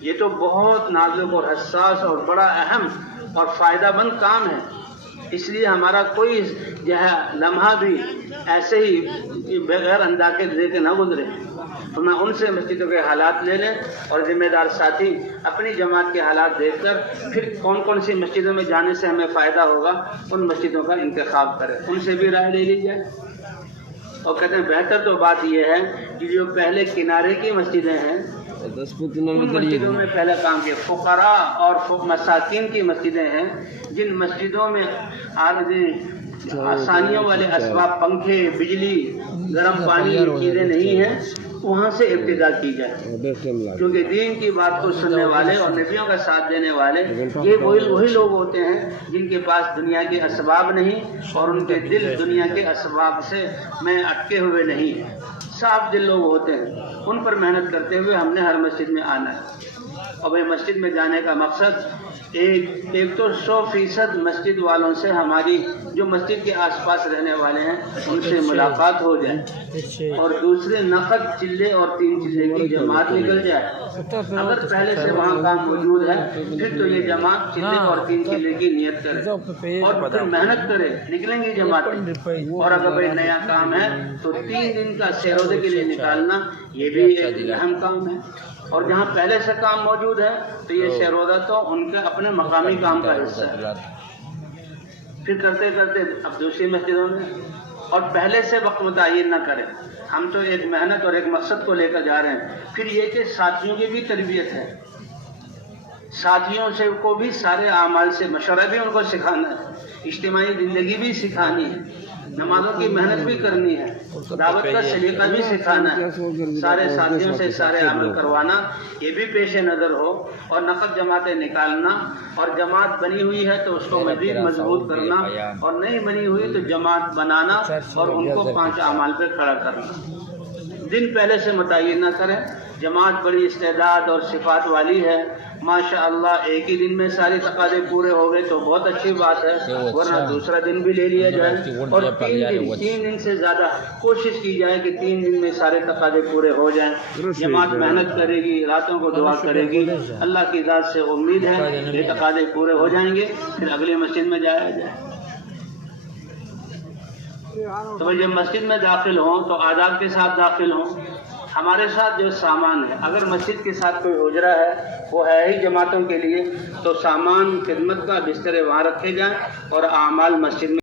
یہ تو بہت نازک اور حساس اور بڑا اہم اور فائدہ مند کام ہے. اس لیے ہمارا کوئی جو ہے لمحہ بھی ایسے ہی بغیر اندازے دے کے نہ گزرے. تو میں ان سے مسجدوں کے حالات لے لیں اور ذمہ دار ساتھی اپنی جماعت کے حالات دیکھ کر پھر کون سی مسجدوں میں جانے سے ہمیں فائدہ ہوگا ان مسجدوں کا انتخاب کریں، ان سے بھی رائے لے لی جائے. اور کہتے ہیں بہتر تو بات یہ ہے کہ جو پہلے کنارے کی مسجدیں ہیں ان مسجدوں میں پہلا کام کیا. فقراء اور مساکین کی مسجدیں ہیں جن مسجدوں میں آسانیوں والے اسباب، پنکھے، بجلی، گرم پانی چیزیں نہیں ہیں، وہاں سے ابتدا کی جائے، کیونکہ دین کی بات کو سننے والے اور نبیوں کا ساتھ دینے والے یہ وہی لوگ ہوتے ہیں جن کے پاس دنیا کے اسباب نہیں اور ان کے دل دنیا کے اسباب سے میں اٹکے ہوئے نہیں ہیں، صاف دل لوگ ہوتے ہیں۔ ان پر محنت کرتے ہوئے ہم نے ہر مسجد میں آنا ہے، اور بھائی مسجد میں جانے کا مقصد ایک تو 100% مسجد والوں سے، ہماری جو مسجد کے آس پاس رہنے والے ہیں ان سے ملاقات ہو جائے، اور دوسرے نقد چلے اور 3 چلے کی جماعت نکل جائے۔ اگر پہلے سے وہاں کام موجود ہے پھر تو یہ جماعت چلے اور 3 چلے کی نیت کرے اور پھر محنت کرے، نکلیں گی جماعت۔ اور اگر بھائی نیا کام ہے تو 3 دن کا سیرودے کے لیے نکالنا یہ بھی ایک اہم کام ہے، اور جہاں پہلے سے کام موجود ہے تو یہ سیرودہ تو ان کے اپنے مقامی کام کا حصہ ہے۔ پھر کرتے کرتے اب دوسری مسجدوں میں، اور پہلے سے وقت متعین نہ کریں، ہم تو ایک محنت اور ایک مقصد کو لے کر جا رہے ہیں۔ پھر یہ کہ ساتھیوں کی بھی تربیت ہے، ساتھیوں سے کو بھی سارے اعمال سے مشورہ بھی ان کو سکھانا ہے، اجتماعی زندگی بھی سکھانی ہے، نمازوں کی محنت بھی کرنی ہے، دعوت کا سلیقہ بھی سکھانا ہے، سارے ساتھیوں سے سارے عمل کروانا یہ بھی پیش نظر ہو، اور نقد جماعتیں نکالنا، اور جماعت بنی ہوئی ہے تو اس کو مزید مضبوط کرنا، اور نہیں بنی ہوئی تو جماعت بنانا اور ان کو 5 اعمال پہ کھڑا کرنا۔ دن پہلے سے متعین نہ کریں، جماعت بڑی استعداد اور صفات والی ہے، ماشاءاللہ ایک ہی دن میں سارے تقاضے پورے ہو گئے تو بہت اچھی بات ہے، ورنہ دوسرا دن بھی لے لیا جائے، اور 3 دن سے زیادہ کوشش کی جائے کہ 3 دن میں سارے تقاضے پورے ہو جائیں۔ جماعت محنت کرے گی، راتوں کو دعا کرے گی، اللہ کی ذات سے امید ہے یہ تقاضے پورے ہو جائیں گے، پھر اگلی مسجد میں جایا جائے۔ تو جب مسجد میں داخل ہوں تو آداب کے ساتھ داخل ہوں۔ ہمارے ساتھ جو سامان ہے، اگر مسجد کے ساتھ کوئی حجرہ ہے وہ ہے ہی جماعتوں کے لیے، تو سامان خدمت کا بسترے وہاں رکھے جائیں اور اعمال مسجد میں